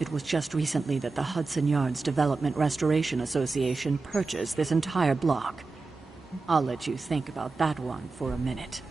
It was just recently that the Hudson Yards Development Restoration Association purchased this entire block. I'll let you think about that one for a minute.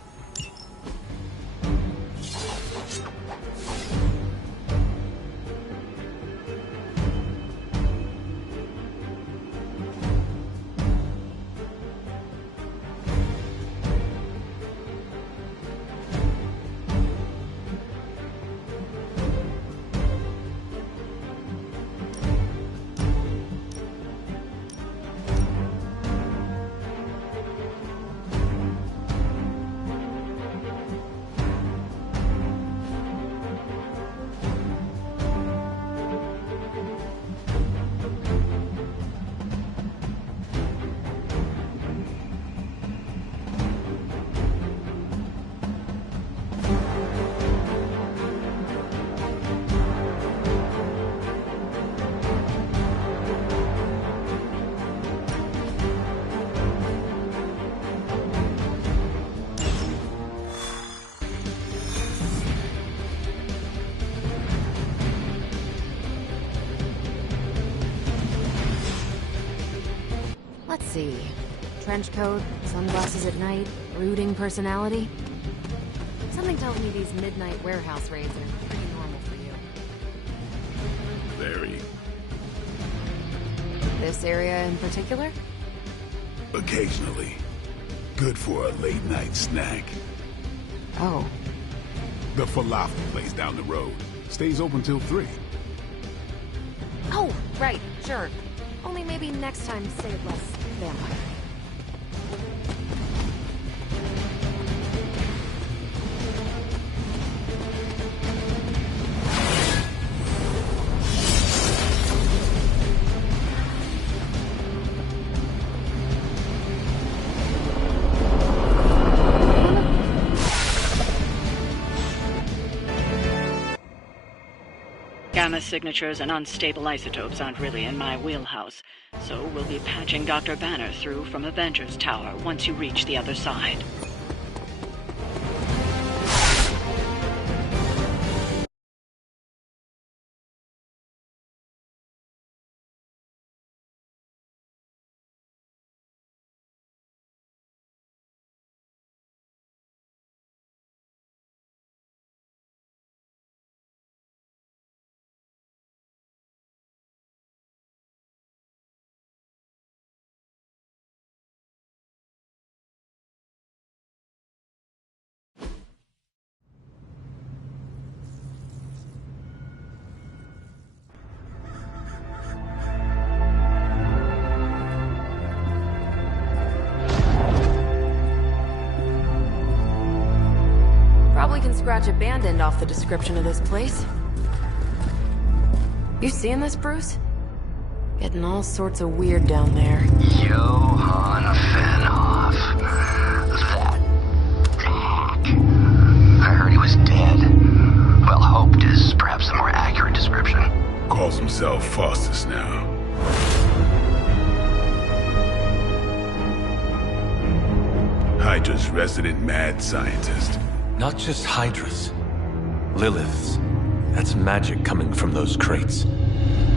Let's see. Trench coat, sunglasses at night, brooding personality. Something tells me these midnight warehouse raids are pretty normal for you. Very. This area in particular? Occasionally. Good for a late-night snack. Oh. The falafel place down the road. Stays open till 3. Oh, right, sure. Only maybe next time say it less vampire. Gamma signatures and unstable isotopes aren't really in my wheelhouse, so we'll be patching Dr. Banner through from Avengers Tower once you reach the other side. Probably can scratch abandoned off the description of this place. You seeing this, Bruce? Getting all sorts of weird down there. Johann Fenhoff. That hack. I heard he was dead. Well, hoped is perhaps the more accurate description. Calls himself Faustus now. Hydra's resident mad scientist. Not just Hydras. Liliths. That's magic coming from those crates.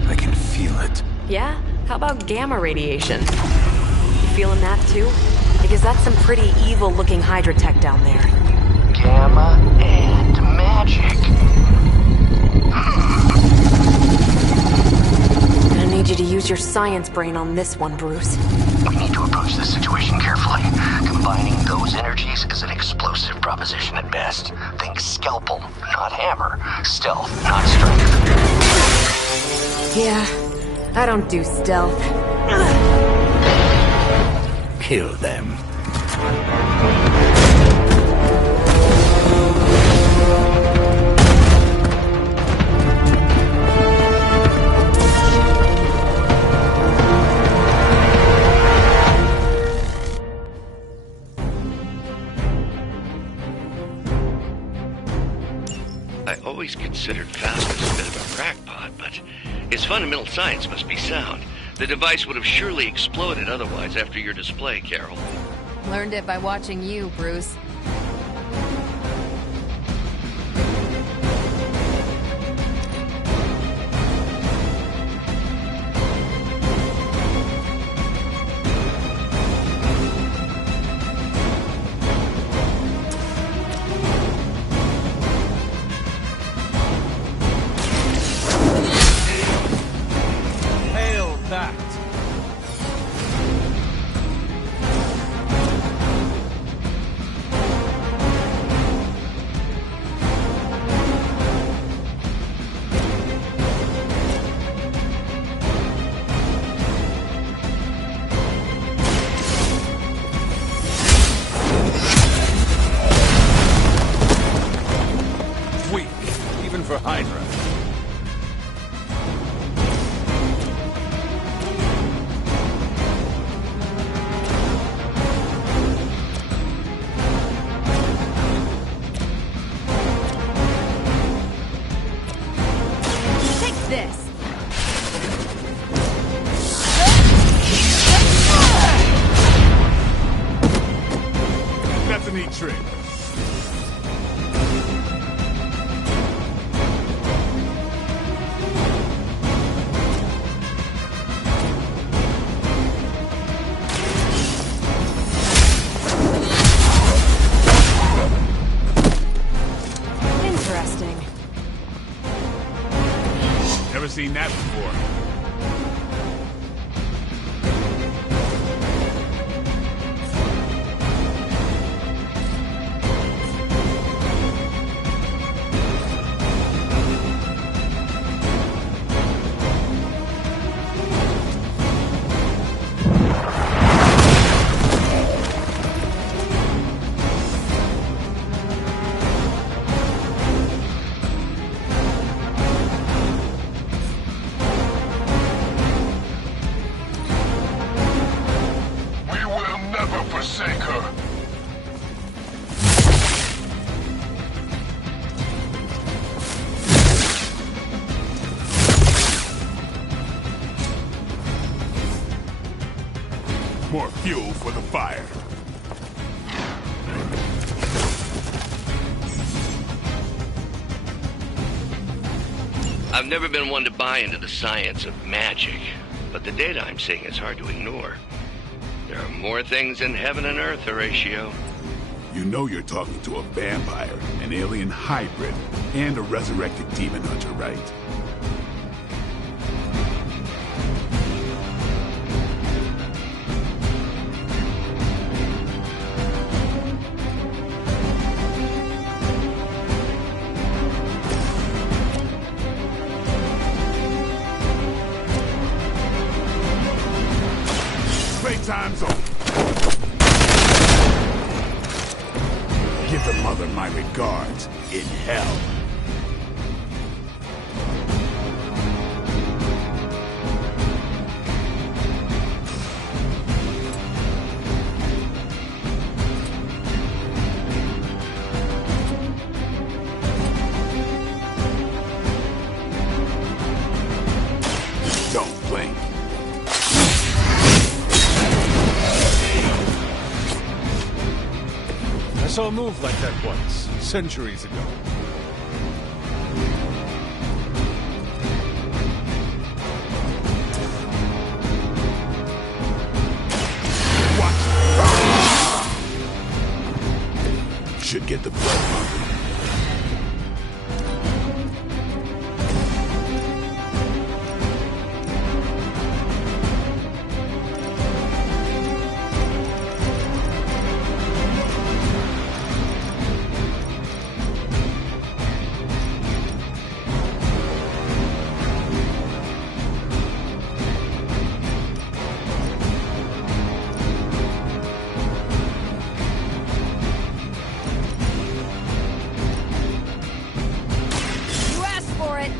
I can feel it. Yeah? How about gamma radiation? You feeling that too? Because that's some pretty evil-looking Hydra tech down there. Gamma and magic. Gonna need you to use your science brain on this one, Bruce. We need to approach this situation carefully. Combining those energies is an explosive proposition at best. Think scalpel, not hammer. Stealth, not strength. Yeah, I don't do stealth. Kill them. I always considered Faustus a bit of a crackpot, but his fundamental science must be sound. The device would have surely exploded otherwise after your display, Carol. Learned it by watching you, Bruce. fact. Weak, even for Hydra. Take this. That's a neat trick. Interesting. Never seen that before. We will never forsake her. More fuel for the fire. I've never been one to buy into the science of magic, but the data I'm seeing is hard to ignore. There are more things in heaven and earth, Horatio. You know you're talking to a vampire, an alien hybrid, and a resurrected demon hunter, right? Playtime's over. Give the mother my regards in hell. Don't blink. I saw a move like that once, centuries ago. Should get the blood pumping. You asked for it.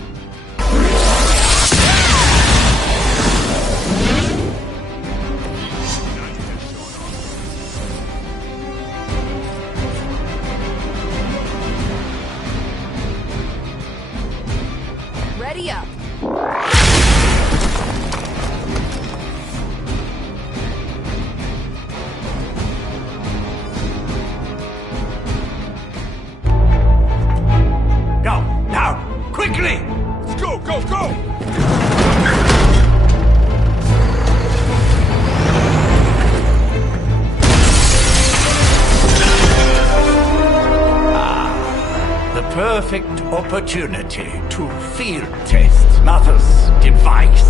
Ready up. Go, now, quickly! Let's go, go, go! The perfect opportunity to field test Mother's device.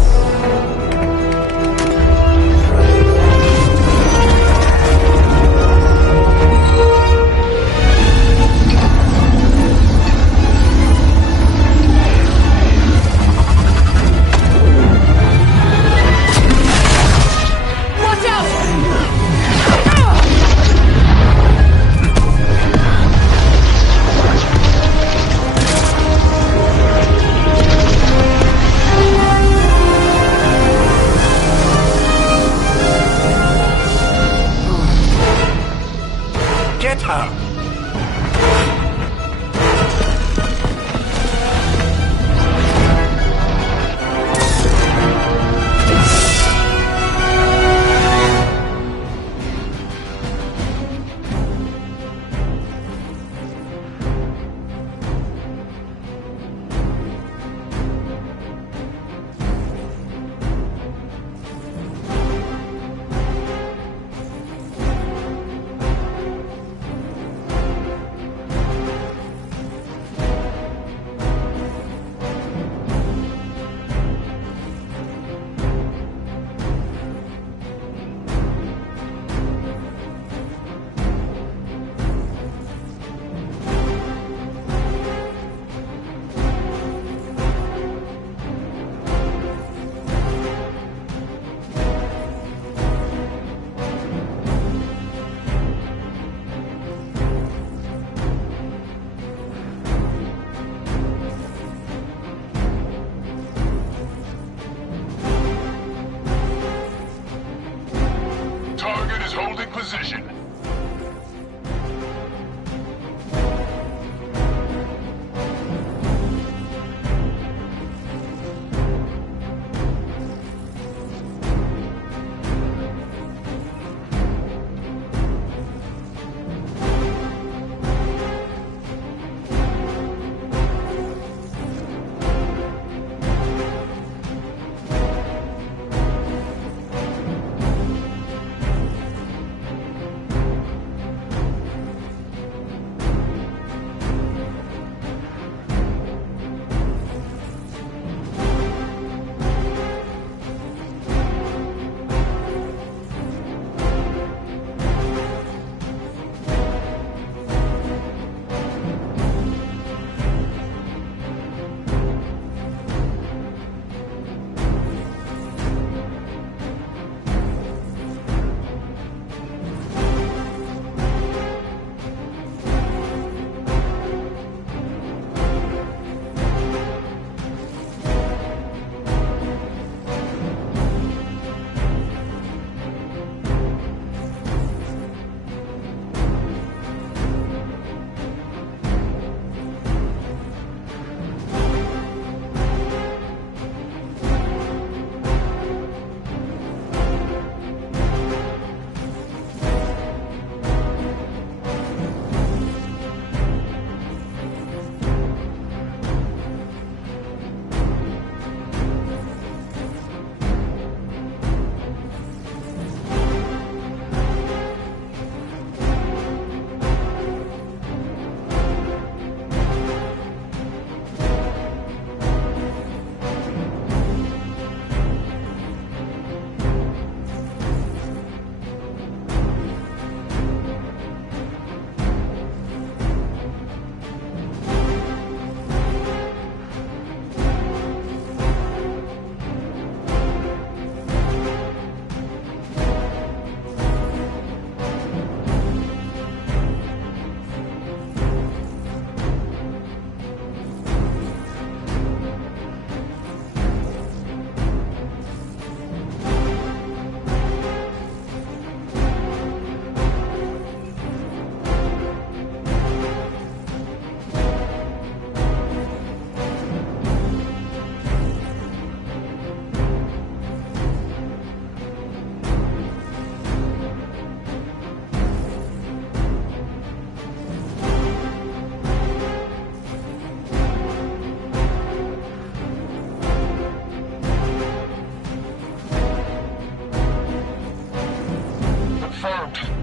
position.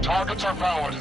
Targets are powered.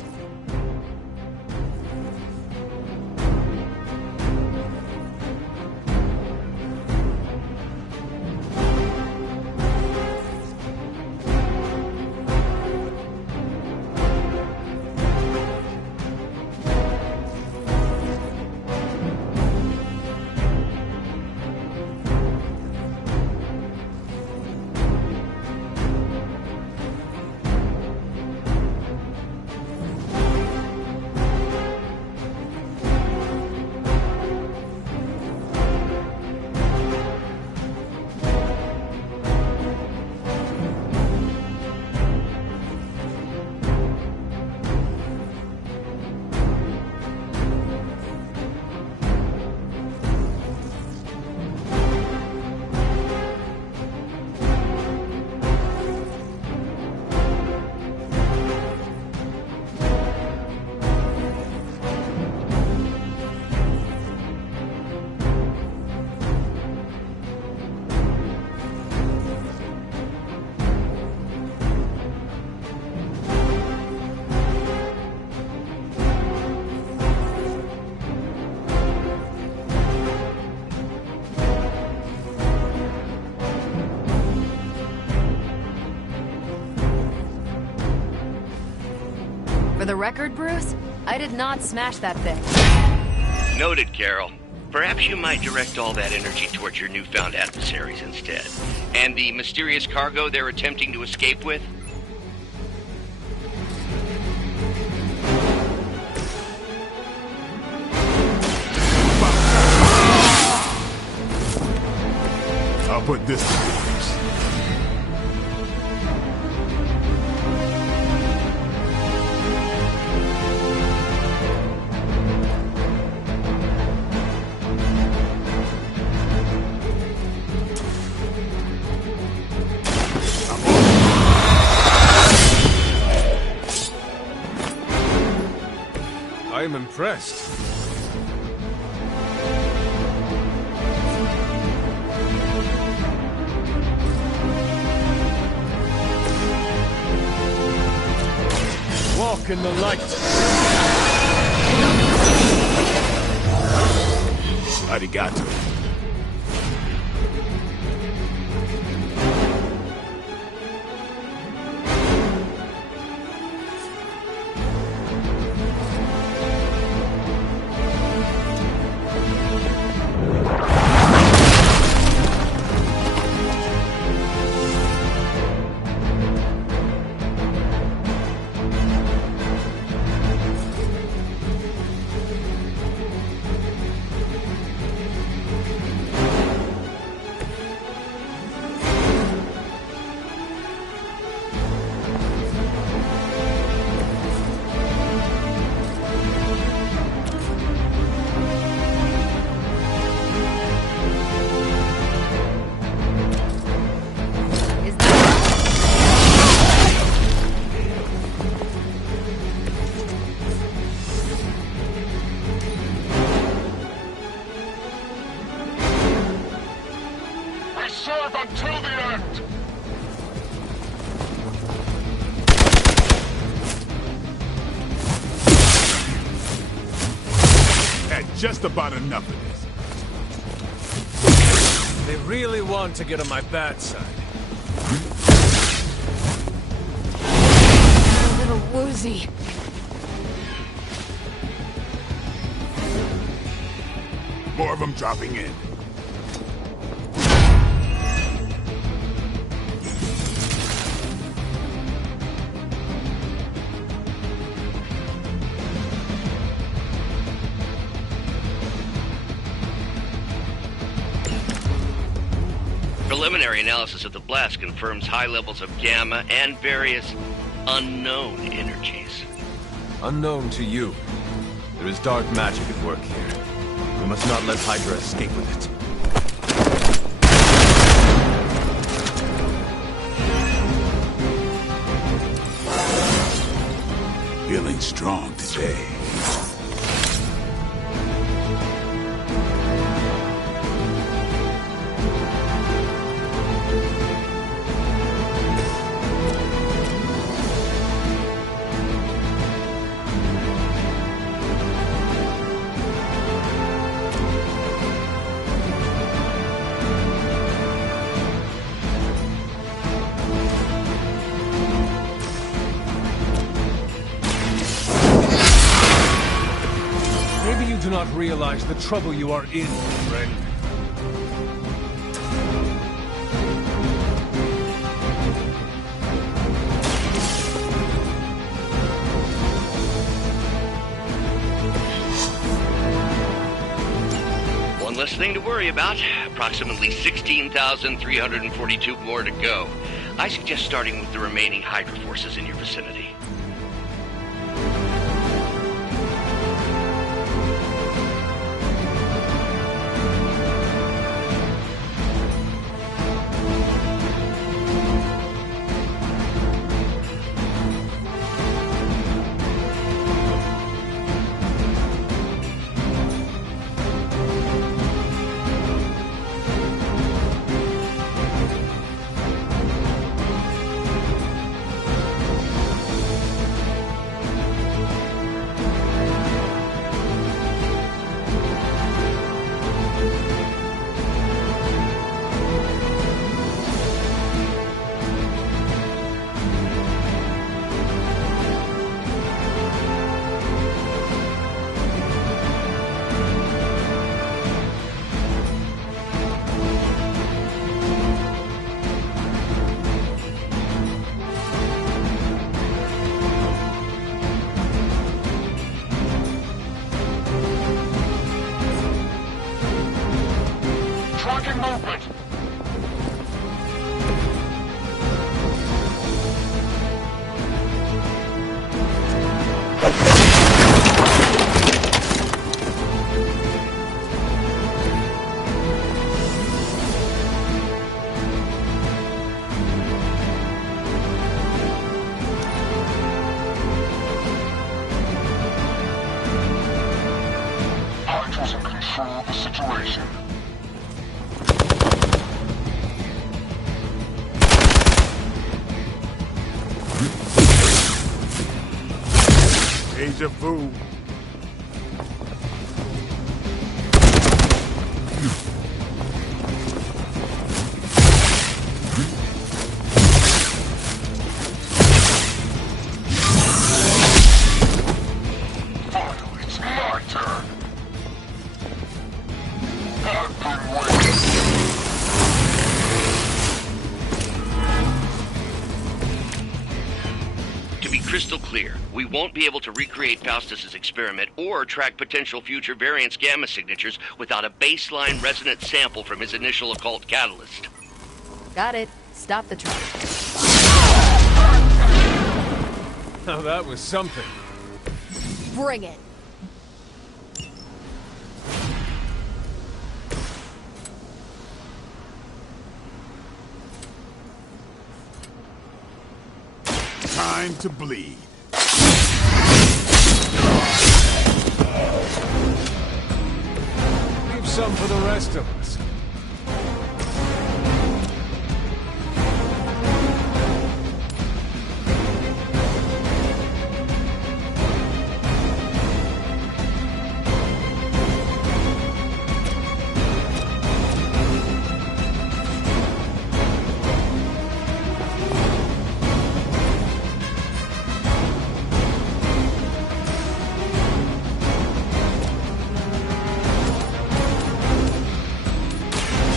For the record, Bruce, I did not smash that thing. Noted, Carol. Perhaps you might direct all that energy towards your newfound adversaries instead. And the mysterious cargo they're attempting to escape with? I'll put this to use. I'm impressed. Walk in the light. Arigato. Is that We serve until the end! Had just about enough of this. They really want to get on my bad side. a little woozy? More of them dropping in. Preliminary analysis of the blast confirms high levels of gamma and various unknown energies. Unknown to you. There is dark magic at work here. We must not let Hydra escape with it. Feeling strong today. Maybe you do not realize the trouble you are in, friend. One less thing to worry about. Approximately 16,342 more to go. I suggest starting with the remaining Hydra forces in your vicinity. control the situation. Deja vu. Finally, it's my turn. I've been waiting. To be crystal clear, we won't be able to recreate Faustus's experiment or track potential future variance gamma signatures without a baseline resonant sample from his initial occult catalyst. Got it. Stop the truck. Now that was something. Bring it. Time to bleed. Leave some for the rest of us.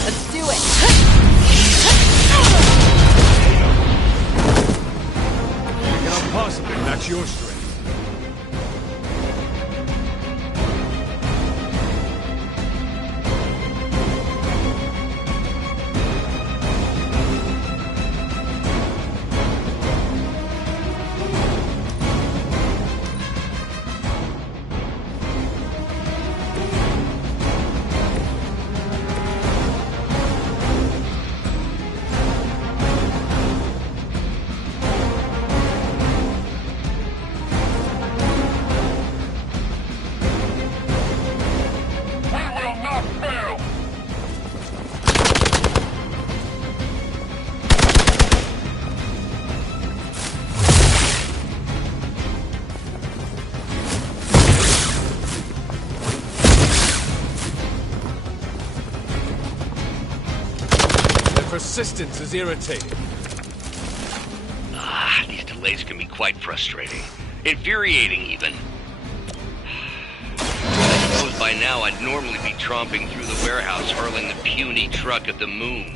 Let's do it. I cannot possibly match your strength. We will not fail. Their persistence is irritating. These delays can be quite frustrating. Infuriating, even. I suppose by now I'd normally be tromping through the warehouse hurling the puny truck at the moon.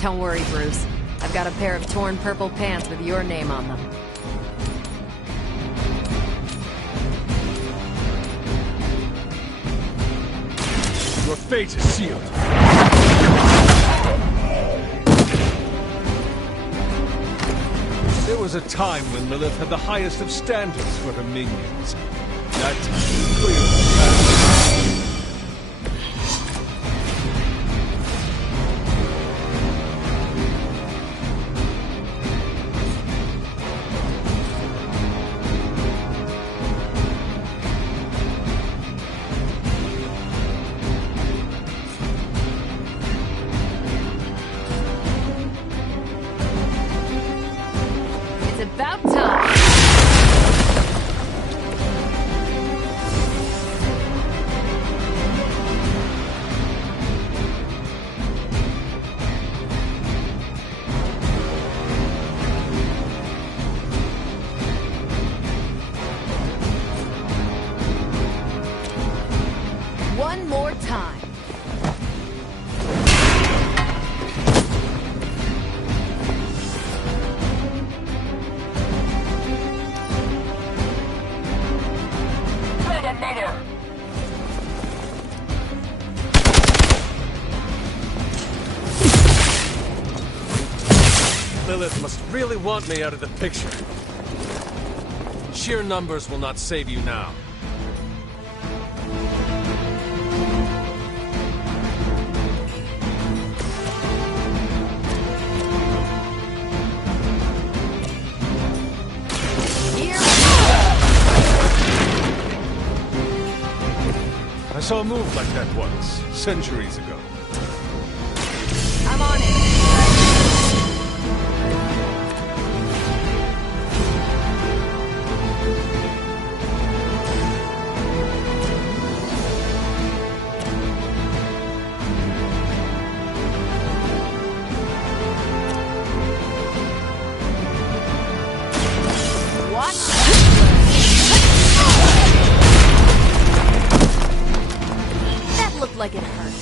Don't worry, Bruce. I've got a pair of torn purple pants with your name on them. Your fate is sealed. There was a time when Lilith had the highest of standards for her minions. That time is clearly past. It's about time. One more time. For the mother. Lilith must really want me out of the picture. Sheer numbers will not save you now. saw a move like that once, centuries ago. I'm on it. What? That looked like it hurt.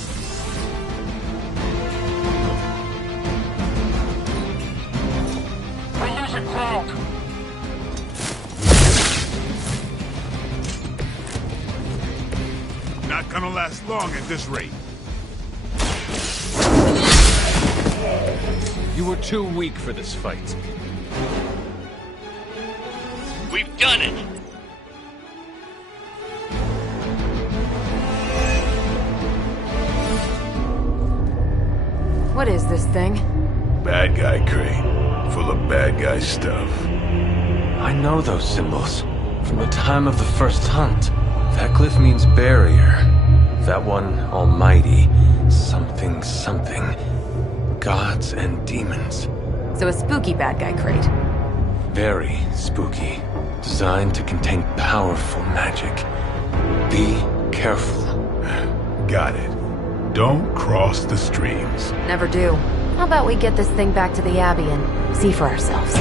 I lose a crowd. Not gonna last long at this rate. You were too weak for this fight. We've done it! What is this thing? Bad guy crate. Full of bad guy stuff. I know those symbols from the time of the first hunt. That glyph means barrier. That one, almighty. Something, something. Gods and demons. So a spooky bad guy crate. Very spooky. Designed to contain powerful magic. Be careful. Got it. Don't cross the streams. Never do. How about we get this thing back to the Abbey and see for ourselves?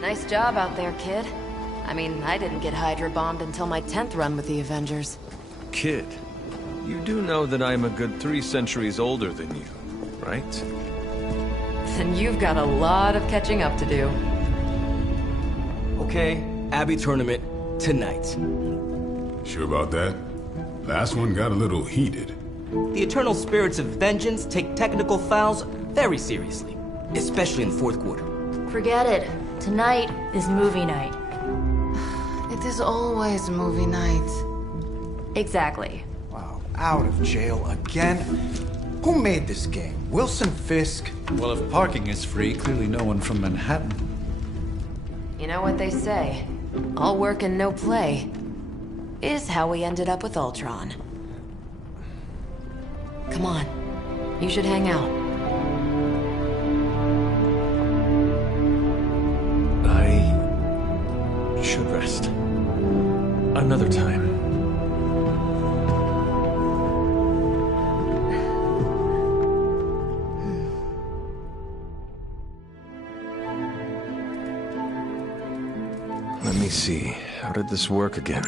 Nice job out there, kid. I mean, I didn't get Hydra bombed until my 10th run with the Avengers. Kid, you do know that I'm a good 3 centuries older than you, right? Then you've got a lot of catching up to do. Okay, Abbey tournament tonight. Sure about that? Last one got a little heated. The eternal spirits of vengeance take technical fouls very seriously, especially in the fourth quarter. Forget it. Tonight is movie night. It is always movie night. Exactly. Wow, out of jail again? Who made this game? Wilson Fisk? Well, if parking is free, clearly no one from Manhattan. You know what they say? All work and no play is how we ended up with Ultron. Come on. You should hang out. I should rest. Another time. Let me see. How did this work again?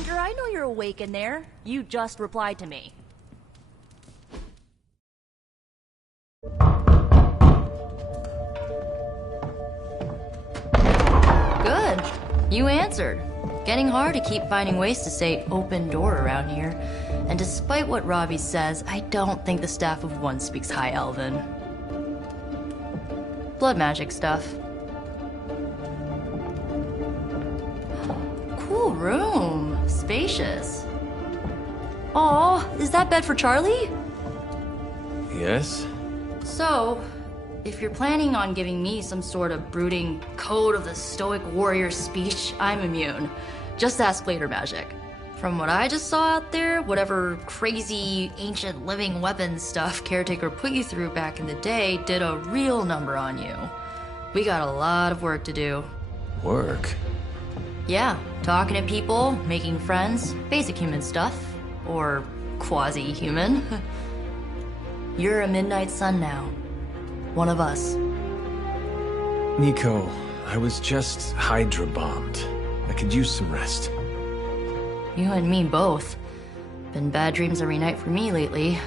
Hunter, I know you're awake in there. You just replied to me. Good. You answered. Getting hard to keep finding ways to say open door around here. And despite what Robbie says, I don't think the staff of one speaks High Elven. Blood magic stuff. Cool room. Spacious. Aw, is that bed for Charlie? Yes? So, if you're planning on giving me some sort of brooding code of the stoic warrior speech, I'm immune. Just ask later, Magic. From what I just saw out there, whatever crazy ancient living weapons stuff Caretaker put you through back in the day did a real number on you. We got a lot of work to do. Work? Yeah, talking to people, making friends, basic human stuff. Or quasi-human. You're a Midnight Sun now. One of us. Nico, I was just Hydra bombed. I could use some rest. You and me both. Been bad dreams every night for me lately.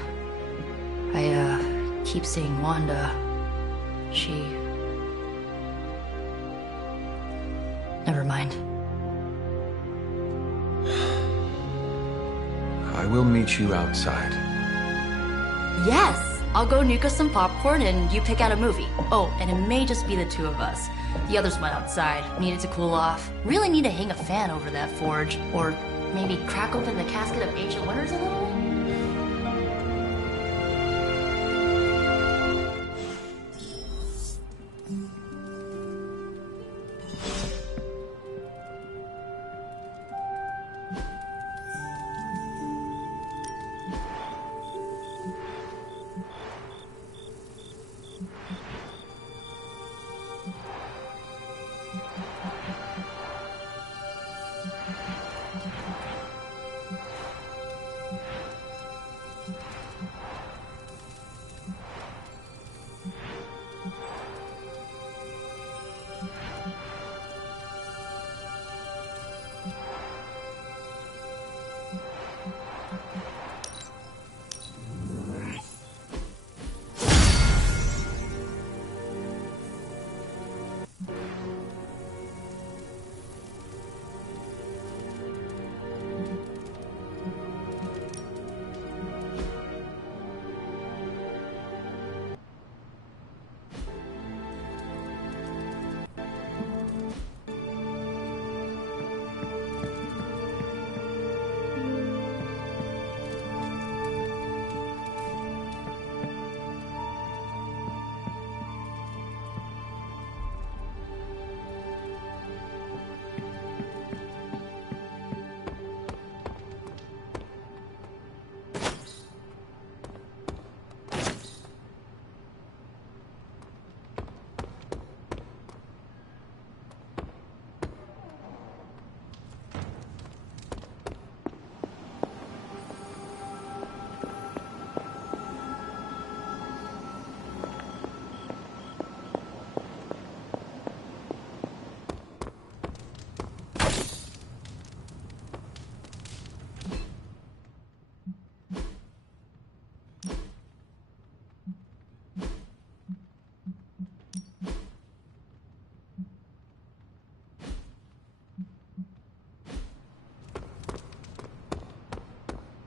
I keep seeing Wanda. She... Never mind. I will meet you outside. Yes! I'll go nuke us some popcorn and you pick out a movie. Oh, and it may just be the two of us. The others went outside, needed to cool off. Really need to hang a fan over that forge. Or maybe crack open the casket of ancient wonders a little?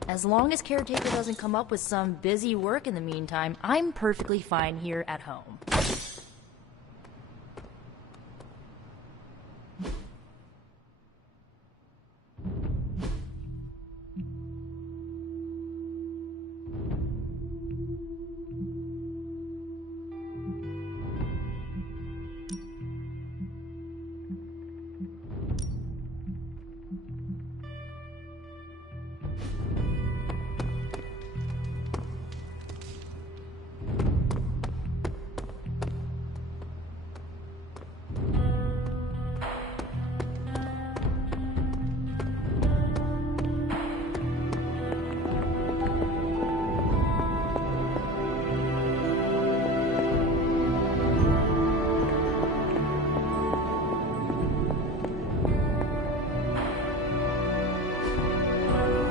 As long as Caretaker doesn't come up with some busy work in the meantime, I'm perfectly fine here at home.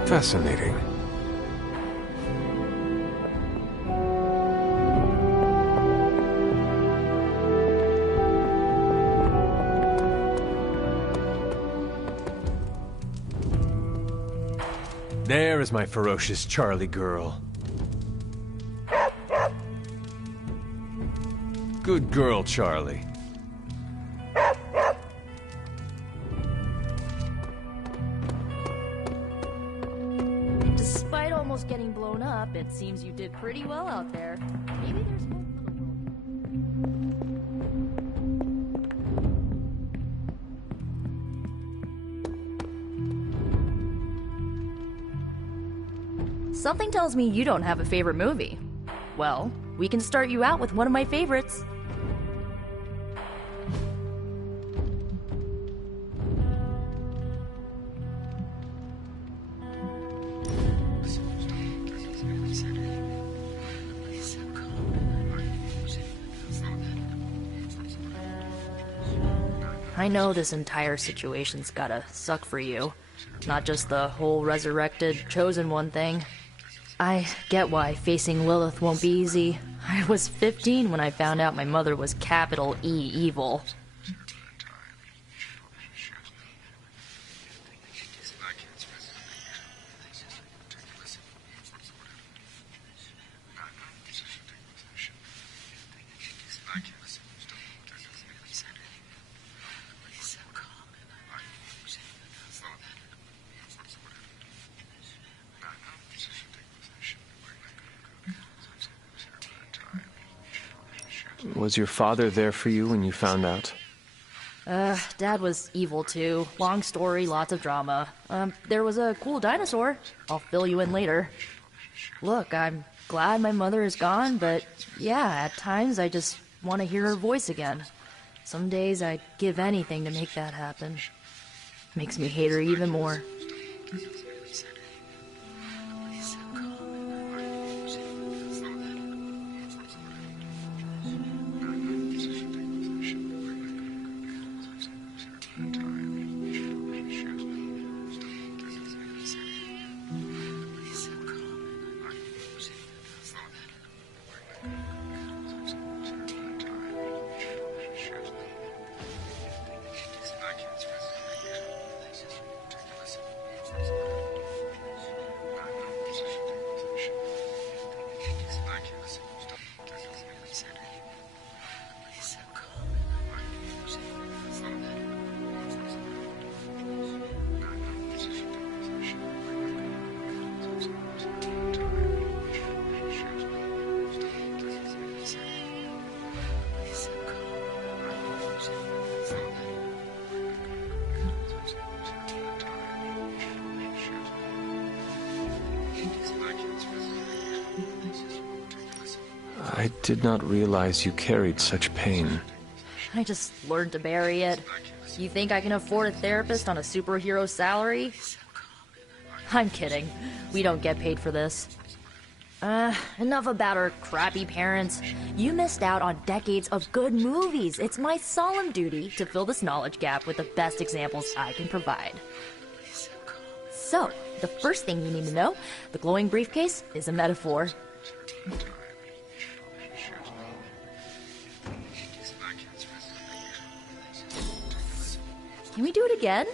Fascinating. There is my ferocious Charlie girl. Good girl, Charlie. Despite almost getting blown up, it seems you did pretty well out there. Maybe there's hope for the world. Something tells me you don't have a favorite movie. Well, we can start you out with one of my favorites. I know this entire situation's gotta suck for you. Not just the whole resurrected, chosen one thing. I get why facing Lilith won't be easy. I was 15 when I found out my mother was capital E evil. Was your father there for you when you found out? Dad was evil too. Long story, lots of drama. There was a cool dinosaur. I'll fill you in later. Look, I'm glad my mother is gone, but yeah, at times I just want to hear her voice again. Some days I'd give anything to make that happen. Makes me hate her even more. I did not realize you carried such pain. I just learned to bury it. You think I can afford a therapist on a superhero salary? I'm kidding. We don't get paid for this. Enough about our crappy parents. You missed out on decades of good movies. It's my solemn duty to fill this knowledge gap with the best examples I can provide. So, the first thing you need to know, the glowing briefcase is a metaphor. Can we do it again?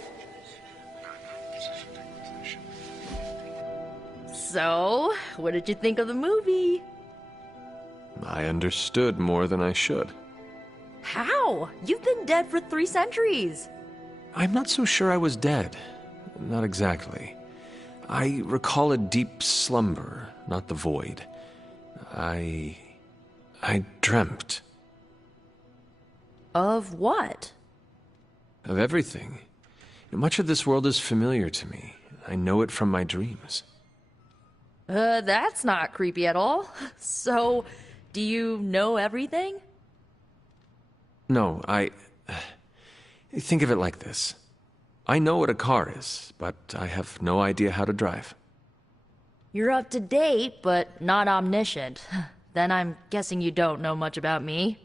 So, what did you think of the movie? I understood more than I should. How? You've been dead for 3 centuries. I'm not so sure I was dead. Not exactly. I recall a deep slumber, not the void. I dreamt. Of what? Of everything. Much of this world is familiar to me. I know it from my dreams. That's not creepy at all. So, do you know everything? No, think of it like this. I know what a car is, but I have no idea how to drive. You're up to date, but not omniscient. Then I'm guessing you don't know much about me.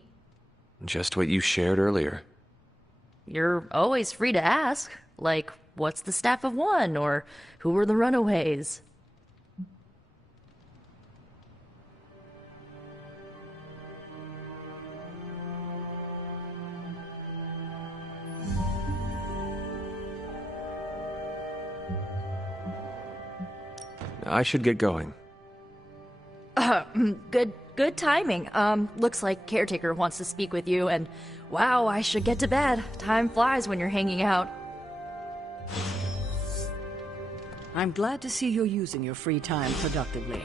Just what you shared earlier. You're always free to ask. Like, what's the Staff of One, or who were the Runaways? I should get going. Good timing. Looks like Caretaker wants to speak with you, and wow, I should get to bed. Time flies when you're hanging out. I'm glad to see you're using your free time productively.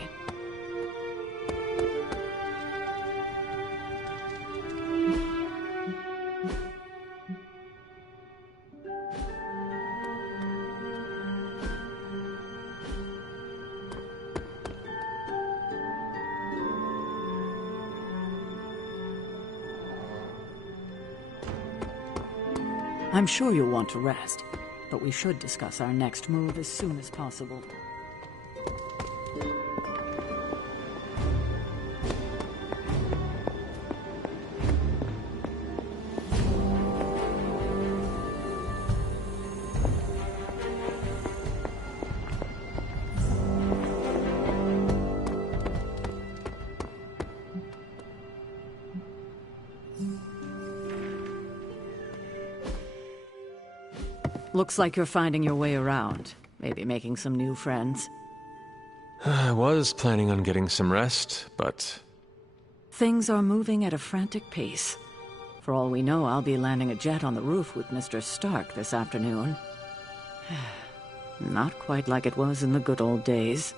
I'm sure you'll want to rest, but we should discuss our next move as soon as possible. Looks like you're finding your way around. Maybe making some new friends. I was planning on getting some rest, but... Things are moving at a frantic pace. For all we know, I'll be landing a jet on the roof with Mr. Stark this afternoon. Not quite like it was in the good old days.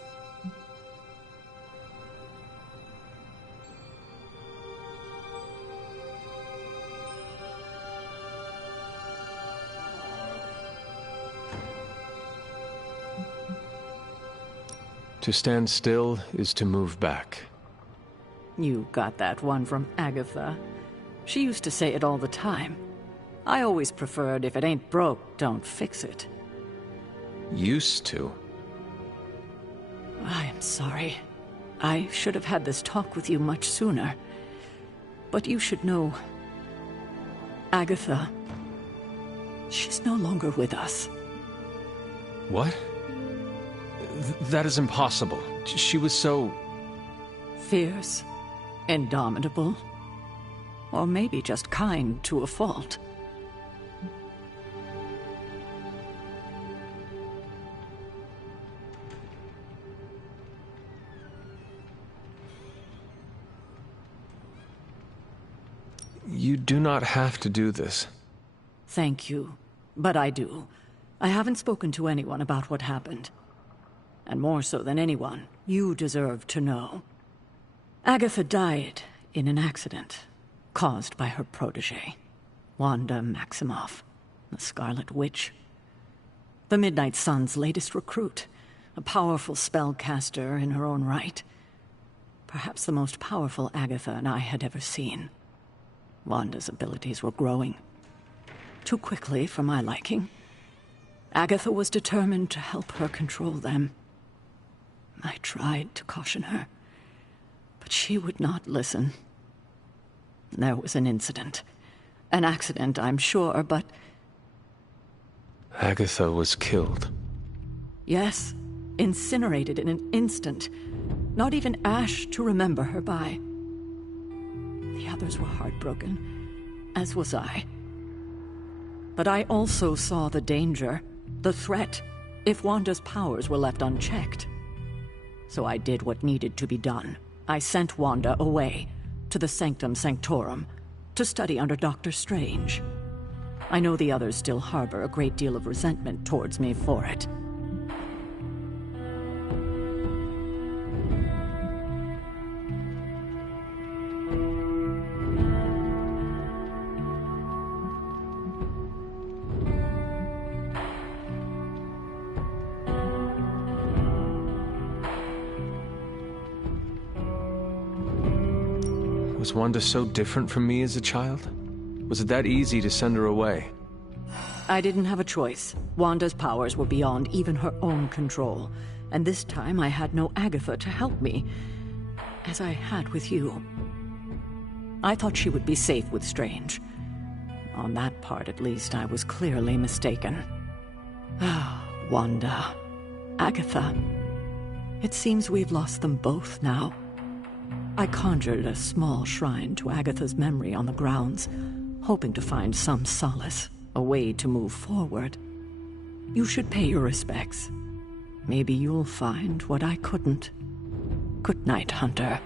To stand still is to move back. You got that one from Agatha. She used to say it all the time. I always preferred, if it ain't broke, don't fix it. Used to? I am sorry. I should have had this talk with you much sooner. But you should know... Agatha... she's no longer with us. What? That is impossible. She was so... fierce, indomitable, or maybe just kind to a fault. You do not have to do this. Thank you, but I do. I haven't spoken to anyone about what happened. And more so than anyone, you deserve to know. Agatha died in an accident caused by her protege, Wanda Maximoff, the Scarlet Witch. The Midnight Sun's latest recruit, a powerful spellcaster in her own right. Perhaps the most powerful Agatha and I had ever seen. Wanda's abilities were growing. Too quickly for my liking. Agatha was determined to help her control them. I tried to caution her, but she would not listen. There was an incident. An accident, I'm sure, but... Agatha was killed. Yes, incinerated in an instant. Not even ash to remember her by. The others were heartbroken, as was I. But I also saw the danger, the threat, if Wanda's powers were left unchecked. So I did what needed to be done. I sent Wanda away, to the Sanctum Sanctorum, to study under Dr. Strange. I know the others still harbor a great deal of resentment towards me for it. Was Wanda so different from me as a child? Was it that easy to send her away? I didn't have a choice. Wanda's powers were beyond even her own control. And this time I had no Agatha to help me, as I had with you. I thought she would be safe with Strange. On that part, at least, I was clearly mistaken. Ah, Wanda. Agatha. It seems we've lost them both now. I conjured a small shrine to Agatha's memory on the grounds, hoping to find some solace, a way to move forward. You should pay your respects. Maybe you'll find what I couldn't. Good night, Hunter.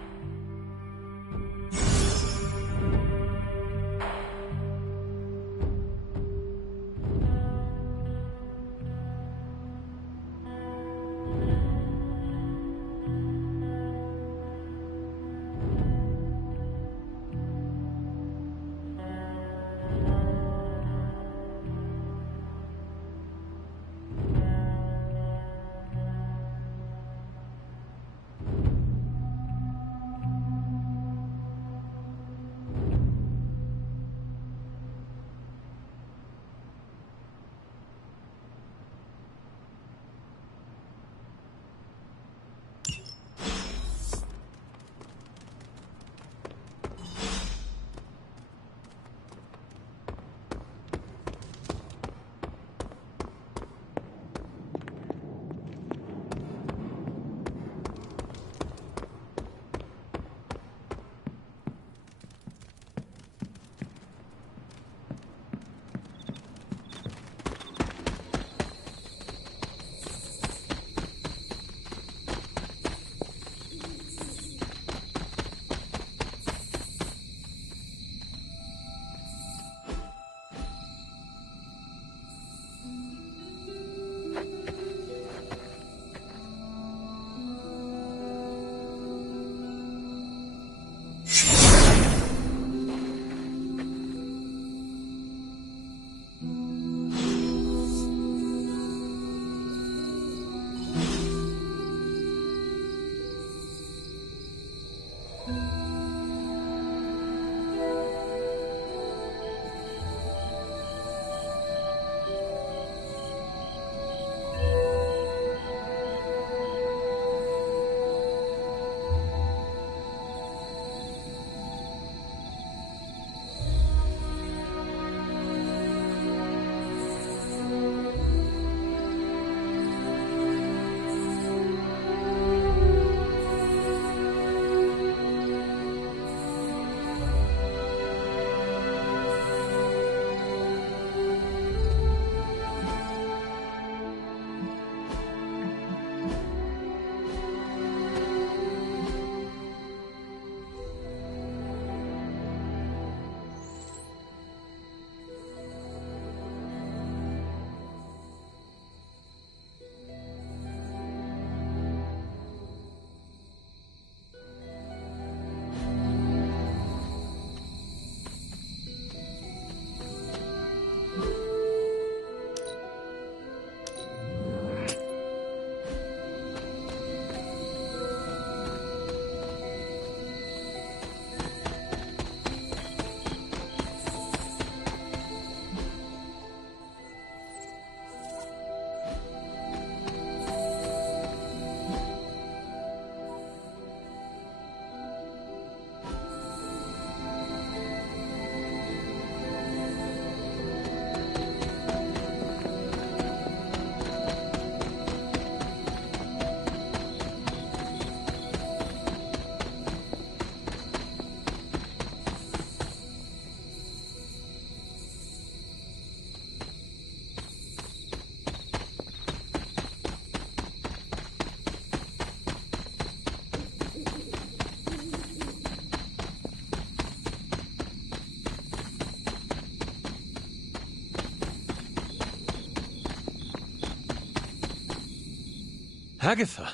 Agatha!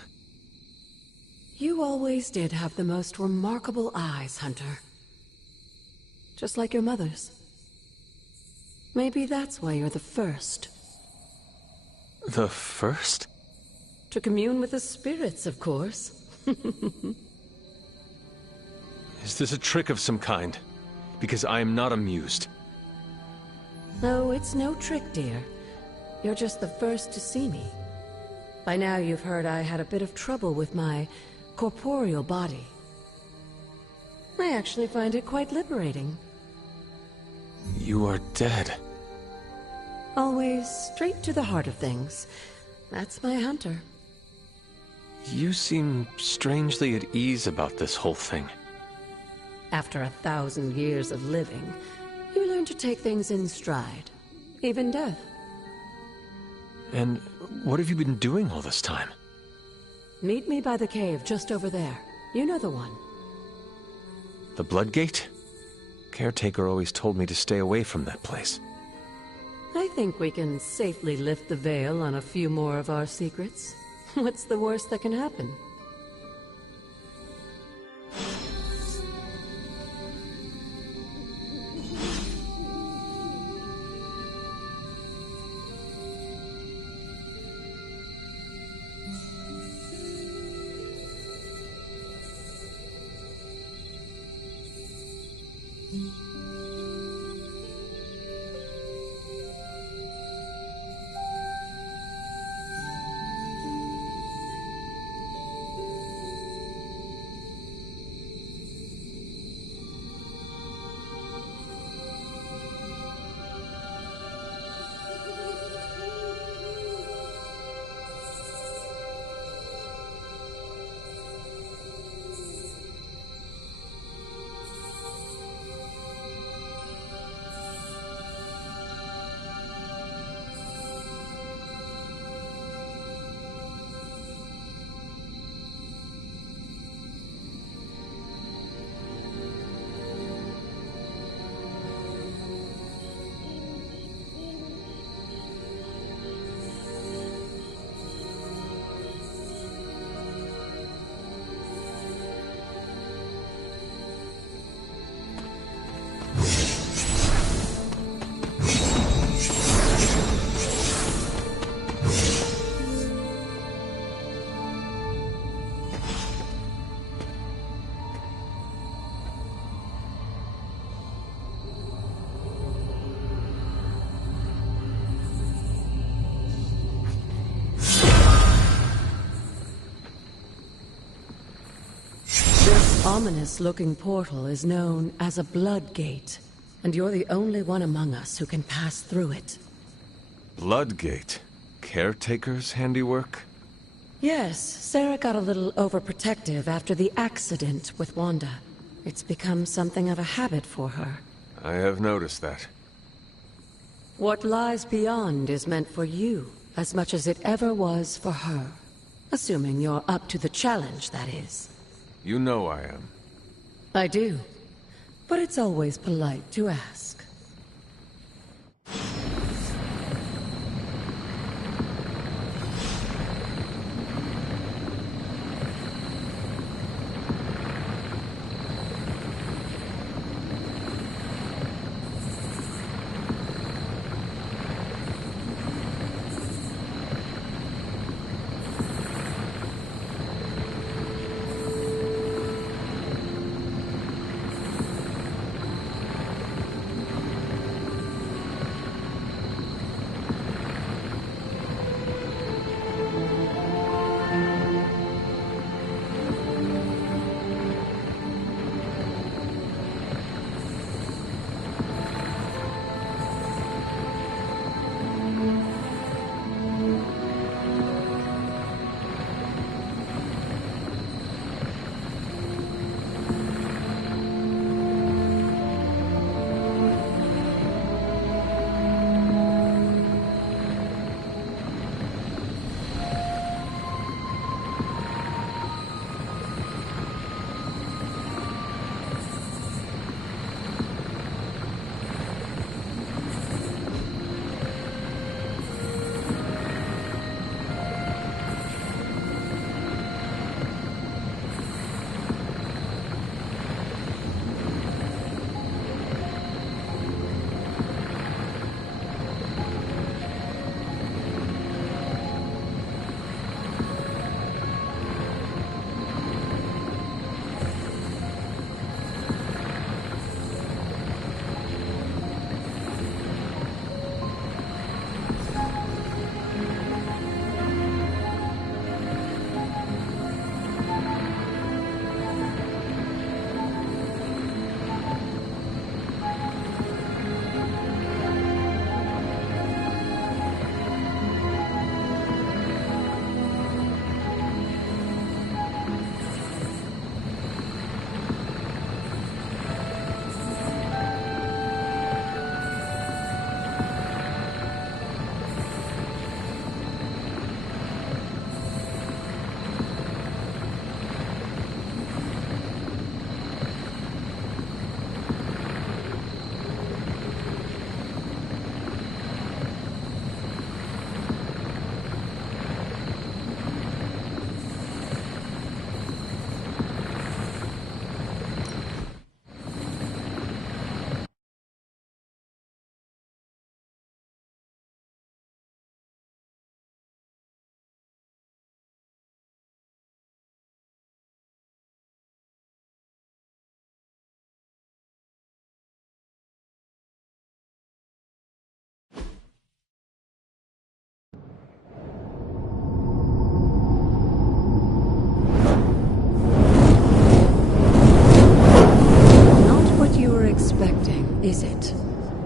You always did have the most remarkable eyes, Hunter. Just like your mother's. Maybe that's why you're the first. The first? To commune with the spirits, of course. Is this a trick of some kind? Because I am not amused. No, it's no trick, dear. You're just the first to see me. By now you've heard I had a bit of trouble with my corporeal body. I actually find it quite liberating. You are dead. Always straight to the heart of things. That's my hunter. You seem strangely at ease about this whole thing. After 1,000 years of living, you learn to take things in stride. Even death. And what have you been doing all this time? Meet me by the cave just over there. You know the one. The Blood Gate? Caretaker always told me to stay away from that place. I think we can safely lift the veil on a few more of our secrets. What's the worst that can happen? Ominous-looking portal is known as a Blood Gate, and you're the only one among us who can pass through it. Blood Gate? Caretaker's handiwork? Yes, Sarah got a little overprotective after the accident with Wanda. It's become something of a habit for her. I have noticed that. What lies beyond is meant for you, as much as it ever was for her. Assuming you're up to the challenge, that is. You know I am. I do. But it's always polite to ask.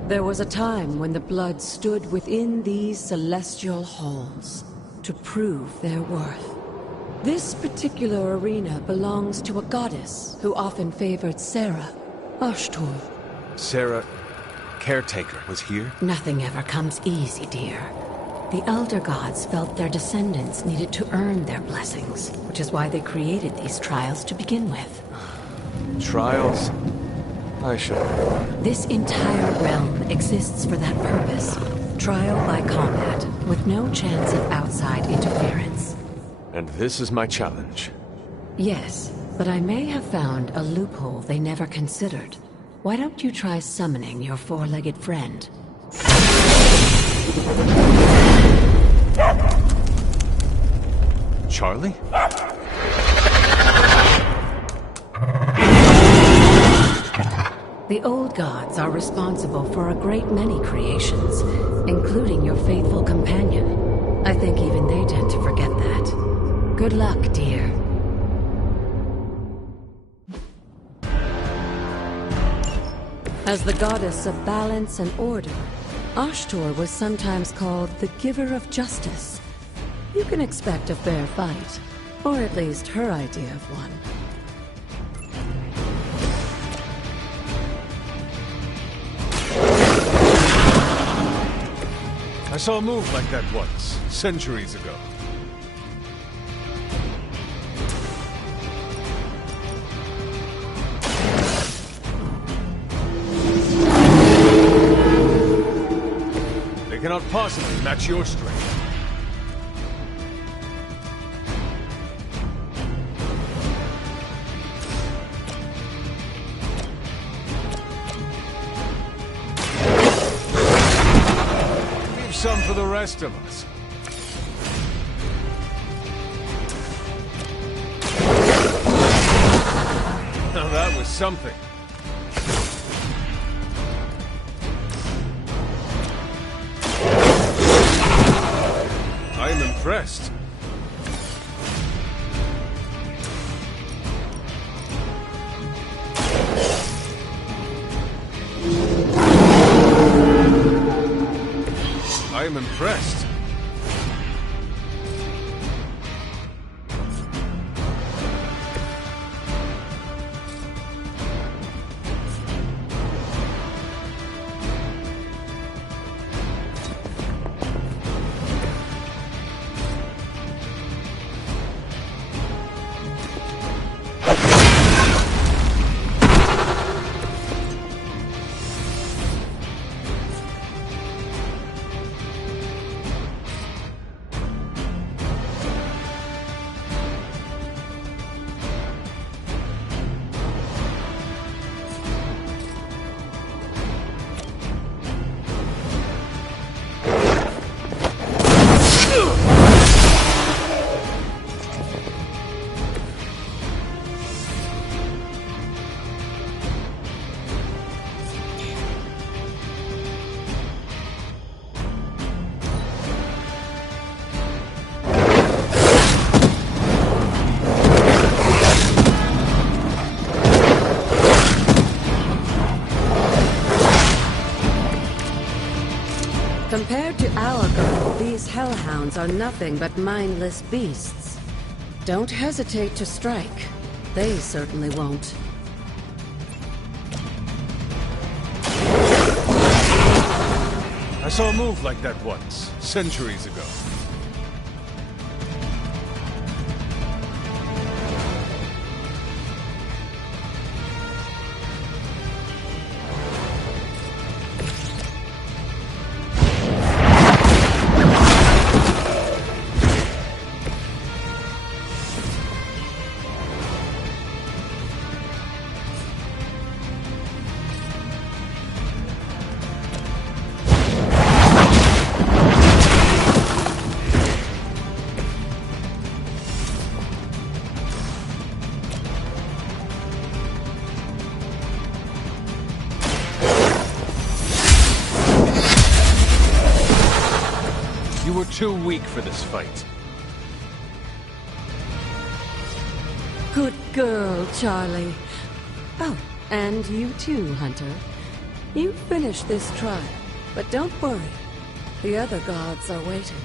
There was a time when the blood stood within these celestial halls to prove their worth. This particular arena belongs to a goddess who often favored Sarah, Ashtor. Sarah, caretaker, was here? Nothing ever comes easy, dear. The Elder Gods felt their descendants needed to earn their blessings, which is why they created these trials to begin with. Trials? I should have known. This entire realm exists for that purpose. Trial by combat, with no chance of outside interference. And this is my challenge. Yes, but I may have found a loophole they never considered. Why don't you try summoning your four-legged friend? Charlie? The old gods are responsible for a great many creations, including your faithful companion. I think even they tend to forget that. Good luck, dear. As the goddess of balance and order, Ashtor was sometimes called the giver of justice. You can expect a fair fight, or at least her idea of one. I saw a move like that once, centuries ago. They cannot possibly match your strength. Some for the rest of us. Now that was something. I am impressed. I am impressed. Compared to our girl, these hellhounds are nothing but mindless beasts. Don't hesitate to strike. They certainly won't. I saw a move like that once, centuries ago. You were too weak for this fight. Good girl, Charlie. Oh, and you too, Hunter. You finished this trial, but don't worry. The other gods are waiting.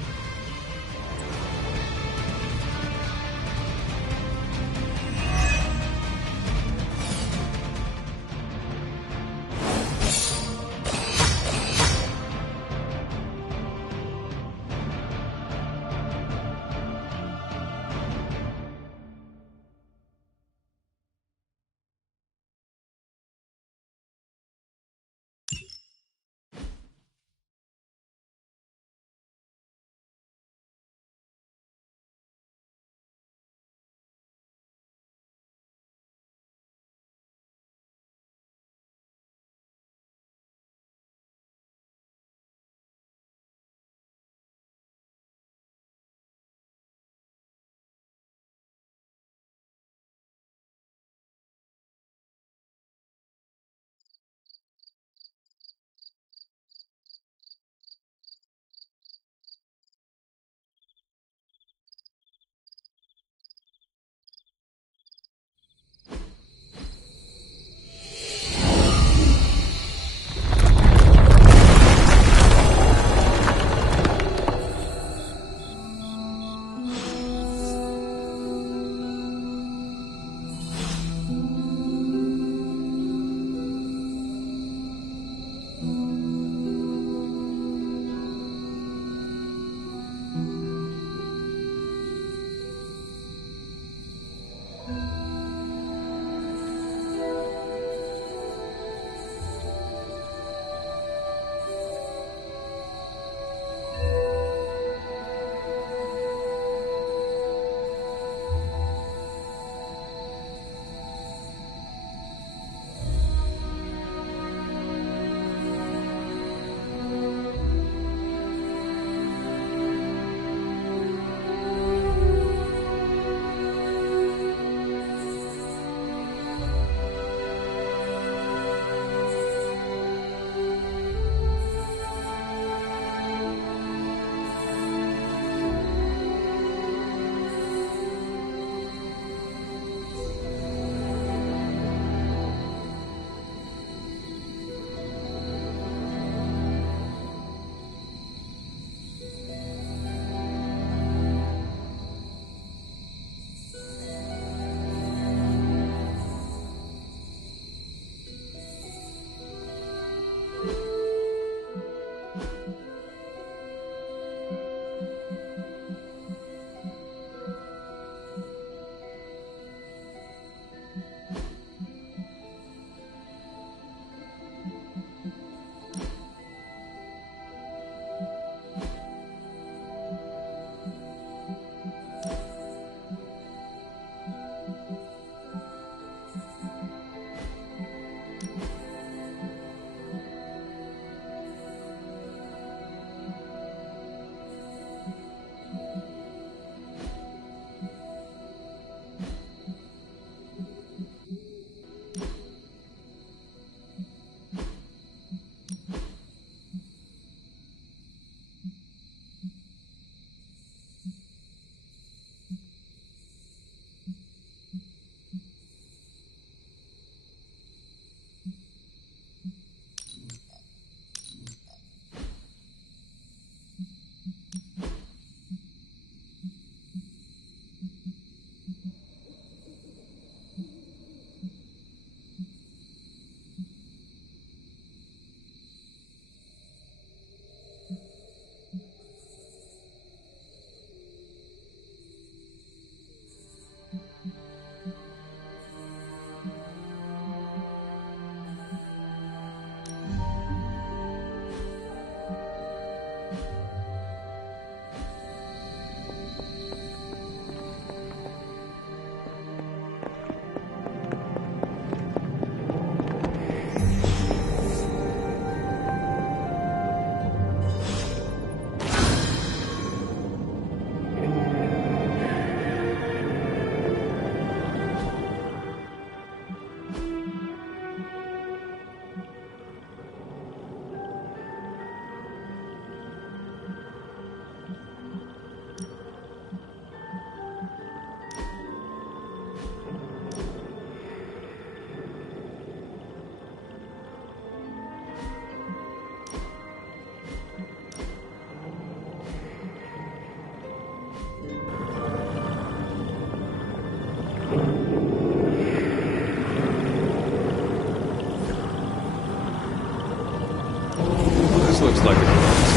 Looks like it belongs.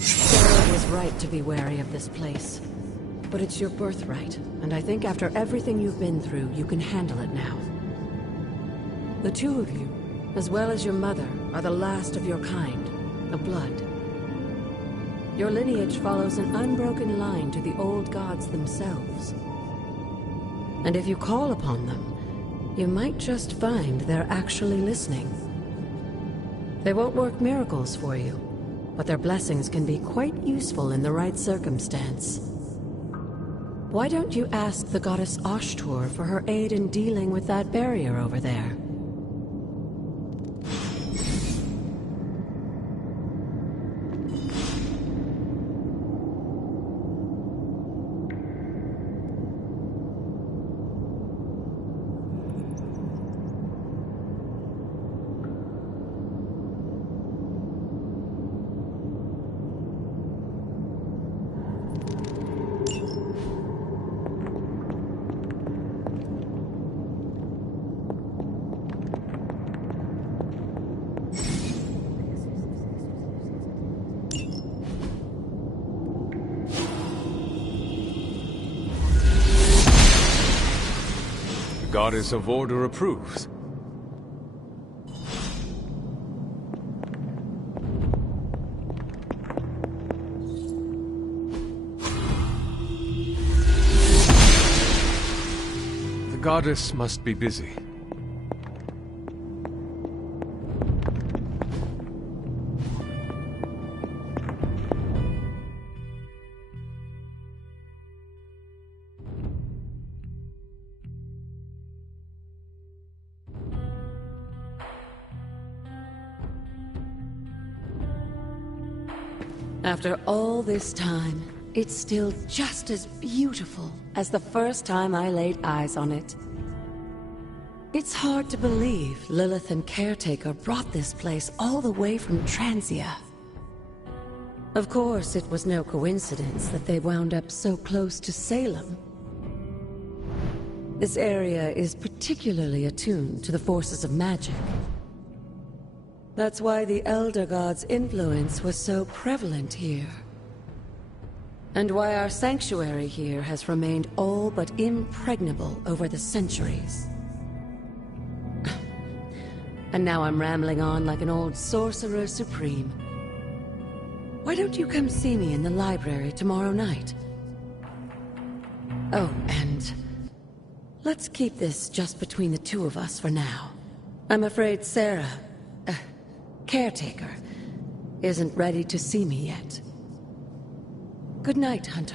Sarah was right to be wary of this place. But it's your birthright, and I think after everything you've been through, you can handle it now. The two of you, as well as your mother, are the last of your kind, the Blood. Your lineage follows an unbroken line to the old gods themselves. And if you call upon them, you might just find they're actually listening. They won't work miracles for you, but their blessings can be quite useful in the right circumstance. Why don't you ask the goddess Ashtur for her aid in dealing with that barrier over there? Goddess of Order approves. The goddess must be busy. After all this time, it's still just as beautiful as the first time I laid eyes on it. It's hard to believe Lilith and Caretaker brought this place all the way from Transia. Of course, it was no coincidence that they wound up so close to Salem. This area is particularly attuned to the forces of magic. That's why the Elder God's influence was so prevalent here. And why our sanctuary here has remained all but impregnable over the centuries. And now I'm rambling on like an old sorcerer supreme. Why don't you come see me in the library tomorrow night? Oh, and let's keep this just between the two of us for now. I'm afraid Sarah, Caretaker, isn't ready to see me yet. Good night, Hunter.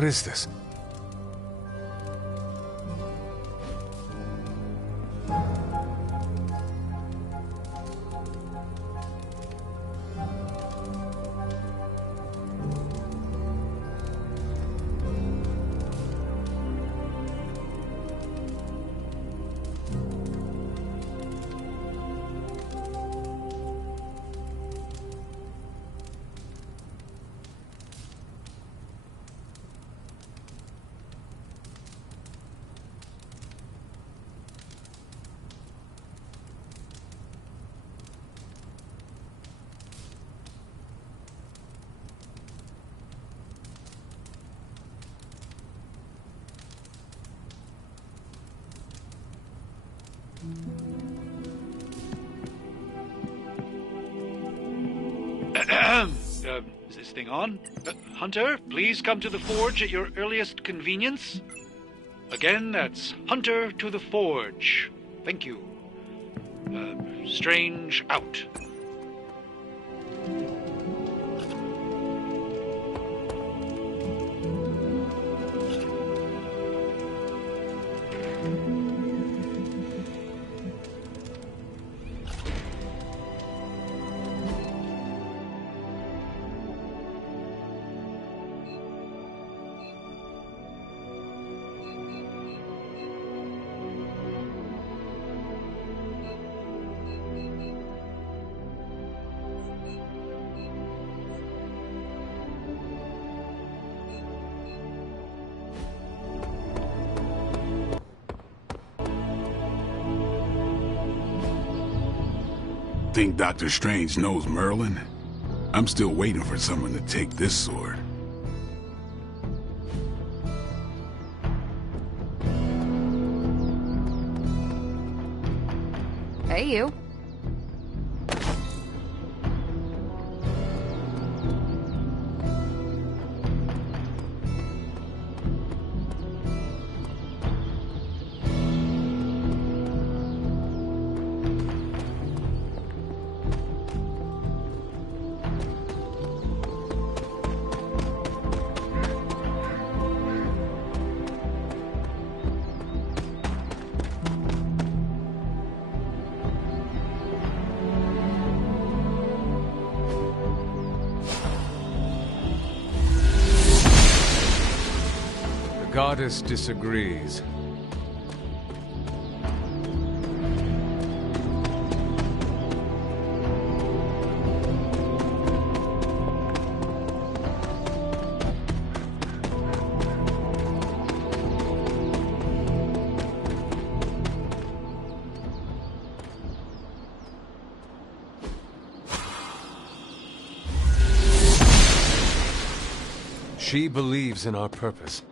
What is this? Is this thing on? Hunter, please come to the forge at your earliest convenience. Again, that's Hunter to the forge. Thank you. Strange out. Think Dr. Strange knows Merlin? I'm still waiting for someone to take this sword. Hey, you. The goddess disagrees. She believes in our purpose.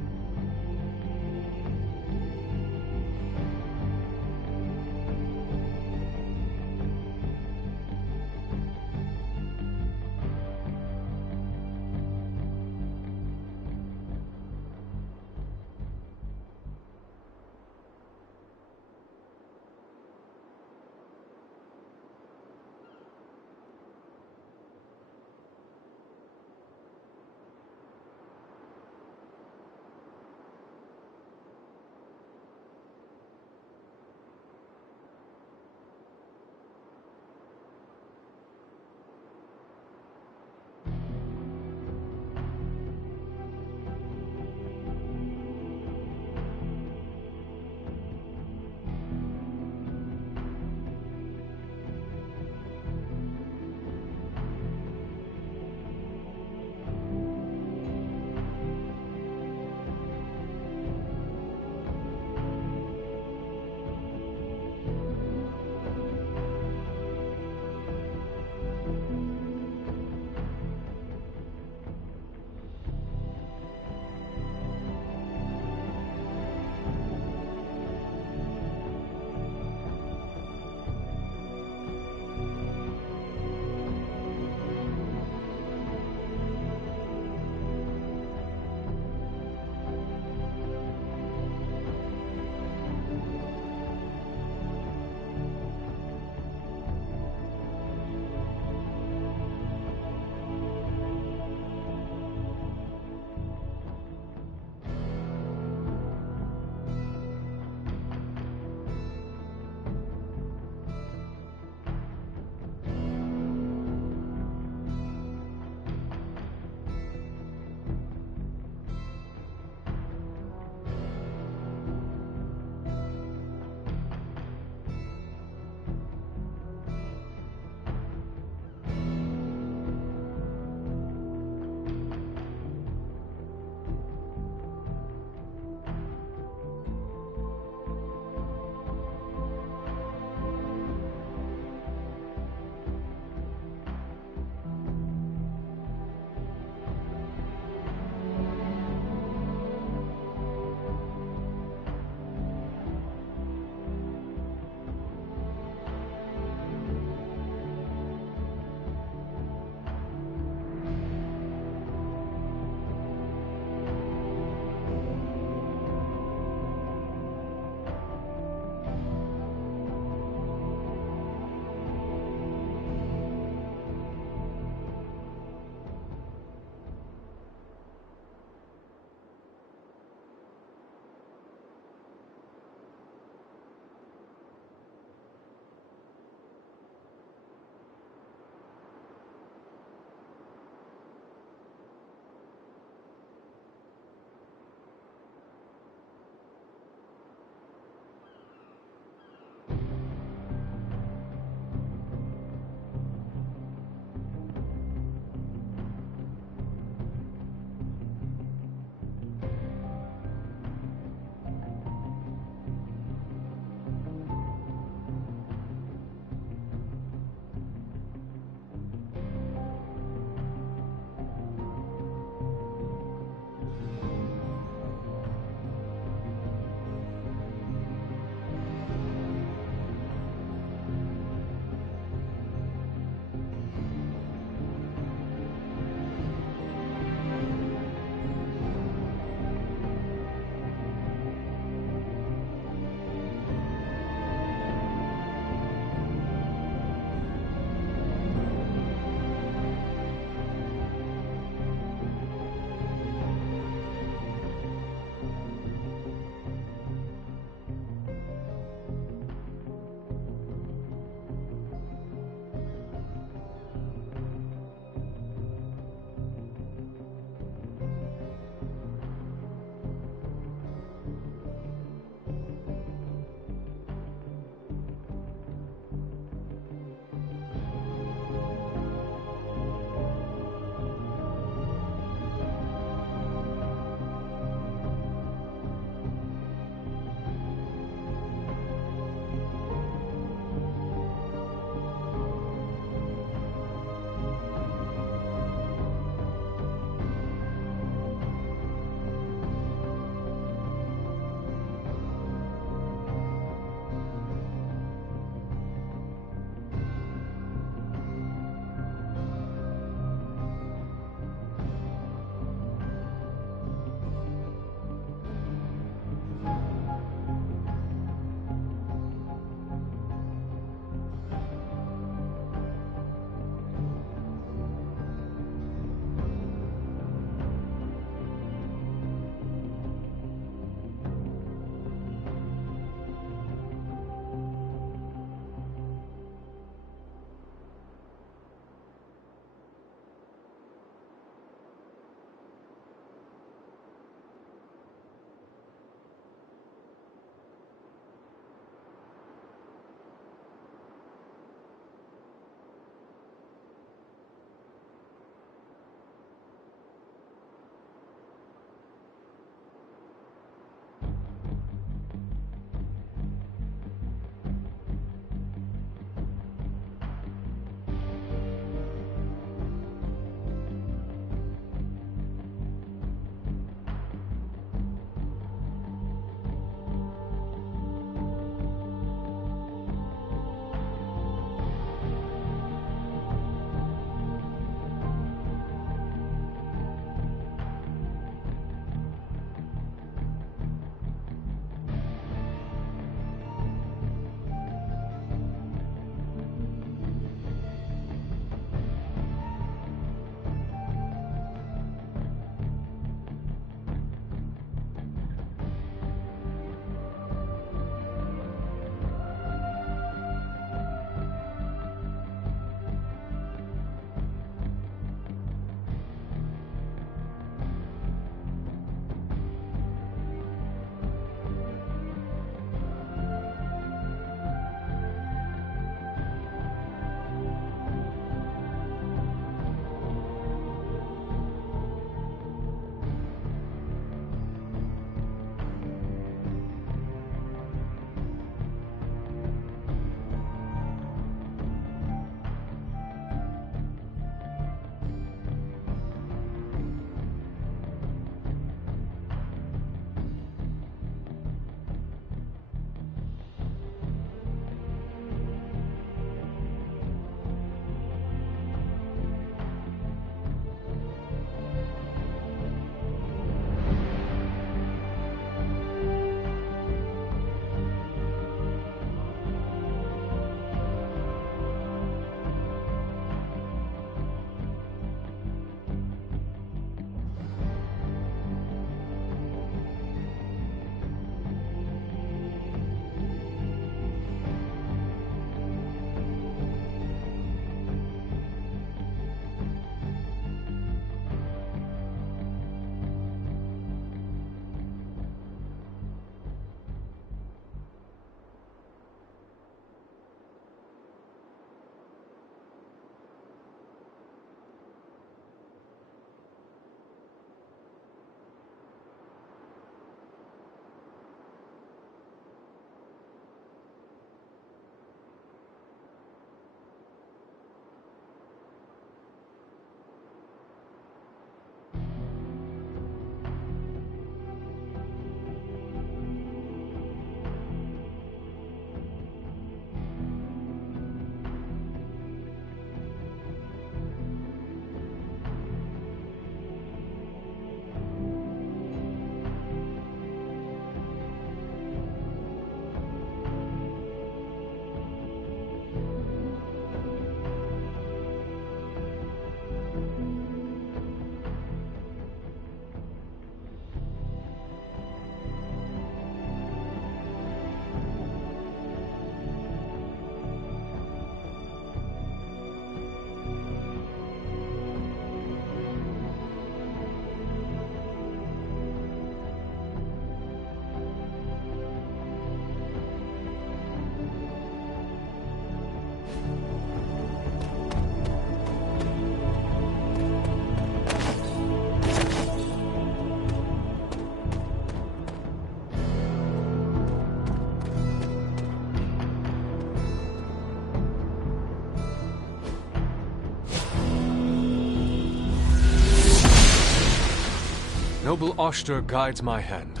Noble Oster guides my hand.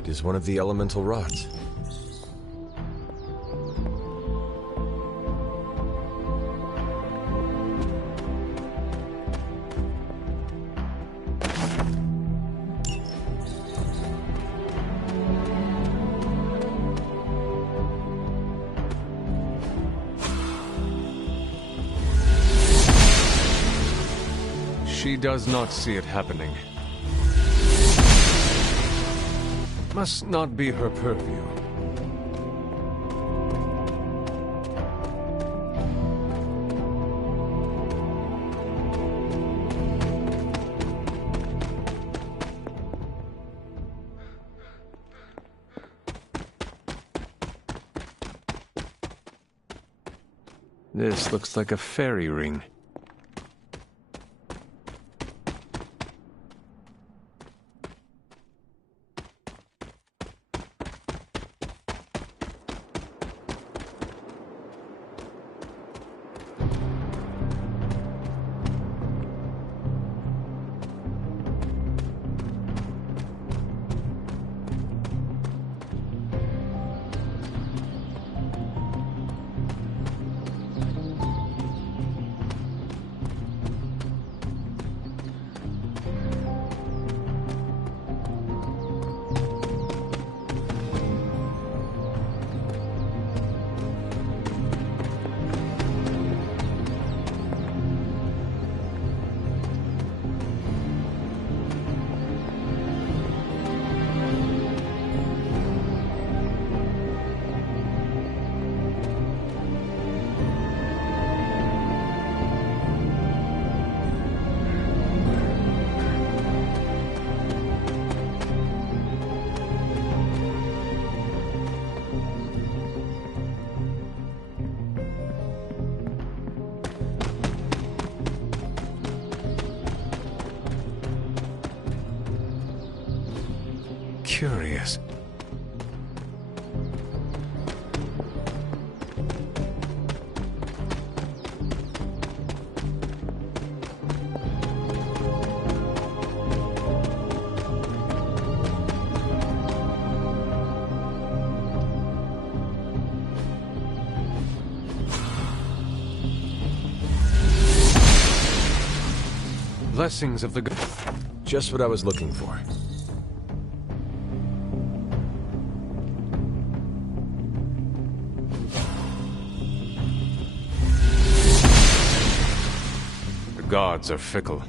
It is one of the elemental rods. She does not see it happening. Must not be her purview. This looks like a fairy ring. Curious. Blessings of the god. Just what I was looking for. The gods are fickle.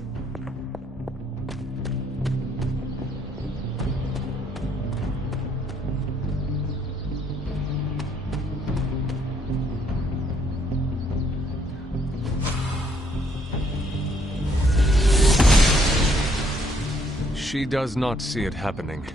She does not see it happening.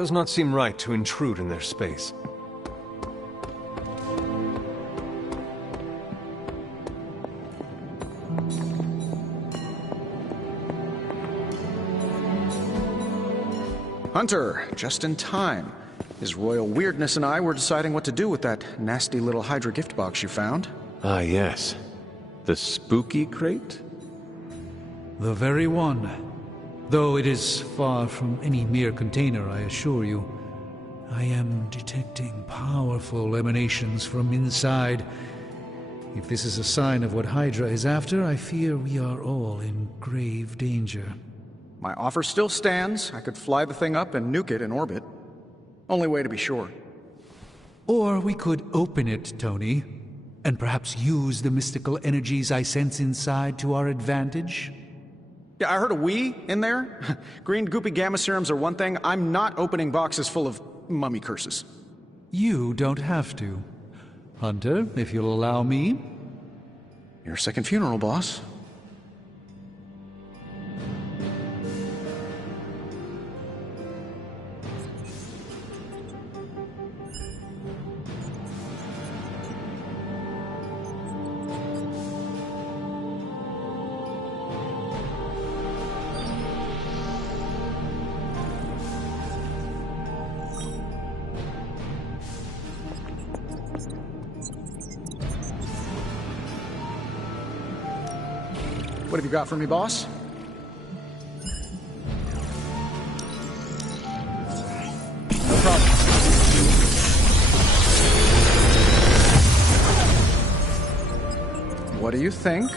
Does not seem right to intrude in their space. Hunter, just in time. His royal weirdness and I were deciding what to do with that nasty little Hydra gift box you found. Ah, yes. The spooky crate? The very one. Though it is far from any mere container, I assure you. I am detecting powerful emanations from inside. If this is a sign of what Hydra is after, I fear we are all in grave danger. My offer still stands. I could fly the thing up and nuke it in orbit. Only way to be sure. Or we could open it, Tony, and perhaps use the mystical energies I sense inside to our advantage. Yeah, I heard a "we" in there. Green goopy gamma serums are one thing. I'm not opening boxes full of mummy curses. You don't have to. Hunter, if you'll allow me. Your second funeral, boss. What have you got for me, boss? No problem. What do you think?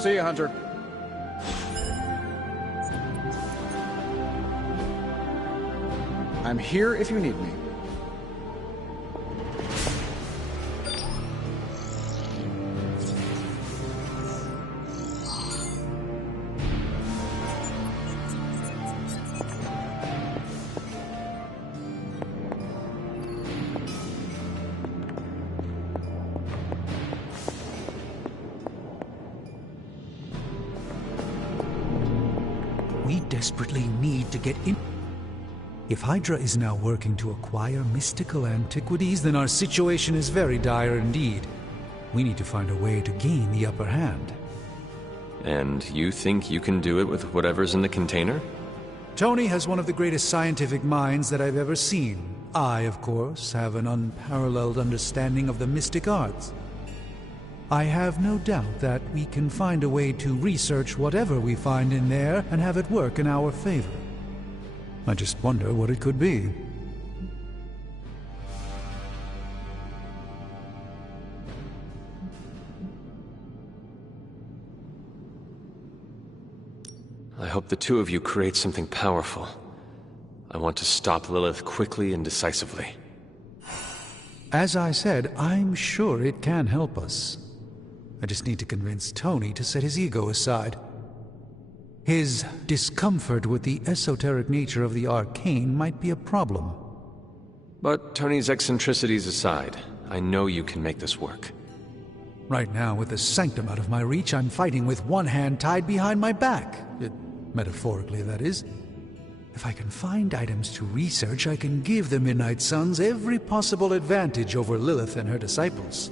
See you, Hunter. I'm here if you need me. We desperately need to get in. If Hydra is now working to acquire mystical antiquities, then our situation is very dire indeed. We need to find a way to gain the upper hand. And you think you can do it with whatever's in the container? Tony has one of the greatest scientific minds that I've ever seen. I, of course, have an unparalleled understanding of the mystic arts. I have no doubt that we can find a way to research whatever we find in there and have it work in our favor. I just wonder what it could be. I hope the two of you create something powerful. I want to stop Lilith quickly and decisively. As I said, I'm sure it can help us. I just need to convince Tony to set his ego aside. His discomfort with the esoteric nature of the arcane might be a problem. But Tony's eccentricities aside, I know you can make this work. Right now, with the sanctum out of my reach, I'm fighting with one hand tied behind my back. Metaphorically, that is. If I can find items to research, I can give the Midnight Suns every possible advantage over Lilith and her disciples.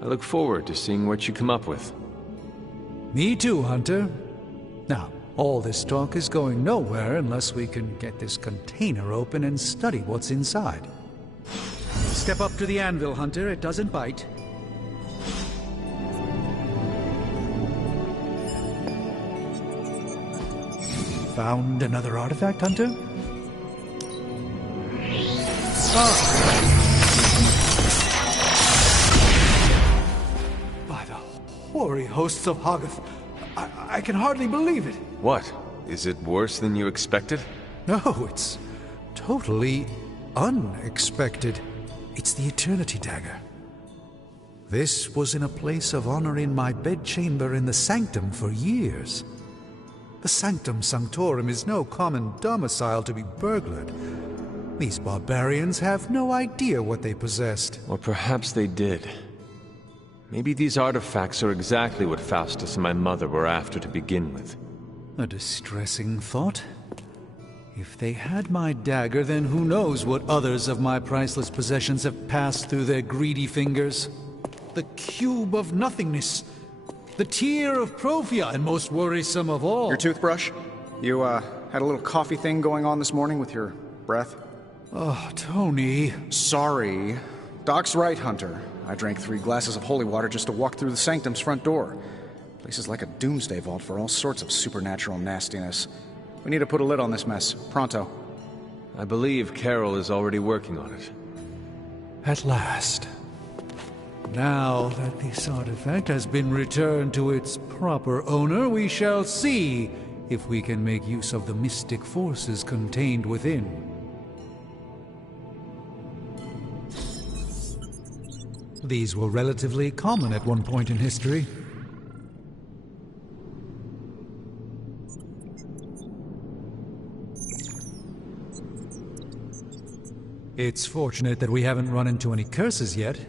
I look forward to seeing what you come up with. Me too, Hunter. Now, all this talk is going nowhere unless we can get this container open and study what's inside. Step up to the anvil, Hunter. It doesn't bite. Found another artifact, Hunter? By the hoary hosts of Hoggoth, I can hardly believe it. What? Is it worse than you expected? No, it's totally unexpected. It's the Eternity Dagger. This was in a place of honor in my bedchamber in the Sanctum for years. The Sanctum Sanctorum is no common domicile to be burglared. These barbarians have no idea what they possessed. Or perhaps they did. Maybe these artifacts are exactly what Faustus and my mother were after to begin with. A distressing thought. If they had my dagger, then who knows what others of my priceless possessions have passed through their greedy fingers. The cube of nothingness. The tear of Profia, and most worrisome of all. Your toothbrush? You, had a little coffee thing going on this morning with your breath? Oh, Tony. Sorry. Doc's right, Hunter. I drank 3 glasses of holy water just to walk through the sanctum's front door. Place is like a doomsday vault for all sorts of supernatural nastiness. We need to put a lid on this mess. Pronto. I believe Carol is already working on it. At last. Now that this artifact has been returned to its proper owner, we shall see if we can make use of the mystic forces contained within. These were relatively common at one point in history. It's fortunate that we haven't run into any curses yet.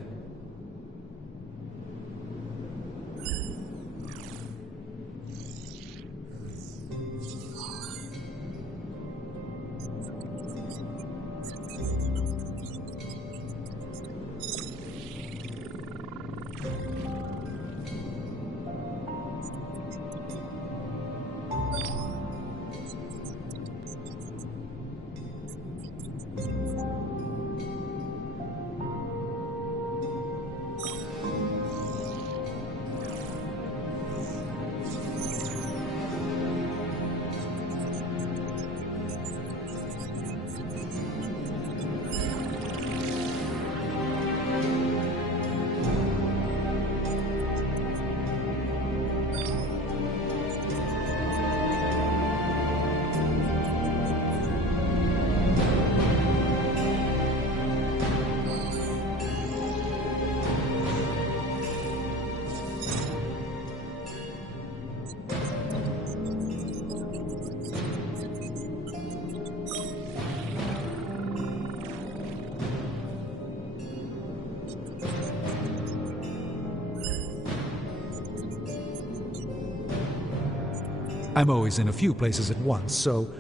I'm always in a few places at once, so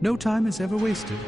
no time is ever wasted.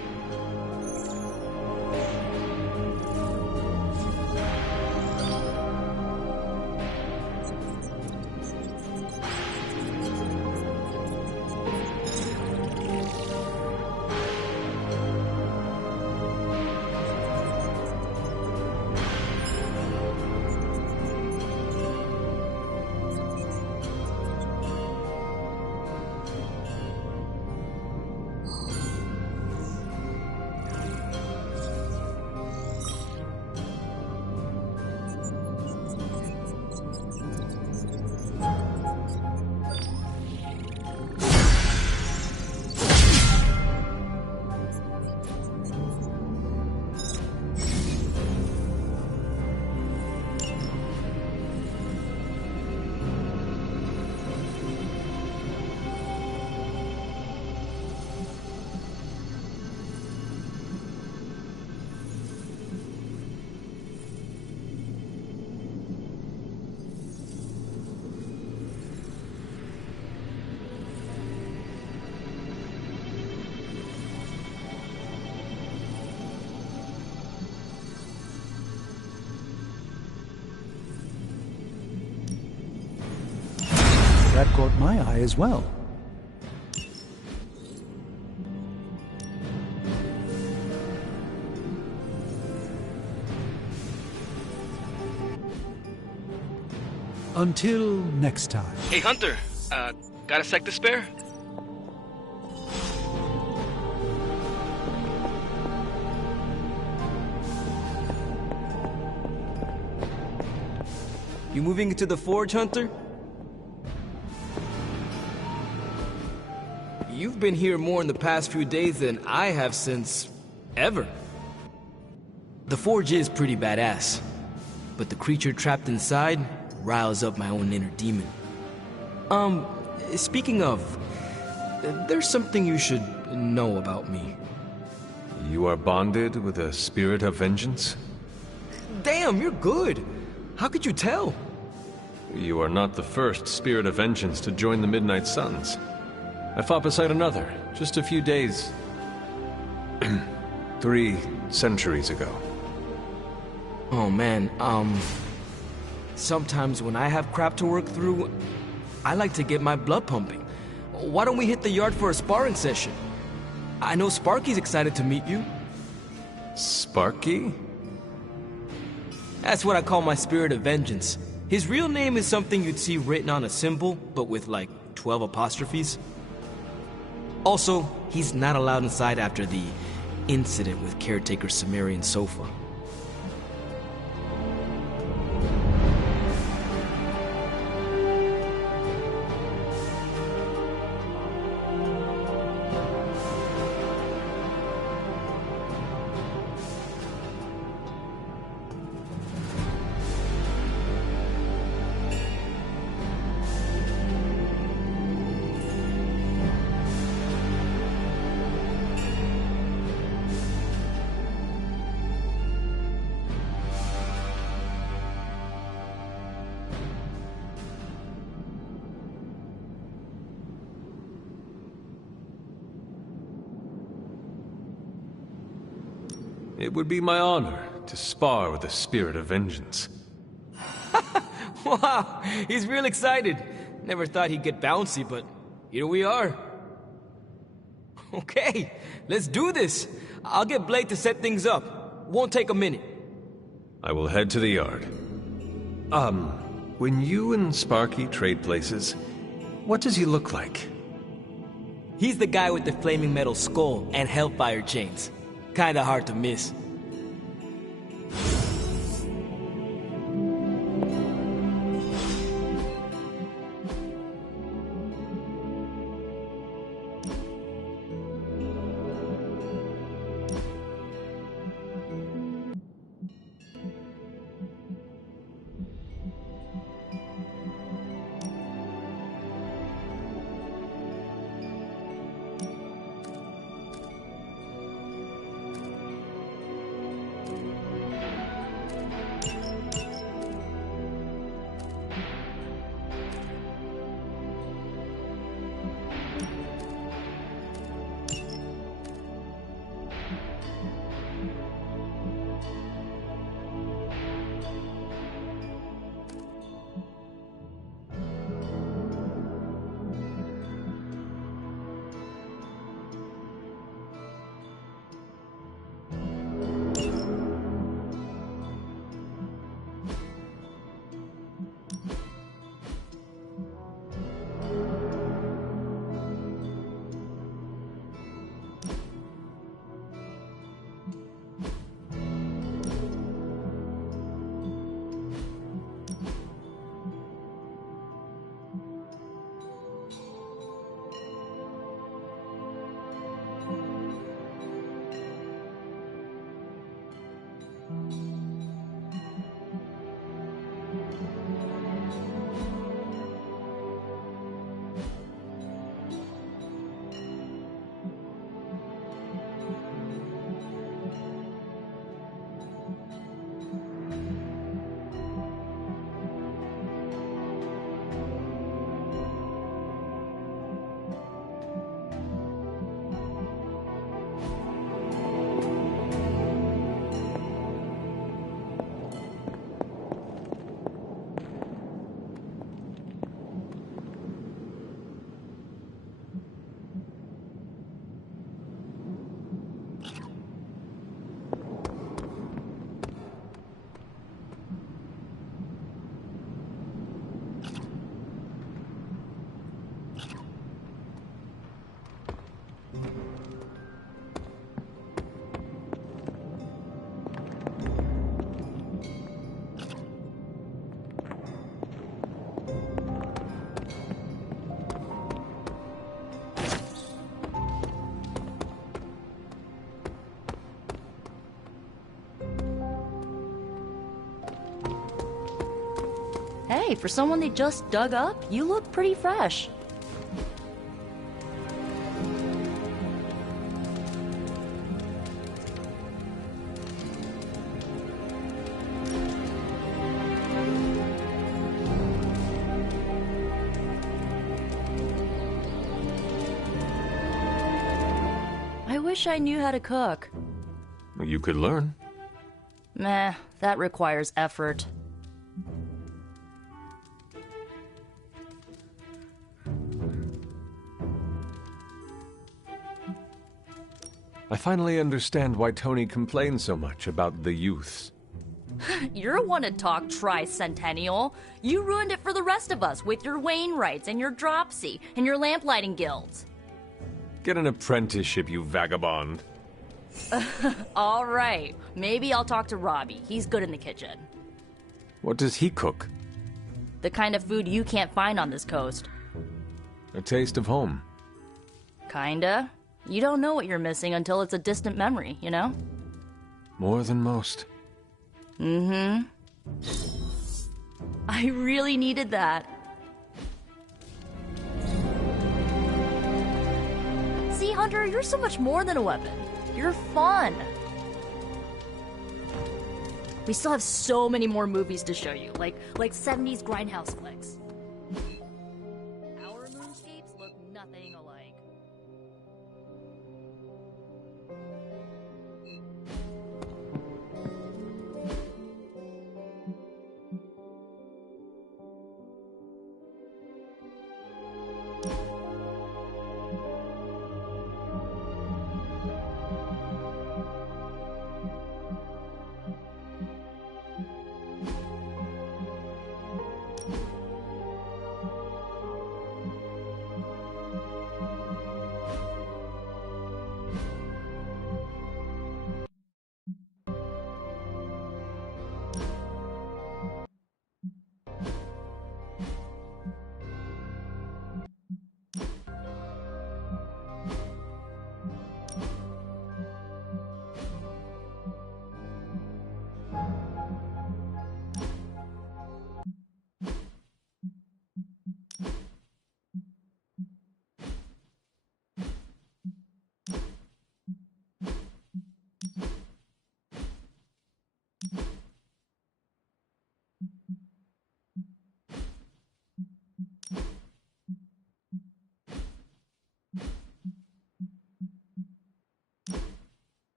That caught my eye as well. Until next time. Hey, Hunter. Got a sec to spare? You moving into the forge, Hunter? You've been here more in the past few days than I have since... ever. The forge is pretty badass, but the creature trapped inside riles up my own inner demon. Speaking of, there's something you should know about me. You are bonded with a spirit of vengeance? Damn, you're good. How could you tell? You are not the first spirit of vengeance to join the Midnight Suns. I fought beside another, just a few days... 3 centuries ago. Oh man, sometimes when I have crap to work through, I like to get my blood pumping. Why don't we hit the yard for a sparring session? I know Sparky's excited to meet you. Sparky? That's what I call my spirit of vengeance. His real name is something you'd see written on a symbol, but with like 12 apostrophes. Also, he's not allowed inside after the incident with caretaker Sumerian's sofa. It would be my honor to spar with the spirit of vengeance. Wow, he's real excited. Never thought he'd get bouncy, but here we are. Okay, let's do this. I'll get Blake to set things up. Won't take a minute. I will head to the yard. When you and Sparky trade places, what does he look like? He's the guy with the flaming metal skull and hellfire chains. Kinda hard to miss. Hey, for someone they just dug up, you look pretty fresh. wish I knew how to cook. You could learn. Meh, that requires effort. I finally understand why Tony complains so much about the youths. You're one to talk tricentennial. You ruined it for the rest of us with your Wainwrights and your Dropsy and your lamplighting guilds. Get an apprenticeship, you vagabond. All right, maybe I'll talk to Robbie. He's good in the kitchen. What does he cook? The kind of food you can't find on this coast. A taste of home. Kinda. You don't know what you're missing until it's a distant memory, you know? More than most. Mm-hmm. I really needed that. See, Hunter, you're so much more than a weapon. You're fun. We still have so many more movies to show you, like 70s grindhouse flicks. Our moonscapes look nothing alike.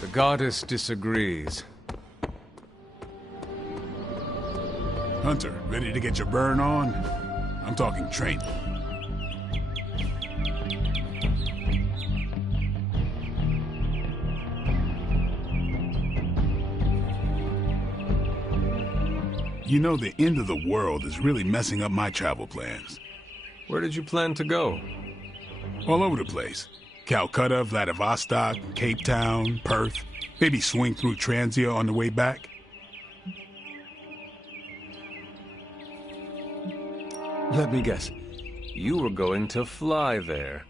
The goddess disagrees. Hunter, ready to get your burn on? I'm talking training. You know, the end of the world is really messing up my travel plans. Where did you plan to go? All over the place. Calcutta, Vladivostok, Cape Town, Perth. Maybe swing through Transia on the way back. Let me guess. You were going to fly there.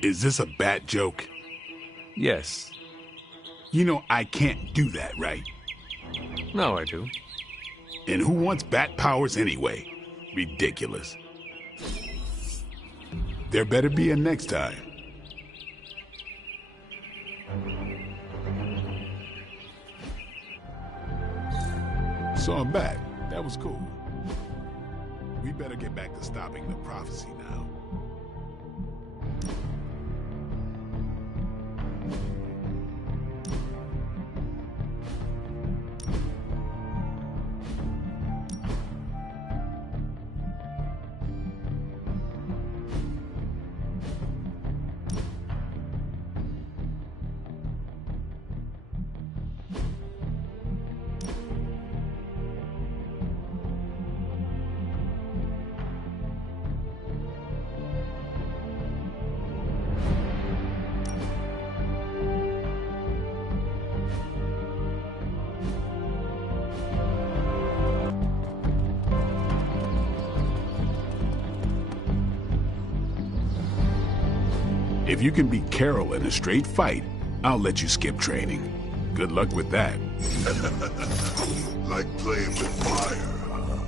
Is this a bat joke? Yes. You know I can't do that, right? No, I do. And who wants bat powers anyway? Ridiculous. There better be a next time. So I'm back. That was cool. We better get back to stopping the prophecy now. If you can beat Carol in a straight fight, I'll let you skip training. Good luck with that. Like playing with fire, huh?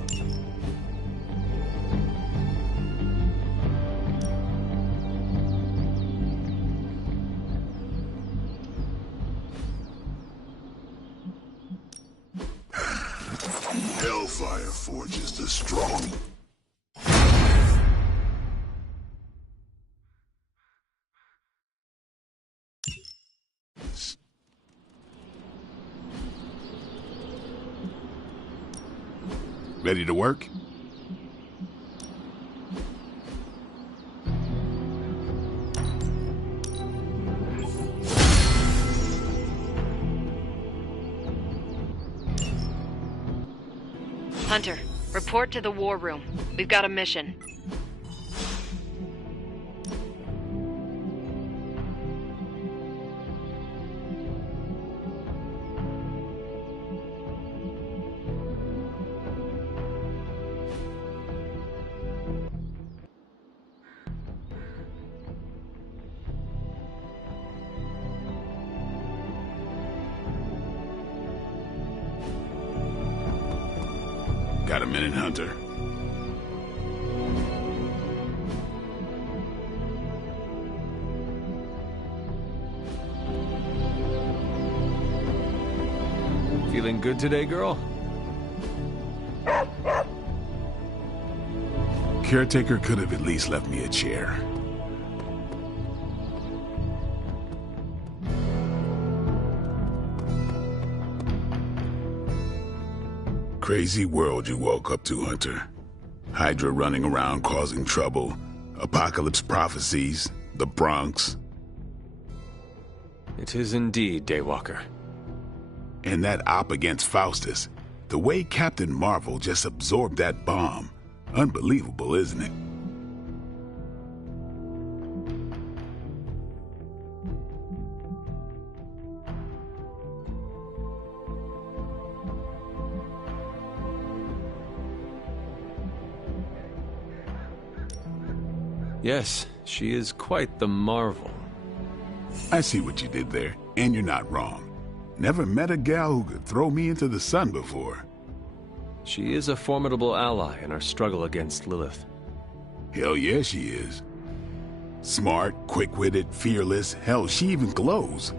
Hellfire forges the strong. Ready to work? Hunter, report to the war room. We've got a mission. Got a minute, Hunter? Feeling good today, girl? Caretaker could have at least left me a chair. Crazy world you woke up to, Hunter. Hydra running around causing trouble, apocalypse prophecies, the Bronx. It is indeed, Daywalker. And that op against Faustus. The way Captain Marvel just absorbed that bomb. Unbelievable, isn't it? Yes, she is quite the marvel. I see what you did there, and you're not wrong. Never met a gal who could throw me into the sun before. She is a formidable ally in our struggle against Lilith. Hell yeah, she is. Smart, quick-witted, fearless, hell, she even glows.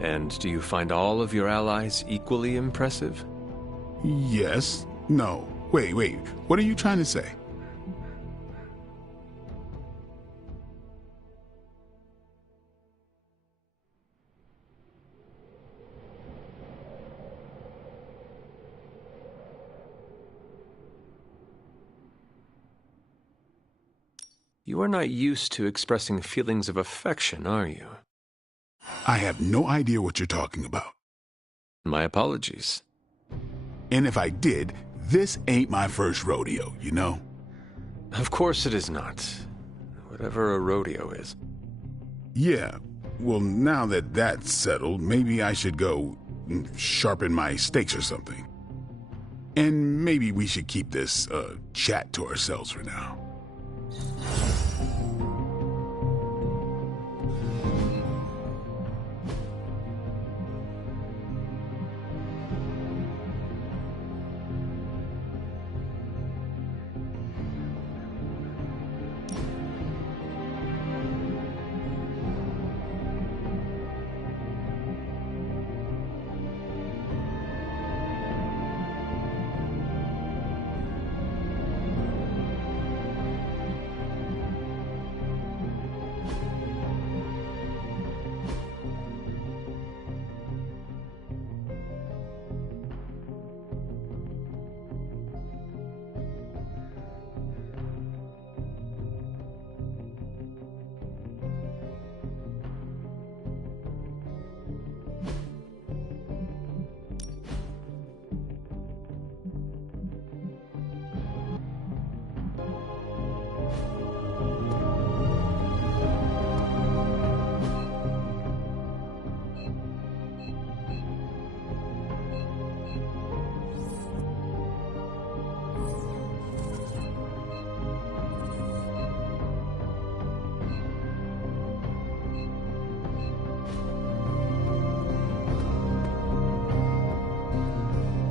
And do you find all of your allies equally impressive? Yes. No. Wait. What are you trying to say? You are not used to expressing feelings of affection, are you? I have no idea what you're talking about. My apologies. And if I did, this ain't my first rodeo, you know? Of course it is not. Whatever a rodeo is. Yeah. Well, now that that's settled, maybe I should go sharpen my stakes or something. And maybe we should keep this chat to ourselves for now.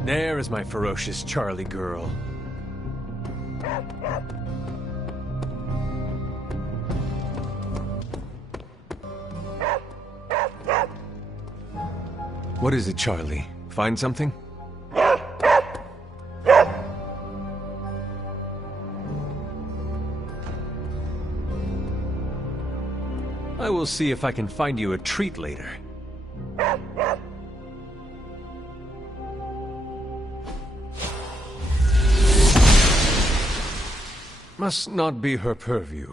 There is my ferocious Charlie girl. What is it, Charlie? Find something? I will see if I can find you a treat later. Must not be her purview.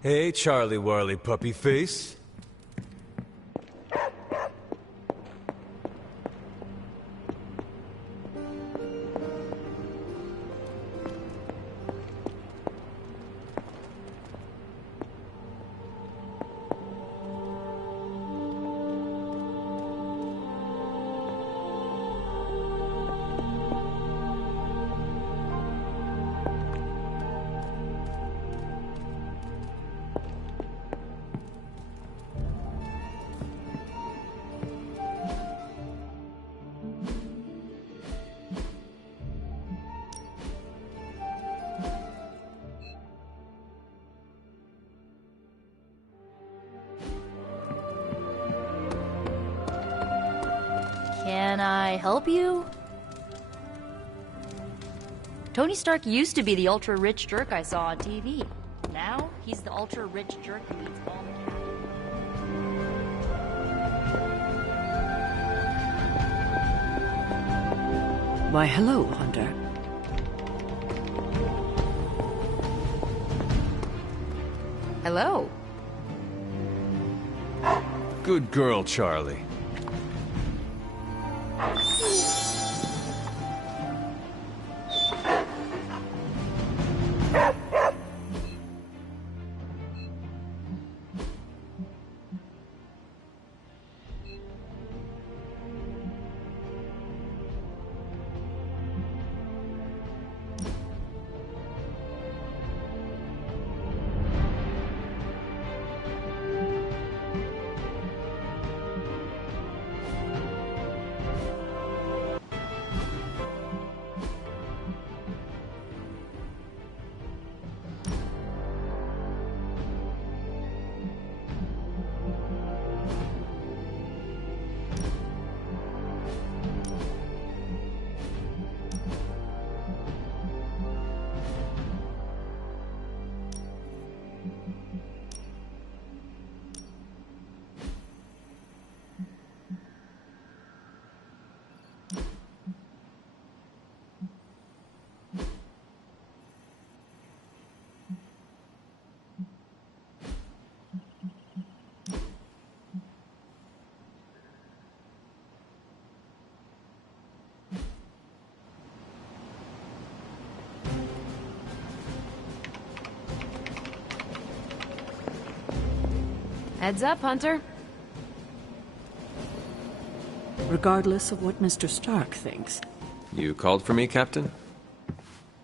Hey, Charlie Warley puppy face. Can I help you? Tony Stark used to be the ultra-rich jerk I saw on TV. Now, he's the ultra-rich jerk who eats all the cat. Why, hello, Hunter. Hello. Good girl, Charlie. Heads up, Hunter. Regardless of what Mr. Stark thinks. You called for me, Captain?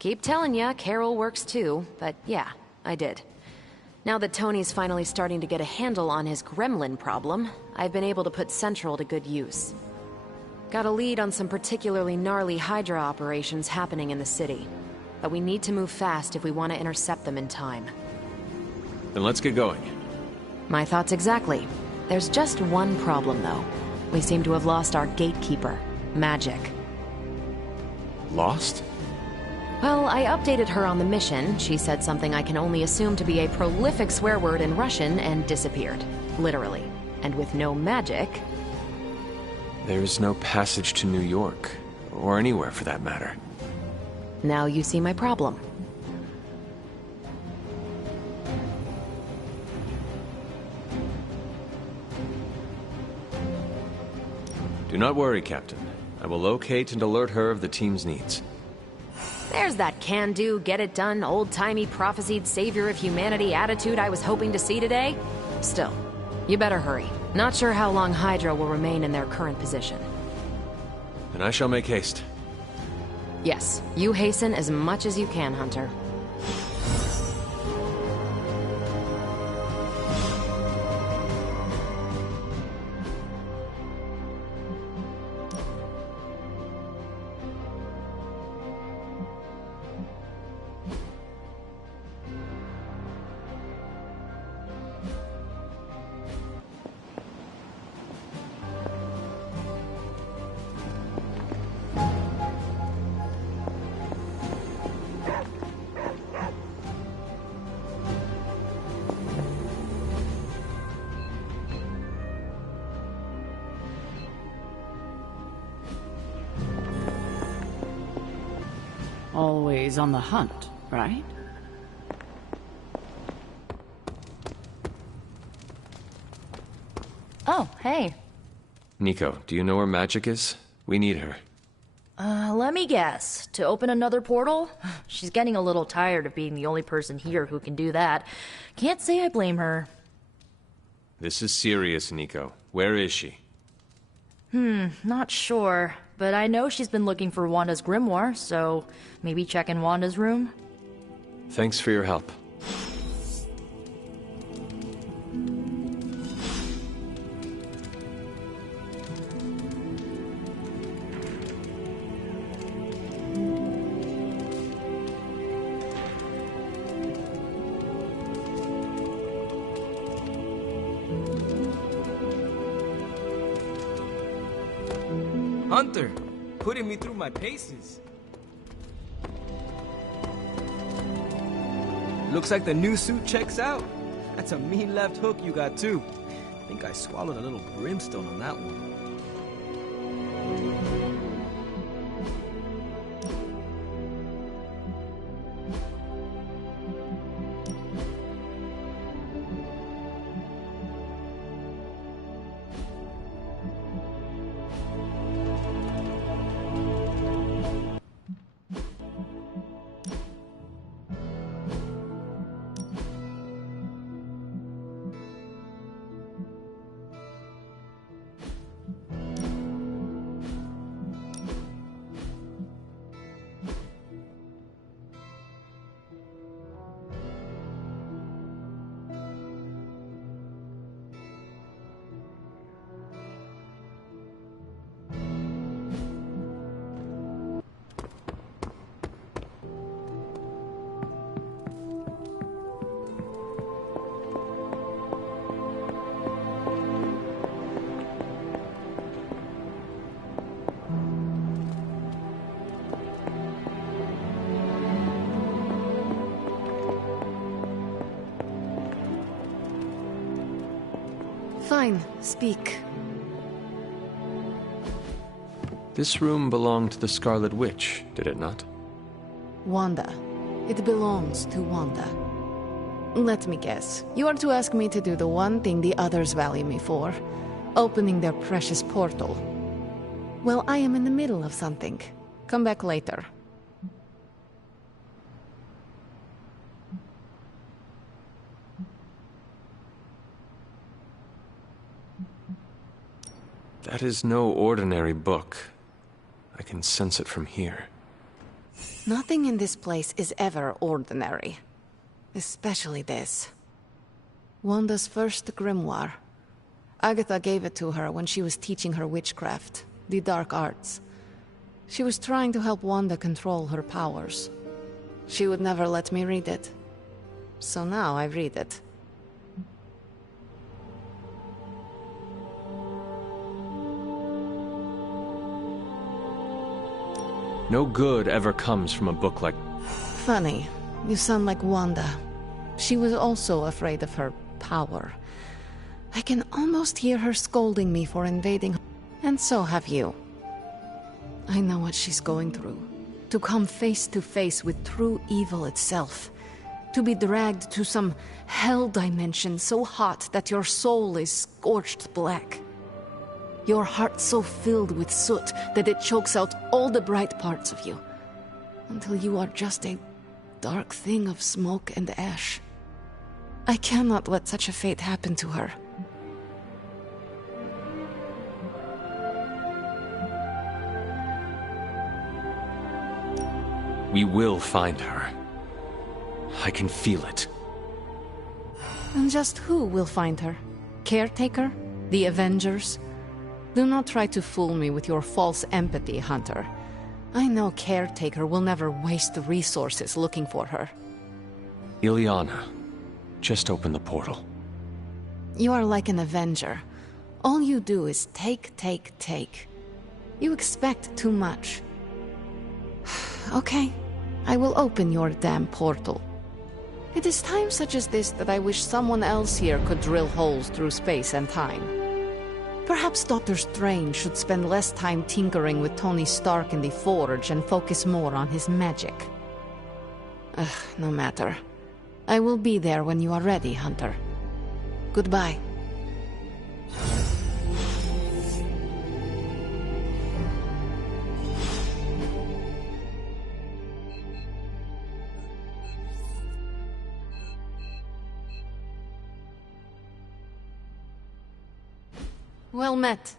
Keep telling ya, Carol works too, but yeah, I did. Now that Tony's finally starting to get a handle on his gremlin problem, I've been able to put Central to good use. Got a lead on some particularly gnarly Hydra operations happening in the city. But we need to move fast if we want to intercept them in time. Then let's get going. My thoughts exactly. There's just one problem, though. We seem to have lost our gatekeeper, Magic. Lost? Well, I updated her on the mission. She said something I can only assume to be a prolific swear word in Russian and disappeared. Literally. And with no magic... There's no passage to New York. Or anywhere, for that matter. Now you see my problem. Do not worry, Captain. I will locate and alert her of the team's needs. There's that can-do, get-it-done, old-timey prophesied savior of humanity attitude I was hoping to see today. Still, you better hurry. Not sure how long Hydra will remain in their current position. And I shall make haste. Yes, you hasten as much as you can, Hunter. Always on the hunt, right? Oh, hey. Nico, do you know where Magic is? We need her. Let me guess. To open another portal? She's getting a little tired of being the only person here who can do that. Can't say I blame her. This is serious, Nico. Where is she? Not sure. But I know she's been looking for Wanda's grimoire, so maybe check in Wanda's room? Thanks for your help. Hunter, putting me through my paces. Looks like the new suit checks out. That's a mean left hook you got too. I think I swallowed a little brimstone on that one. Fine, speak. This room belonged to the Scarlet Witch, did it not? Wanda. It belongs to Wanda. Let me guess. You are to ask me to do the one thing the others value me for. Opening their precious portal. Well, I am in the middle of something. Come back later. That is no ordinary book. I can sense it from here. Nothing in this place is ever ordinary. Especially this. Wanda's first grimoire. Agatha gave it to her when she was teaching her witchcraft, the dark arts. She was trying to help Wanda control her powers. She would never let me read it. So now I read it. No good ever comes from a book like... Funny. You sound like Wanda. She was also afraid of her power. I can almost hear her scolding me for invading, and so have you. I know what she's going through. To come face to face with true evil itself. To be dragged to some hell dimension so hot that your soul is scorched black. Your heart so filled with soot that it chokes out all the bright parts of you. Until you are just a dark thing of smoke and ash. I cannot let such a fate happen to her. We will find her. I can feel it. And just who will find her? Caretaker? The Avengers? Do not try to fool me with your false empathy, Hunter. I know Caretaker will never waste resources looking for her. Ileana, just open the portal. You are like an Avenger. All you do is take, take, take. You expect too much. Okay, I will open your damn portal. It is times such as this that I wish someone else here could drill holes through space and time. Perhaps Doctor Strange should spend less time tinkering with Tony Stark in the Forge and focus more on his magic. No matter. I will be there when you are ready, Hunter. Goodbye. Well met.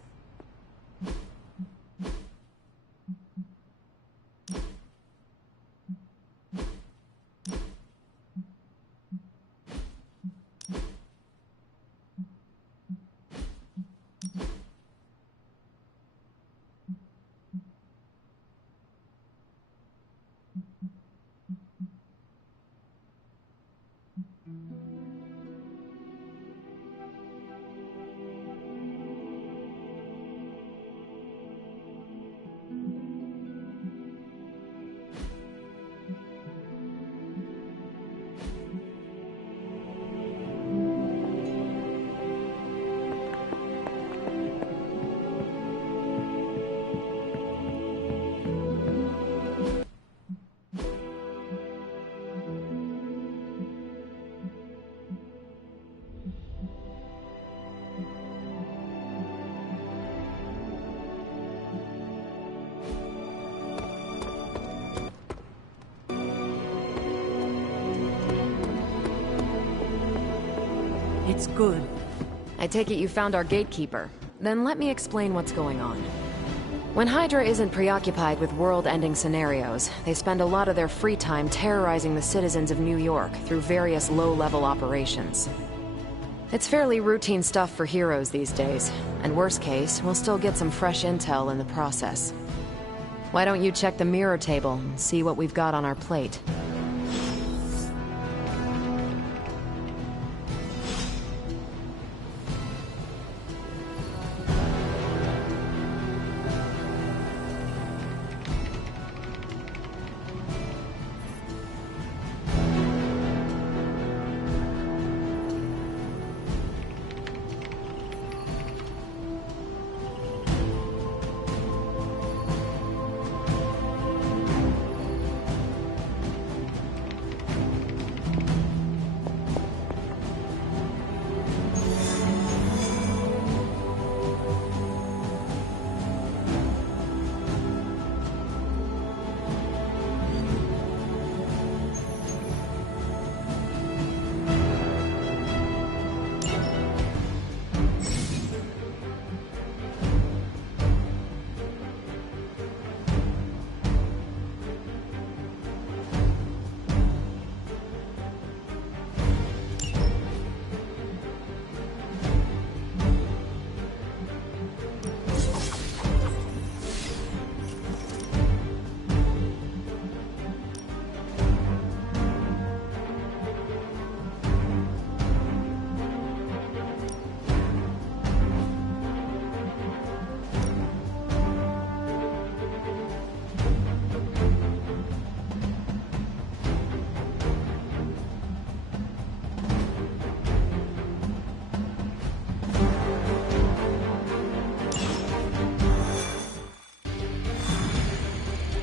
It's good. I take it you found our gatekeeper. Then let me explain what's going on. When Hydra isn't preoccupied with world-ending scenarios, they spend a lot of their free time terrorizing the citizens of New York through various low-level operations. It's fairly routine stuff for heroes these days, and worst case, we'll still get some fresh intel in the process. Why don't you check the mirror table and see what we've got on our plate?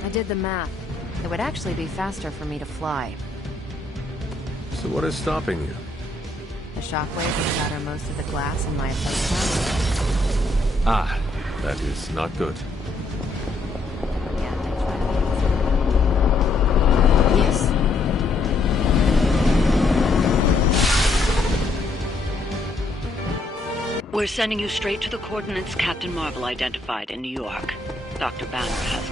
I did the math. It would actually be faster for me to fly. So what is stopping you? The shockwave will shatter most of the glass in my apartment. Ah, that is not good. Yes. We're sending you straight to the coordinates Captain Marvel identified in New York. Dr. Banner has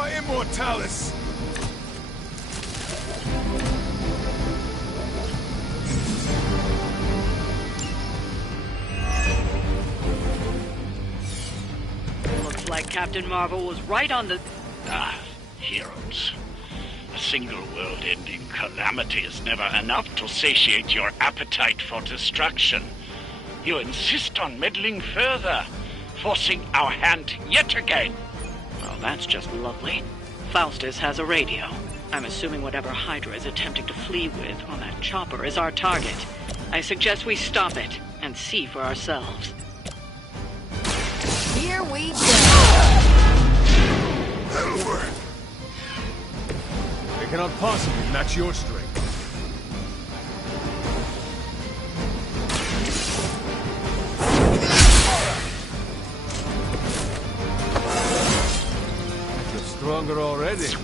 Viva Immortalis! Looks like Captain Marvel was right on the... Heroes. A single world-ending calamity is never enough to satiate your appetite for destruction. You insist on meddling further, forcing our hand yet again. Well, that's just lovely. Faustus has a radio. I'm assuming whatever Hydra is attempting to flee with on that chopper is our target. I suggest we stop it and see for ourselves. Here we go! That'll work. They cannot possibly match your strength. You're stronger already.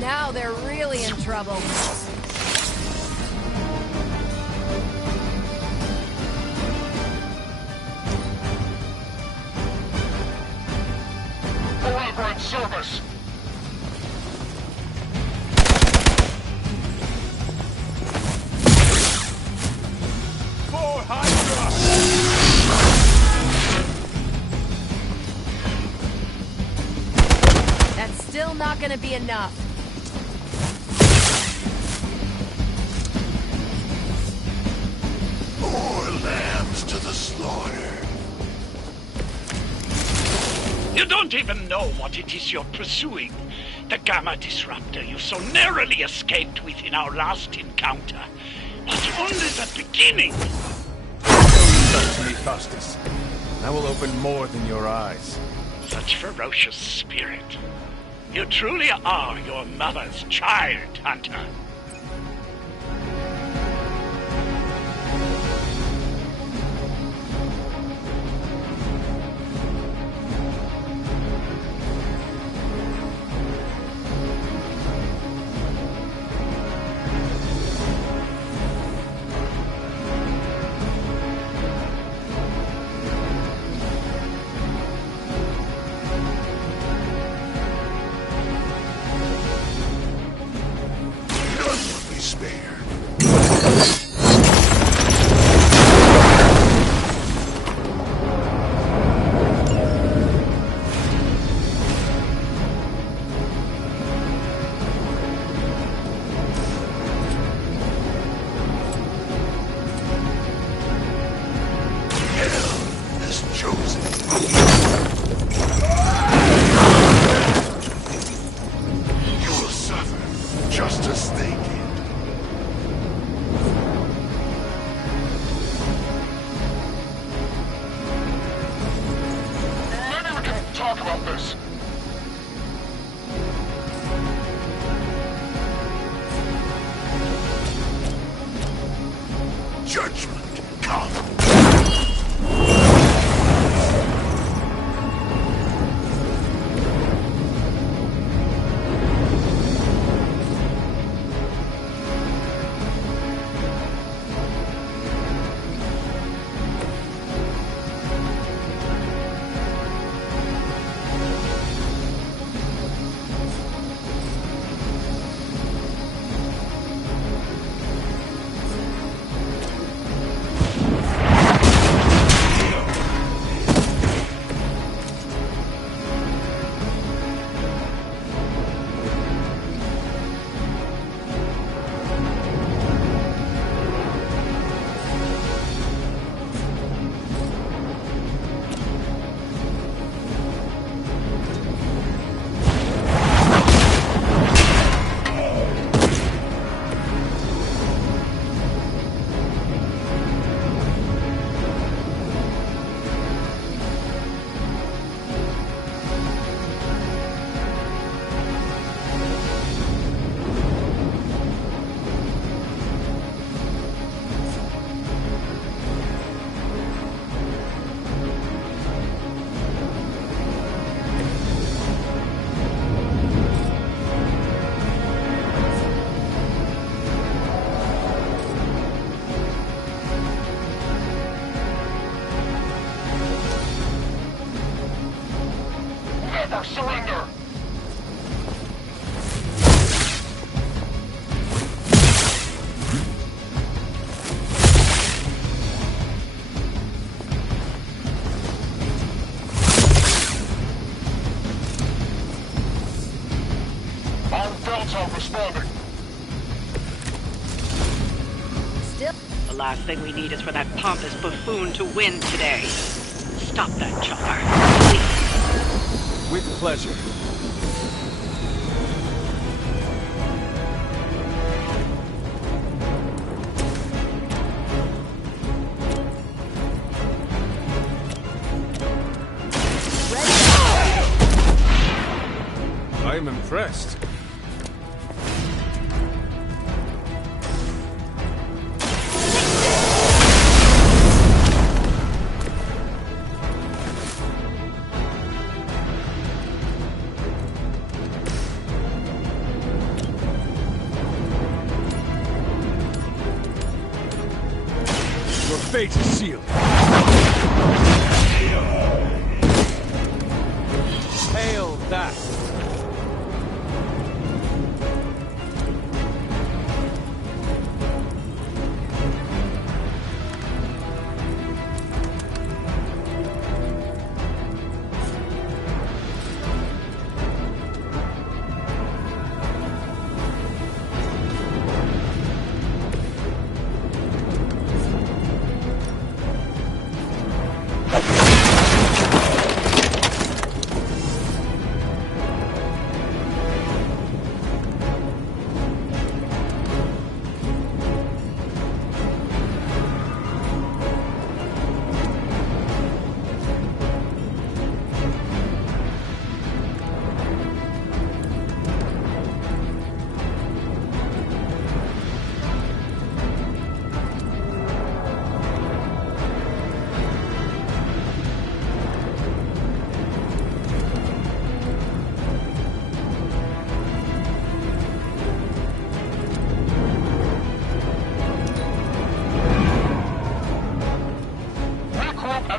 Now they're really in trouble. Elaborate service. For Hydra! That's still not gonna be enough. More lambs to the slaughter. You don't even know what it is you're pursuing. The Gamma Disruptor you so narrowly escaped with in our last encounter was only the beginning. Trust me, Faustus. I will open more than your eyes. Such ferocious spirit. You truly are your mother's child, Hunter. None will be spared. Hell has chosen. You will suffer just as they did. Maybe we can talk about this. Judgment come. Scouts are responding. Still. The last thing we need is for that pompous buffoon to win today. Stop that chopper. With pleasure. I am impressed. Your fate is sealed. Hail that!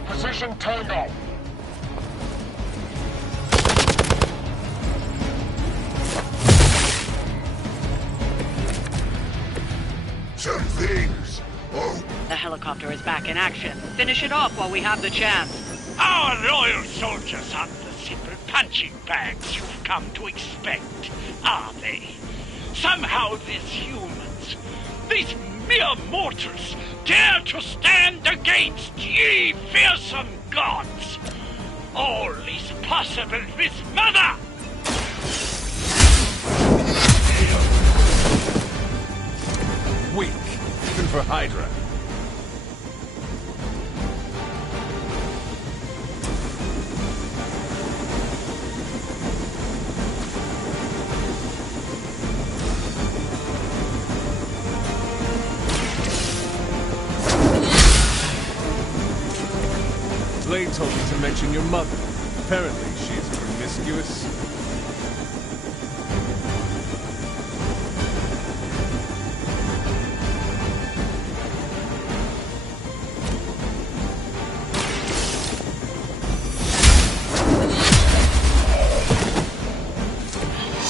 Position Tango. Some things. Oh. The helicopter is back in action. Finish it off while we have the chance. Our loyal soldiers aren't the simple punching bags you've come to expect, are they? Somehow these humans, these mere mortals, dare to stand against ye fearsome gods. All is possible with Mother! Weak, even for Hydra. Blade told me to mention your mother. Apparently, she's promiscuous.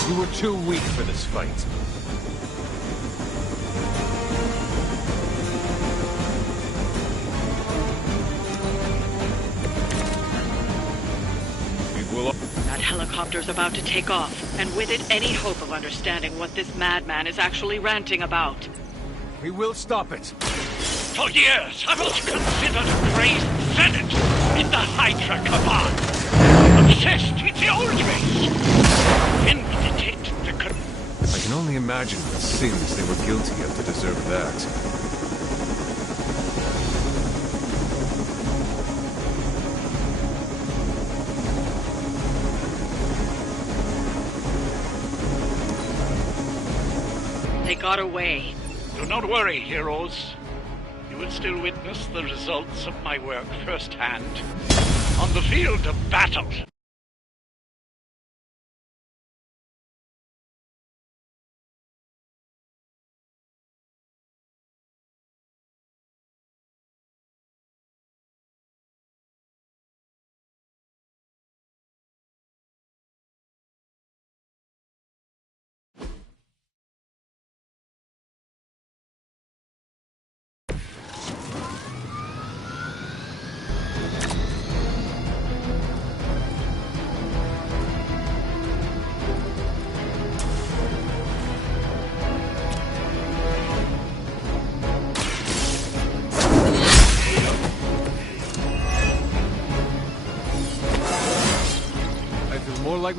You were too weak for this fight. That helicopter's about to take off, and with it, any hope of understanding what this madman is actually ranting about. We will stop it. For years, I was considered a crazed zealot in the Hydra command. Obsessed with the old race. When we detected the I can only imagine the sins they were guilty of to deserve that. They got away. Do not worry, heroes. You will still witness the results of my work firsthand. On the field of battle.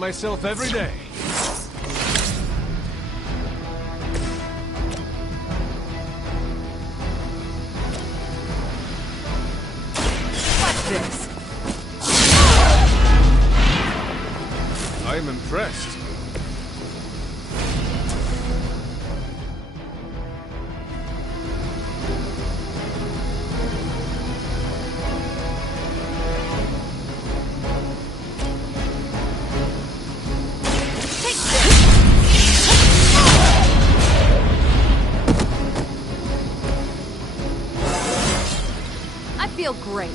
myself every day. What's this? I am impressed. I feel great.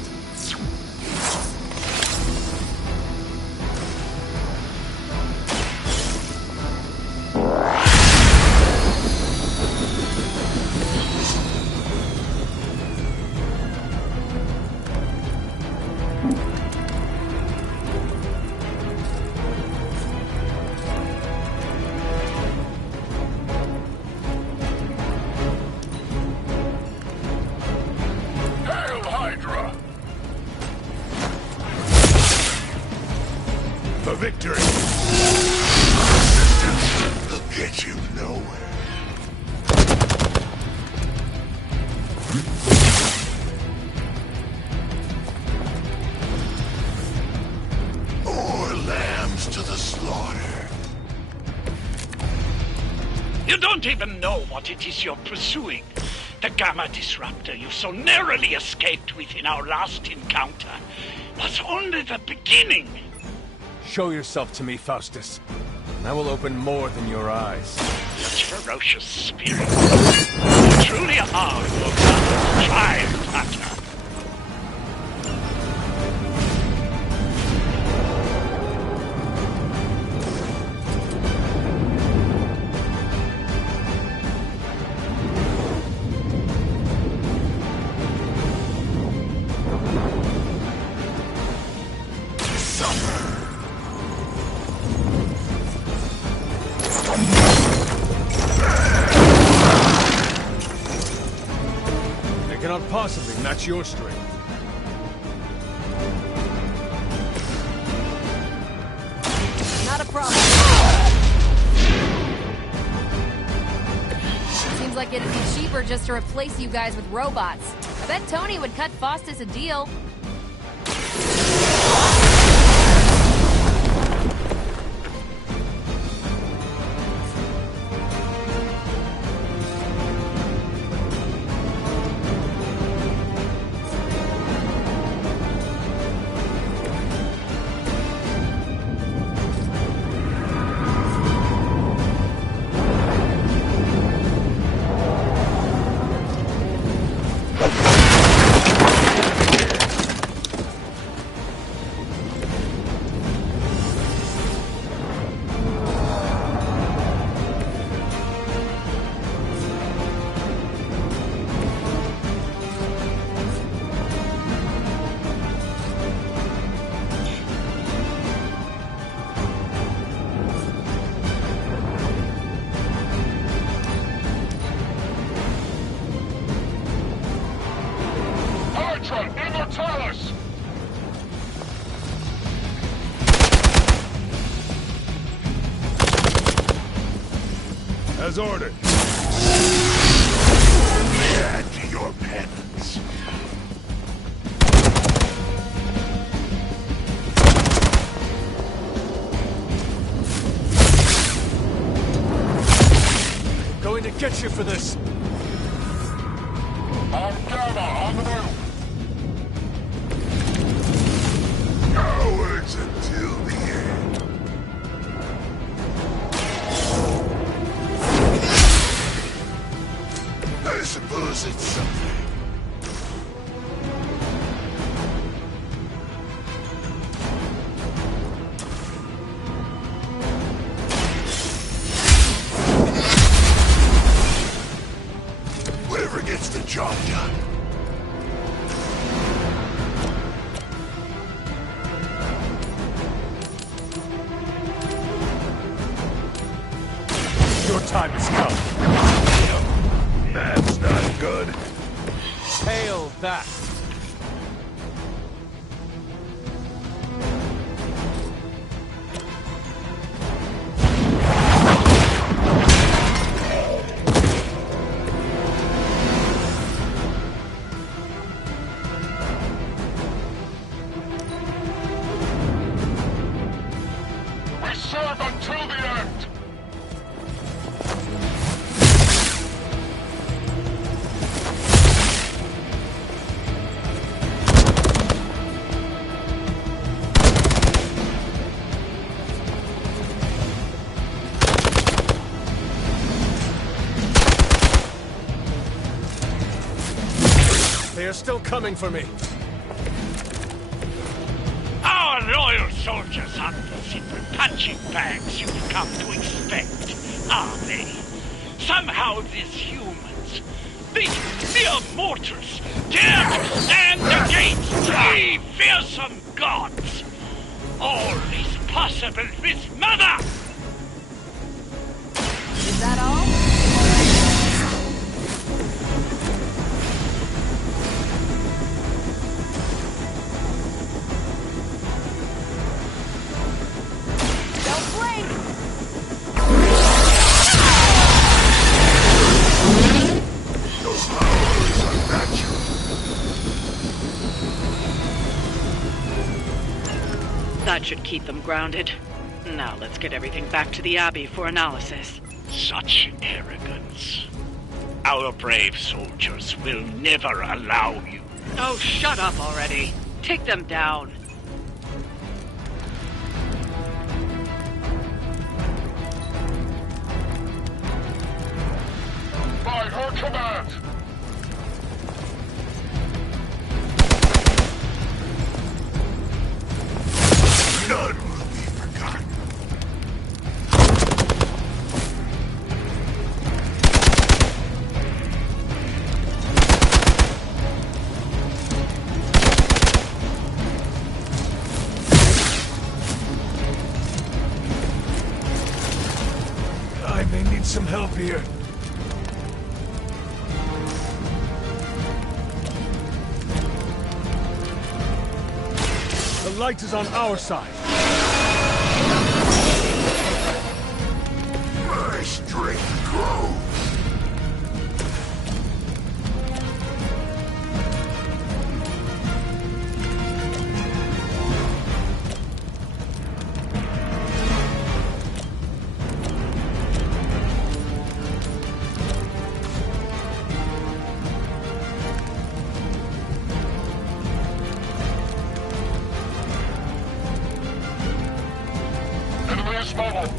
Hail Hydra! For victory! Resistance will get you nowhere. More lambs to the slaughter. You don't even know what it is you're pursuing. The Gamma Disruptor you so narrowly escaped with in our last encounter was only the beginning. Show yourself to me, Faustus, and I will open more than your eyes. Such ferocious spirit. You truly are your Gamma's triumph hunter. They cannot possibly match your strength. Not a problem. Seems like it'd be cheaper just to replace you guys with robots. I bet Tony would cut Faustus a deal. Hydra Immortalis! As ordered. Add to your penance. Going to get you for this. On Gamma, on the move! Cowards until the end. I suppose it's something. Whatever gets the job done. Your time has come. That's not good. Hail that! They are still coming for me. Our loyal soldiers aren't the simple punching bags you've come to expect, are they? Somehow these humans, these mere mortals, dare to stand against three fearsome gods. All is possible with Mother! Is that all? That should keep them grounded. Now let's get everything back to the Abbey for analysis. Such arrogance. Our brave soldiers will never allow you. Oh, shut up already. Take them down. By her command! None will be forgotten. I may need some help here. The light is on our side. My strength grows. Enemy is mobile.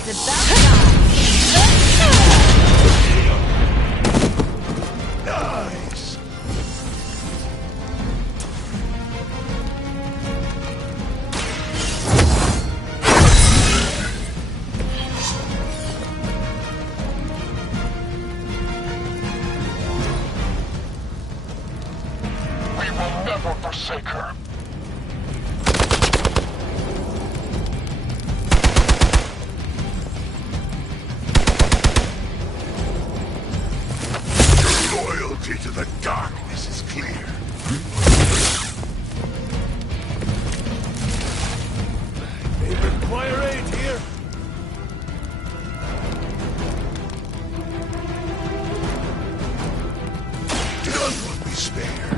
It's about time. Nice. We will never forsake her. Your loyalty to the darkness is clear. They require aid here. None will be spared.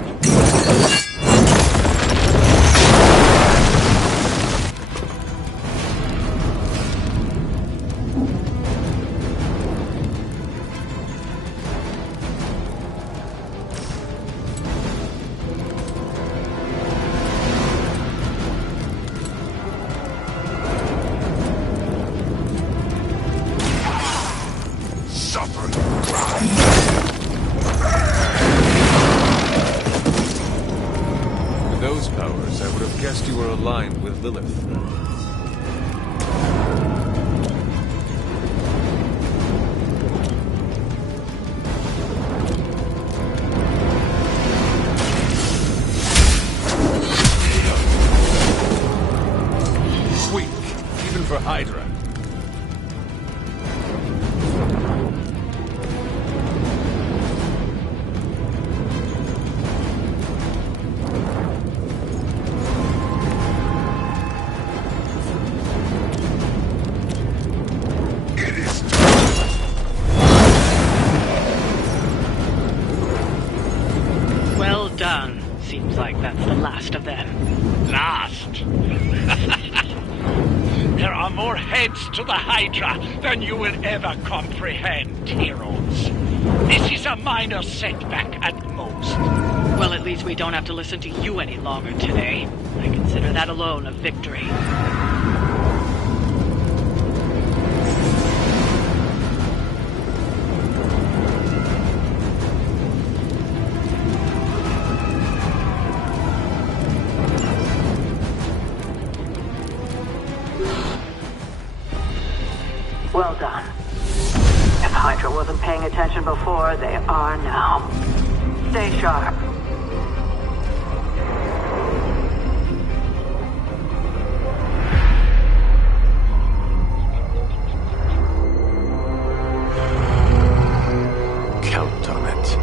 Suffer the cry. With those powers, I would have guessed you were aligned with Lilith. Weak, even for Hydra. It is time. Well done. Seems like that's the last of them. Last. There are more heads to the Hydra than you will ever comprehend, heroes. This is a minor setback at most. Well, at least we don't have to listen to you any longer today. I consider that alone a victory. Well done. If Hydra wasn't paying attention before, they are now. Stay sharp. Count on it.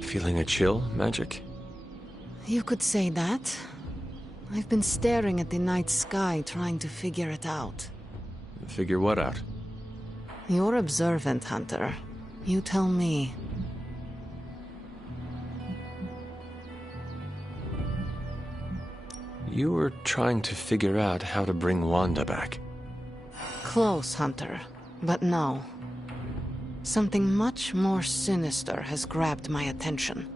Feeling a chill, Magic? You could say that. I've been staring at the night sky trying to figure it out. Figure what out? You're observant, Hunter. You tell me. You were trying to figure out how to bring Wanda back. Close, Hunter. But no. Something much more sinister has grabbed my attention.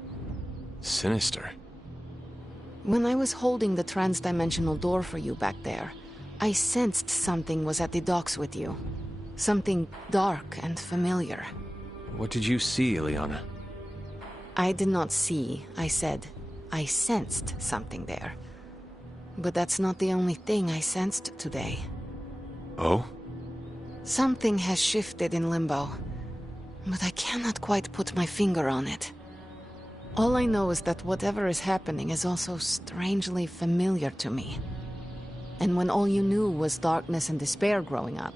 Sinister? When I was holding the trans-dimensional door for you back there, I sensed something was at the docks with you. Something dark and familiar. What did you see, Ileana? I did not see, I said. I sensed something there. But that's not the only thing I sensed today. Oh? Something has shifted in Limbo. But I cannot quite put my finger on it. All I know is that whatever is happening is also strangely familiar to me. And when all you knew was darkness and despair growing up,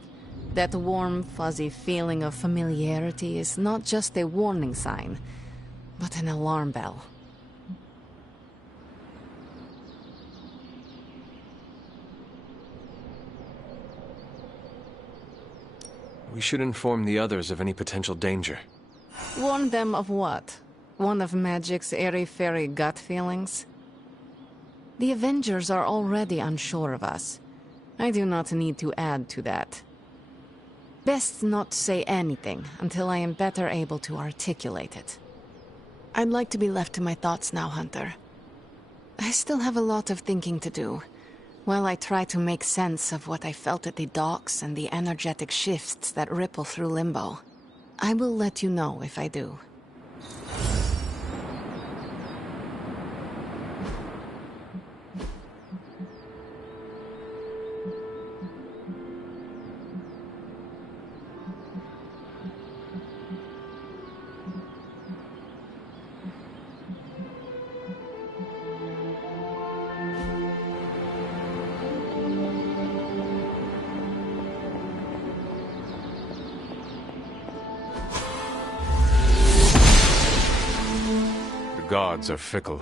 that warm, fuzzy feeling of familiarity is not just a warning sign, but an alarm bell. We should inform the others of any potential danger. Warn them of what? One of Magic's airy-fairy gut feelings? The Avengers are already unsure of us. I do not need to add to that. Best not say anything until I am better able to articulate it. I'd like to be left to my thoughts now, Hunter. I still have a lot of thinking to do, while I try to make sense of what I felt at the docks and the energetic shifts that ripple through Limbo. I will let you know if I do. gods are fickle.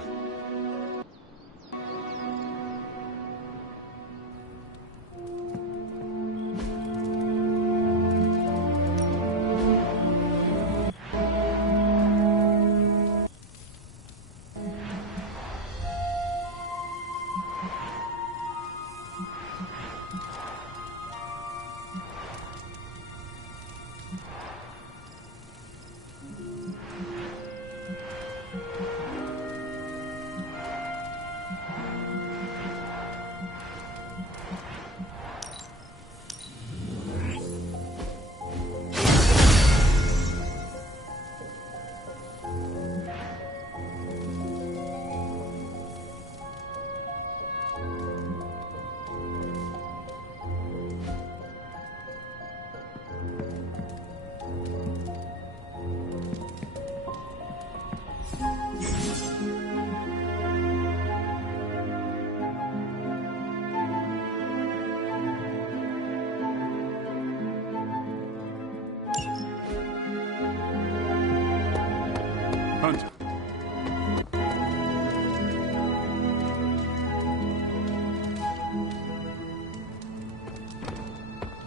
Hunter.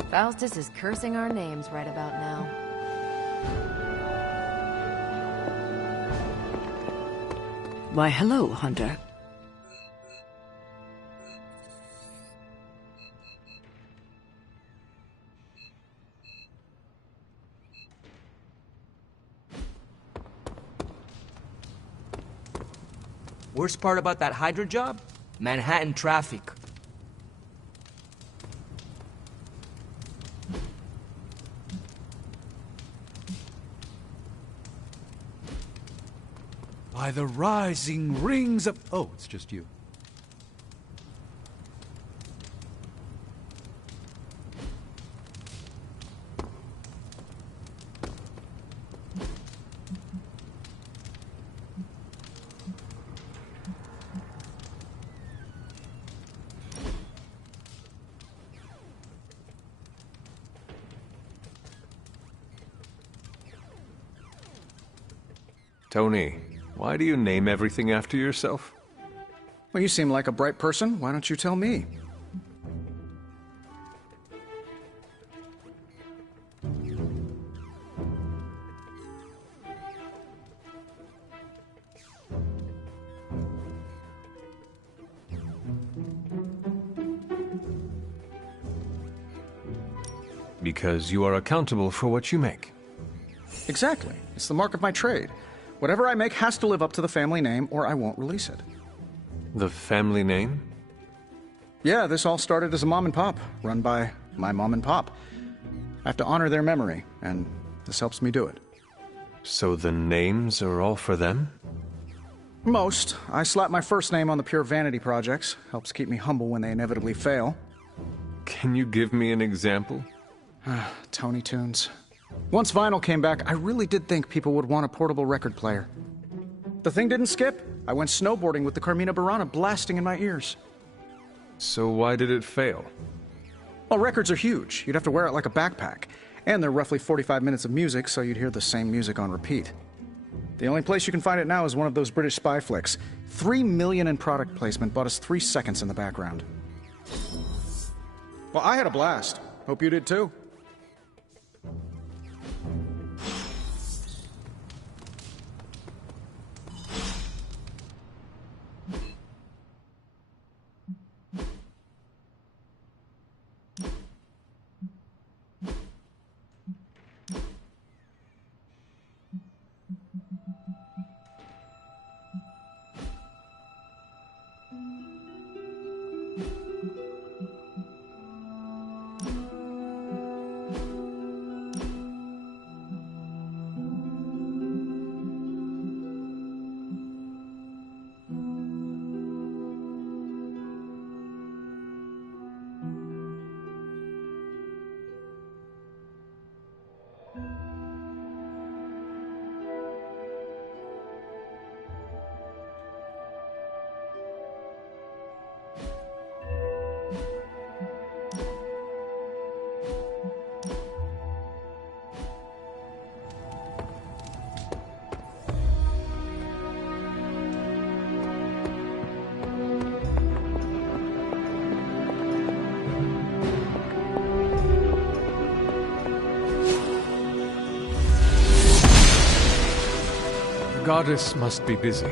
Faustus is cursing our names right about now. Why, hello, Hunter. Worst part about that Hydra job? Manhattan traffic. By the rising rings of... Oh, it's just you. Tony, why do you name everything after yourself? Well, you seem like a bright person. Why don't you tell me? Because you are accountable for what you make. Exactly. It's the mark of my trade. Whatever I make has to live up to the family name, or I won't release it. The family name? Yeah, this all started as a mom and pop, run by my mom and pop. I have to honor their memory, and this helps me do it. So the names are all for them? Most. I slap my first name on the pure vanity projects. Helps keep me humble when they inevitably fail. Can you give me an example? Tony Tunes. Once vinyl came back, I really did think people would want a portable record player. The thing didn't skip. I went snowboarding with the Carmina Burana blasting in my ears. So why did it fail? Well, records are huge. You'd have to wear it like a backpack. And they're roughly 45 minutes of music, so you'd hear the same music on repeat. The only place you can find it now is one of those British spy flicks. $3 million in product placement bought us 3 seconds in the background. Well, I had a blast. Hope you did too. goddess must be busy.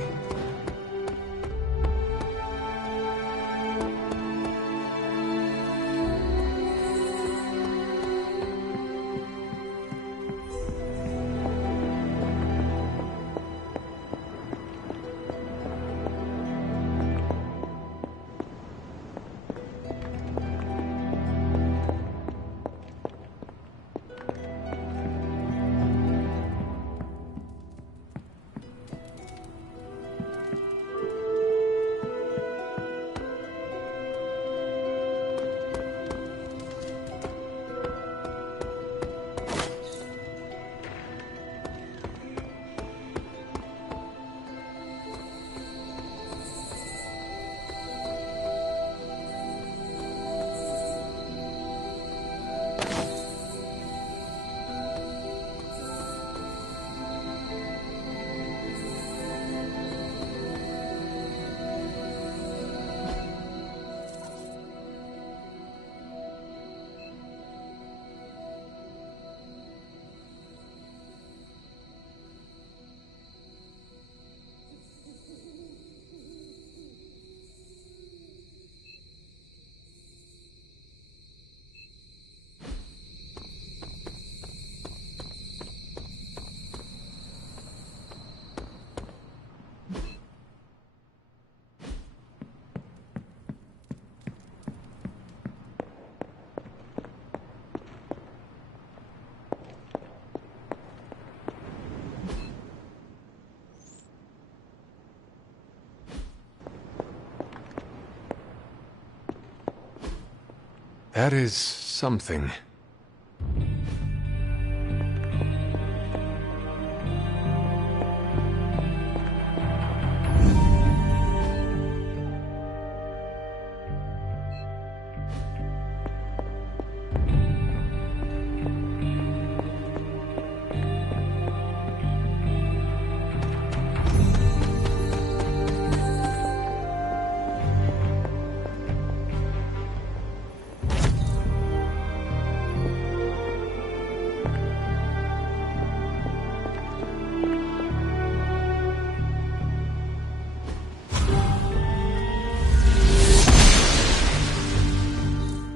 That is something.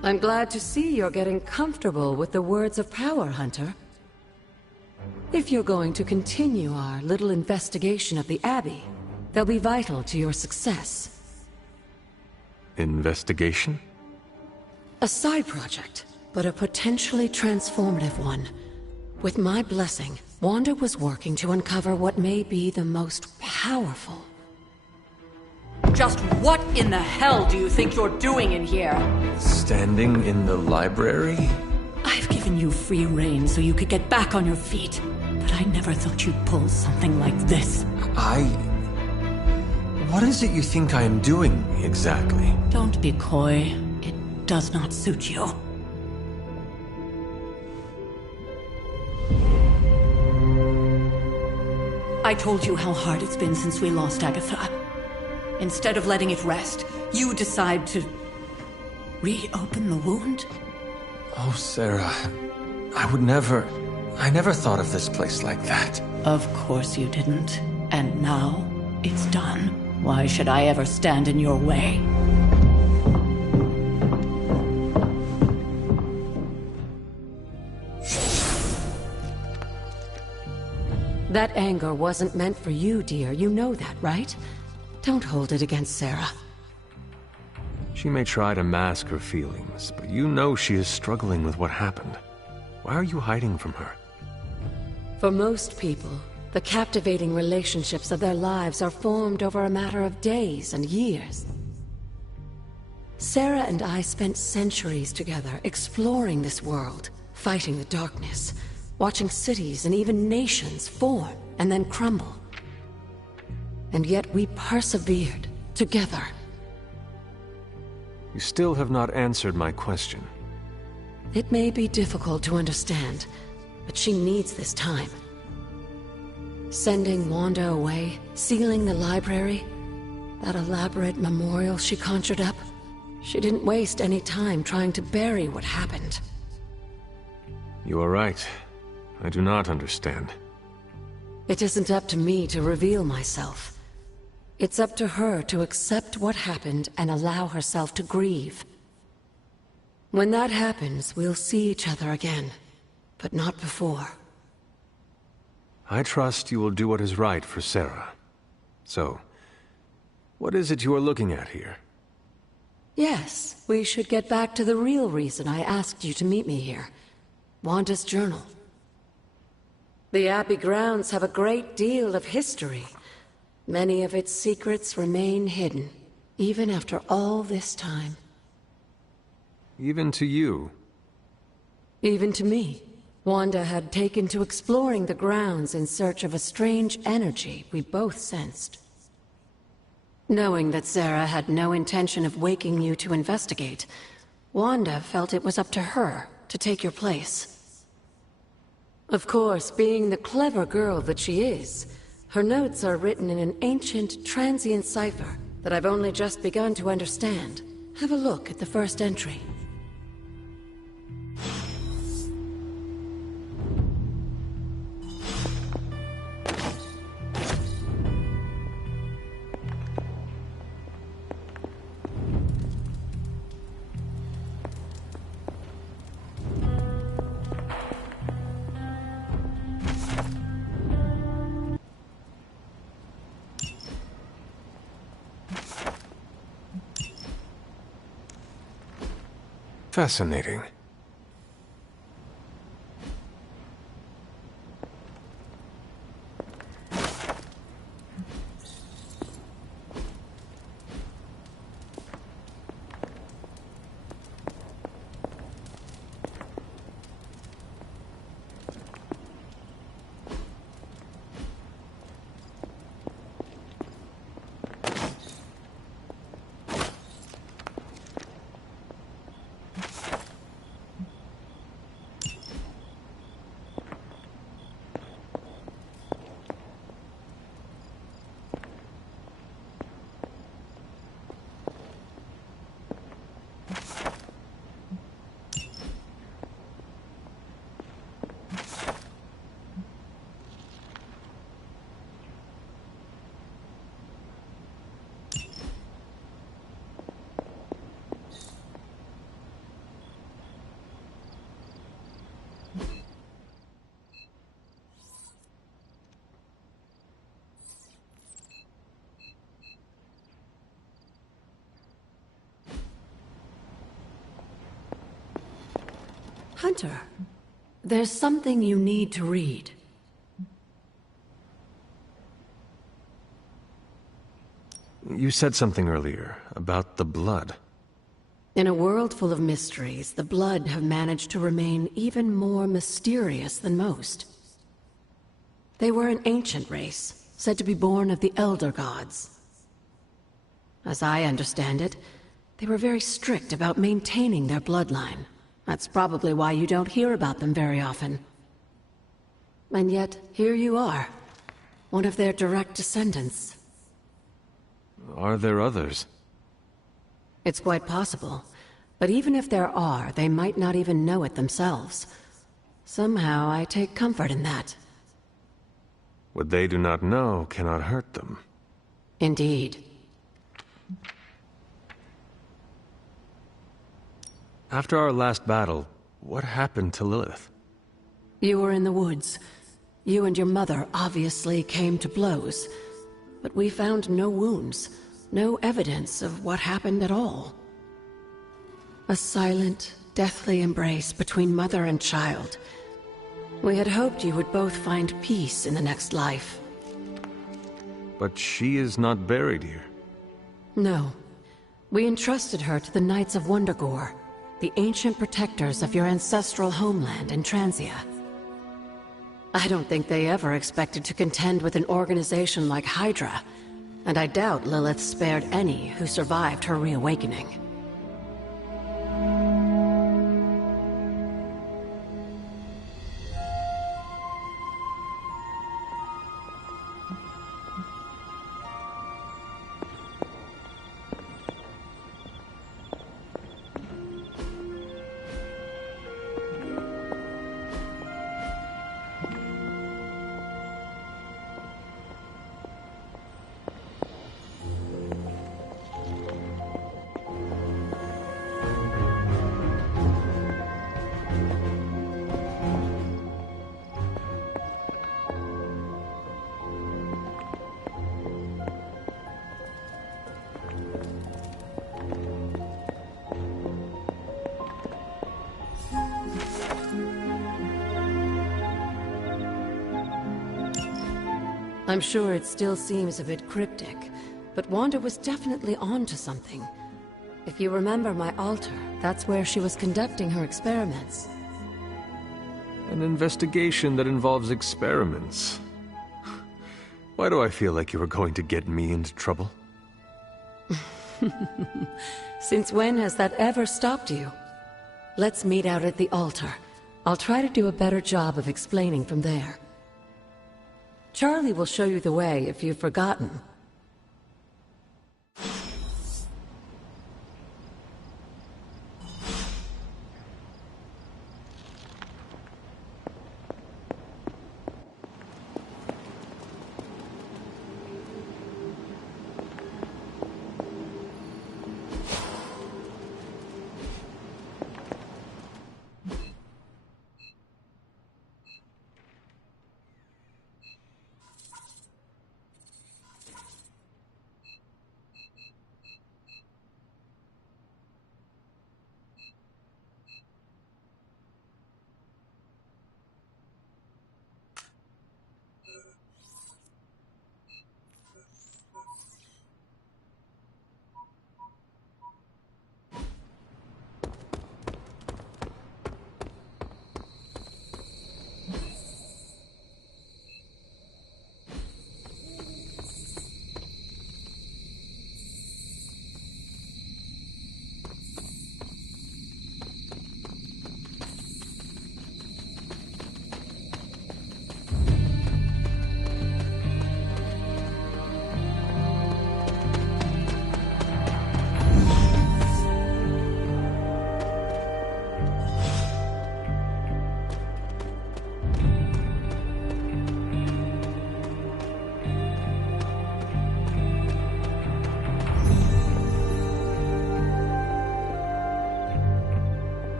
I'm glad to see you're getting comfortable with the words of power, Hunter. If you're going to continue our little investigation of the Abbey, they'll be vital to your success. Investigation? A side project, but a potentially transformative one. With my blessing, Wanda was working to uncover what may be the most powerful. Just what in the hell do you think you're doing in here? Standing in the library? I've given you free rein so you could get back on your feet, but I never thought you'd pull something like this. What is it you think I am doing, exactly? Don't be coy. It does not suit you. I told you how hard it's been since we lost Agatha. Instead of letting it rest, you decide to reopen the wound? Oh, Sarah, I never thought of this place like that. Of course you didn't. And now, it's done. Why should I ever stand in your way? That anger wasn't meant for you, dear. You know that, right? Don't hold it against Sarah. She may try to mask her feelings, but you know she is struggling with what happened. Why are you hiding from her? For most people, the captivating relationships of their lives are formed over a matter of days and years. Sarah and I spent centuries together exploring this world, fighting the darkness, watching cities and even nations form and then crumble. And yet we persevered, together. You still have not answered my question. It may be difficult to understand, but she needs this time. Sending Wanda away, sealing the library, that elaborate memorial she conjured up, she didn't waste any time trying to bury what happened. You are right. I do not understand. It isn't up to me to reveal myself. It's up to her to accept what happened and allow herself to grieve. When that happens, we'll see each other again, but not before. I trust you will do what is right for Sarah. So, what is it you are looking at here? Yes, we should get back to the real reason I asked you to meet me here. Wanda's journal. The Abbey grounds have a great deal of history. Many of its secrets remain hidden, even after all this time. Even to you? Even to me. Wanda had taken to exploring the grounds in search of a strange energy we both sensed. Knowing that Sarah had no intention of waking you to investigate, Wanda felt it was up to her to take your place. Of course, being the clever girl that she is, her notes are written in an ancient, transient cipher that I've only just begun to understand. Have a look at the first entry. Fascinating. Hunter, there's something you need to read. You said something earlier about the blood. In a world full of mysteries, the blood have managed to remain even more mysterious than most. They were an ancient race, said to be born of the Elder Gods. As I understand it, they were very strict about maintaining their bloodline. That's probably why you don't hear about them very often. And yet, here you are, one of their direct descendants. Are there others? It's quite possible. But even if there are, they might not even know it themselves. Somehow, I take comfort in that. What they do not know cannot hurt them. Indeed. After our last battle, what happened to Lilith? You were in the woods. You and your mother obviously came to blows. But we found no wounds, no evidence of what happened at all. A silent, deathly embrace between mother and child. We had hoped you would both find peace in the next life. But she is not buried here. No. We entrusted her to the Knights of Wundagore, the ancient protectors of your ancestral homeland in Transia. I don't think they ever expected to contend with an organization like Hydra, and I doubt Lilith spared any who survived her reawakening. I'm sure it still seems a bit cryptic, but Wanda was definitely onto something. If you remember my altar, that's where she was conducting her experiments. An investigation that involves experiments. Why do I feel like you were going to get me into trouble? Since when has that ever stopped you? Let's meet out at the altar. I'll try to do a better job of explaining from there. Charlie will show you the way if you've forgotten.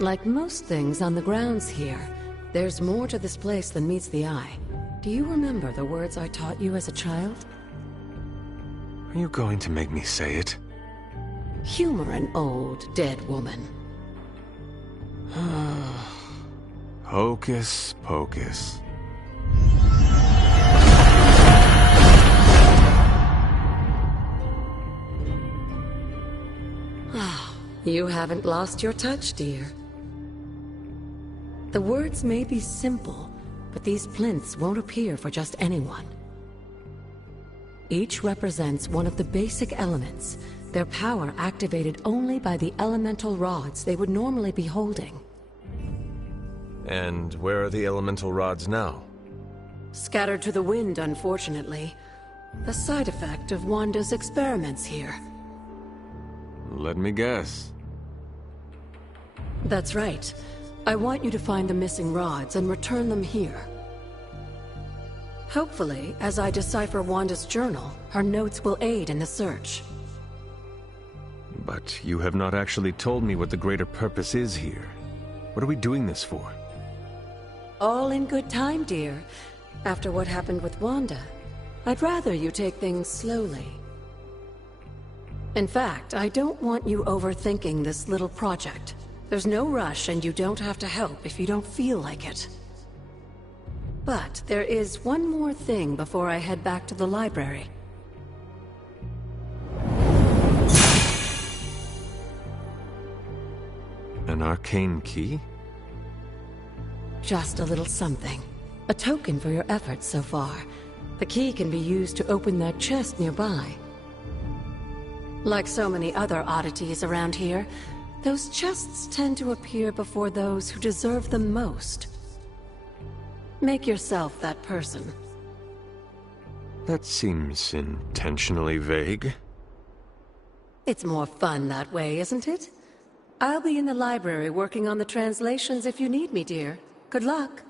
Like most things on the grounds here, there's more to this place than meets the eye. Do you remember the words I taught you as a child? Are you going to make me say it? Humor an old, dead woman. Hocus pocus. You haven't lost your touch, dear. The words may be simple, but these plinths won't appear for just anyone. Each represents one of the basic elements, their power activated only by the elemental rods they would normally be holding. And where are the elemental rods now? Scattered to the wind, unfortunately. The side effect of Wanda's experiments here. Let me guess. That's right. I want you to find the missing rods and return them here. Hopefully, as I decipher Wanda's journal, her notes will aid in the search. But you have not actually told me what the greater purpose is here. What are we doing this for? All in good time, dear. After what happened with Wanda, I'd rather you take things slowly. In fact, I don't want you overthinking this little project. There's no rush, and you don't have to help if you don't feel like it. But there is one more thing before I head back to the library. An arcane key? Just a little something. A token for your efforts so far. The key can be used to open that chest nearby. Like so many other oddities around here, those chests tend to appear before those who deserve them most. Make yourself that person. That seems intentionally vague. It's more fun that way, isn't it? I'll be in the library working on the translations if you need me, dear. Good luck.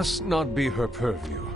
must not be her purview.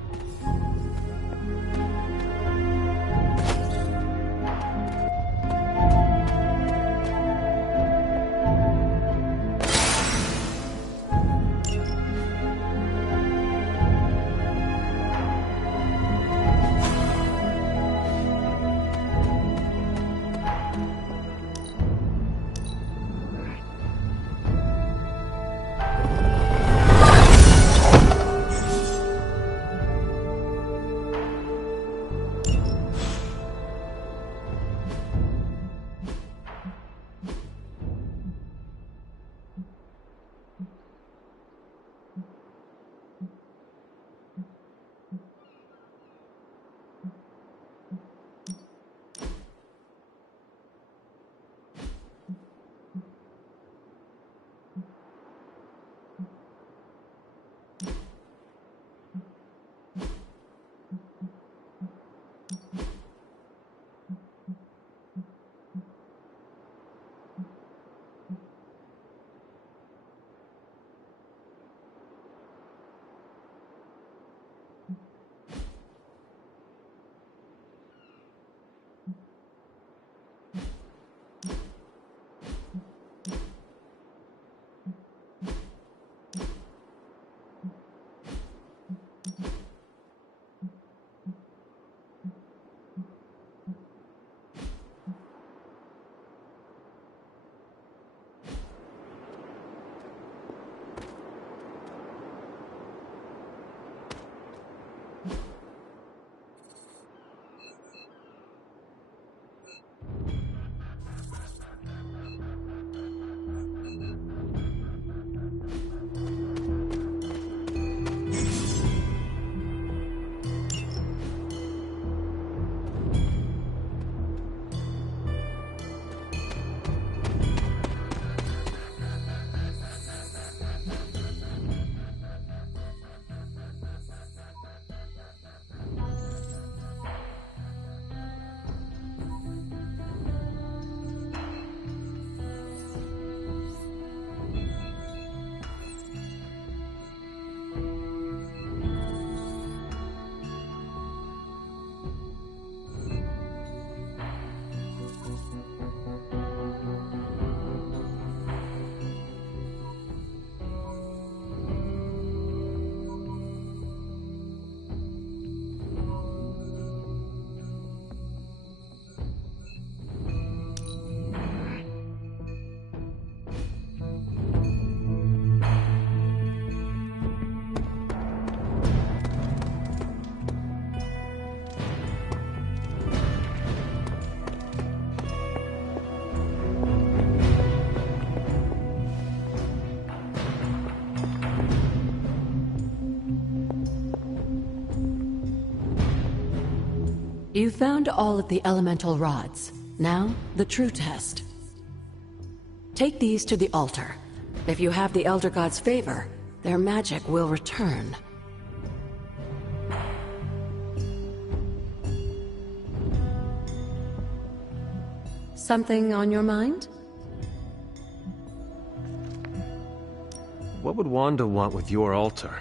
You found all of the elemental rods. Now, the true test. Take these to the altar. If you have the Elder God's favor, their magic will return. Something on your mind? What would Wanda want with your altar?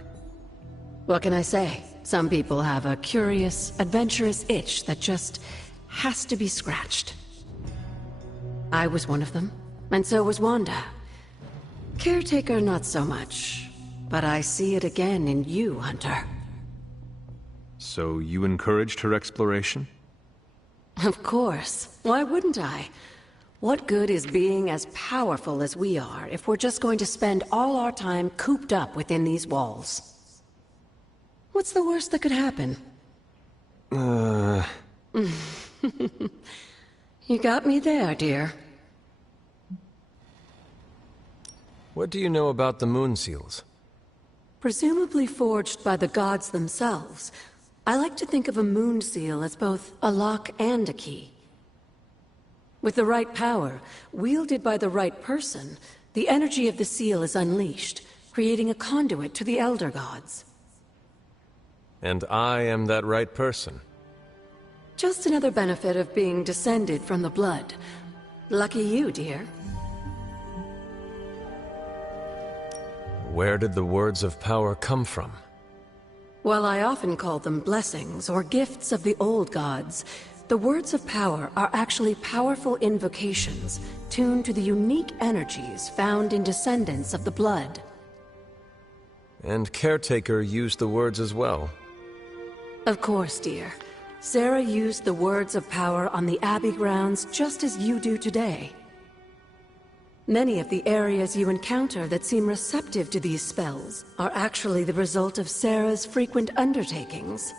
What can I say? Some people have a curious, adventurous itch that just has to be scratched. I was one of them, and so was Wanda. Caretaker, not so much. But I see it again in you, Hunter. So you encouraged her exploration? Of course. Why wouldn't I? What good is being as powerful as we are if we're just going to spend all our time cooped up within these walls? What's the worst that could happen? You got me there, dear. What do you know about the moon seals? Presumably forged by the gods themselves. I like to think of a moon seal as both a lock and a key. With the right power, wielded by the right person, the energy of the seal is unleashed, creating a conduit to the Elder Gods. And I am that right person. Just another benefit of being descended from the blood. Lucky you, dear. Where did the words of power come from? While I often call them blessings or gifts of the old gods, the words of power are actually powerful invocations tuned to the unique energies found in descendants of the blood. And Caretaker used the words as well. Of course, dear. Sarah used the words of power on the Abbey grounds just as you do today. Many of the areas you encounter that seem receptive to these spells are actually the result of Sarah's frequent undertakings.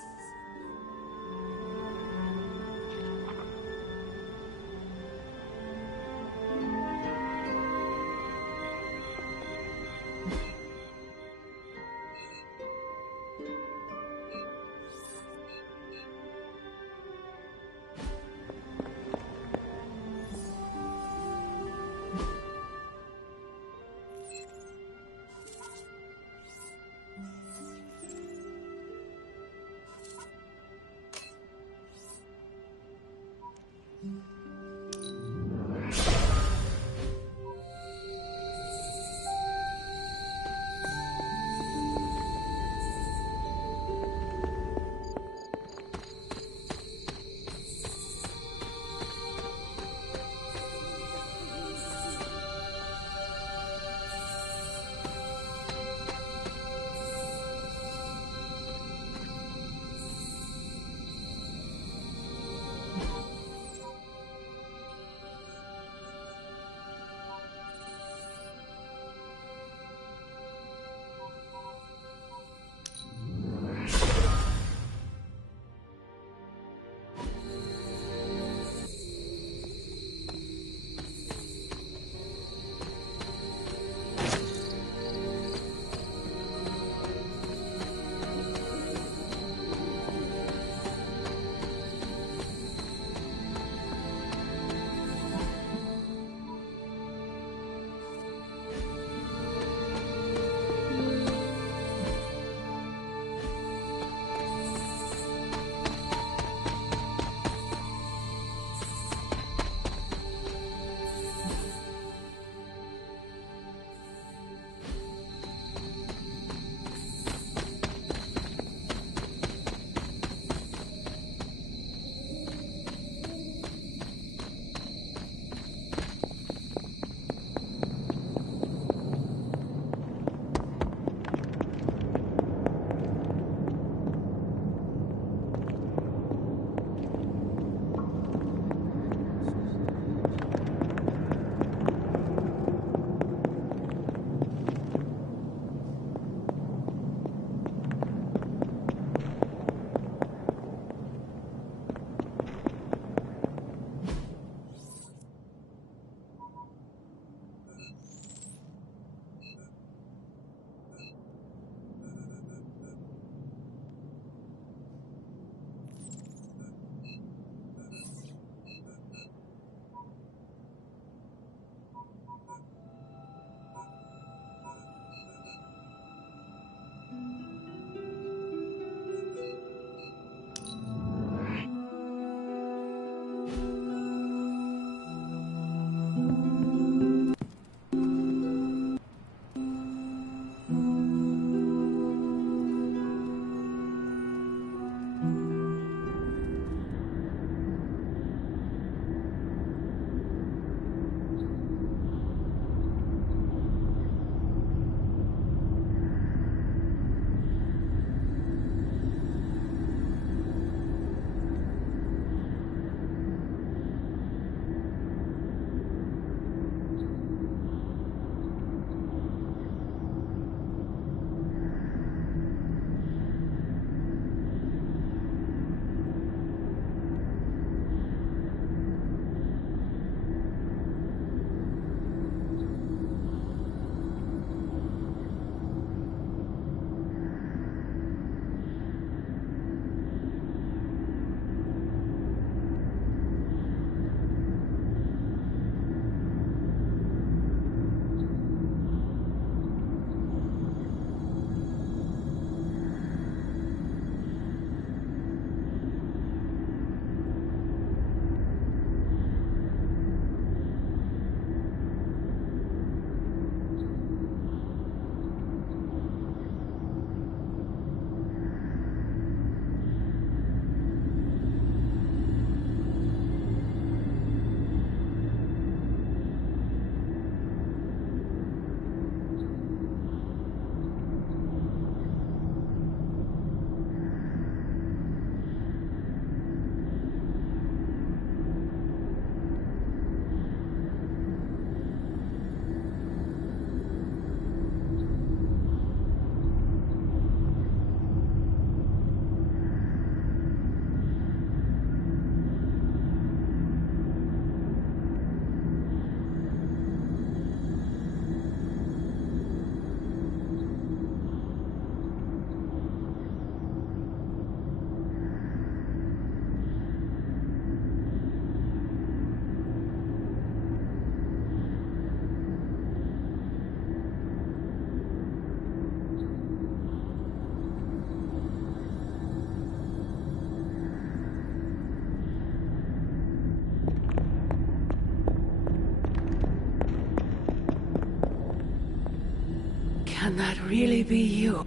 Can that really be you?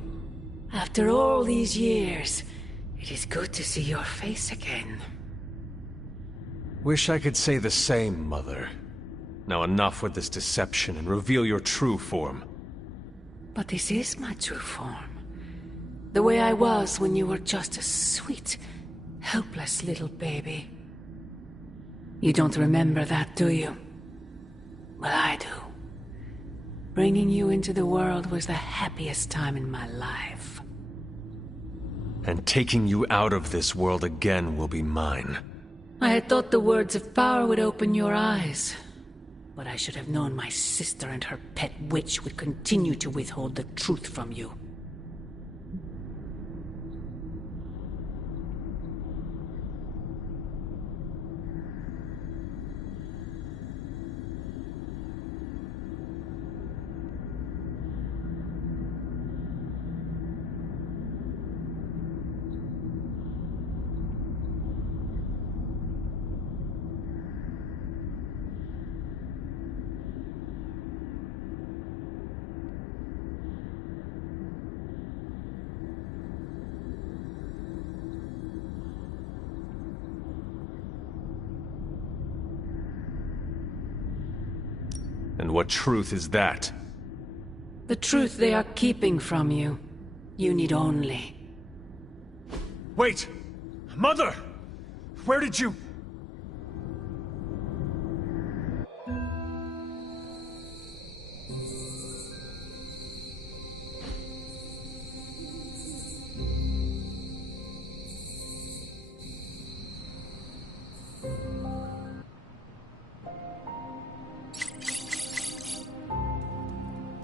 After all these years, it is good to see your face again. Wish I could say the same, Mother. Now enough with this deception and reveal your true form. But this is my true form. The way I was when you were just a sweet, helpless little baby. You don't remember that, do you? Well, I do. Bringing you into the world was the happiest time in my life. And taking you out of this world again will be mine. I had thought the words of power would open your eyes. But I should have known my sister and her pet witch would continue to withhold the truth from you. And what truth is that? The truth they are keeping from you. You need only. Wait! Mother! Where did you...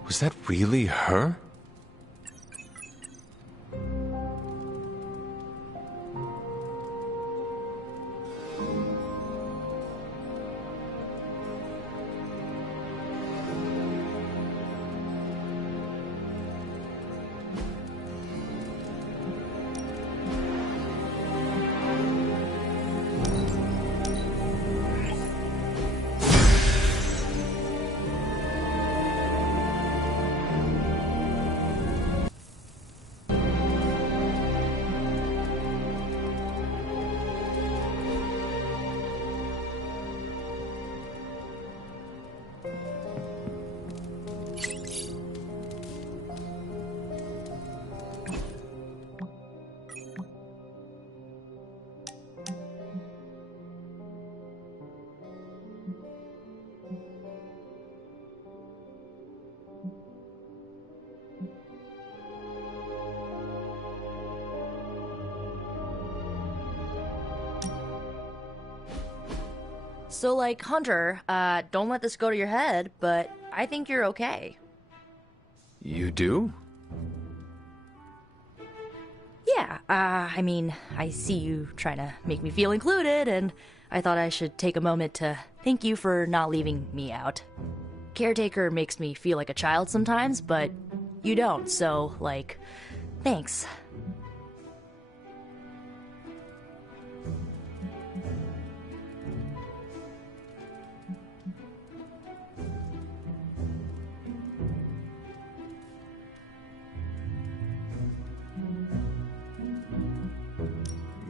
Was that really her? So, like, Hunter, don't let this go to your head, but I think you're okay. You do? Yeah, I mean, I see you trying to make me feel included, and I thought I should take a moment to thank you for not leaving me out. Caretaker makes me feel like a child sometimes, but you don't, so, like, thanks.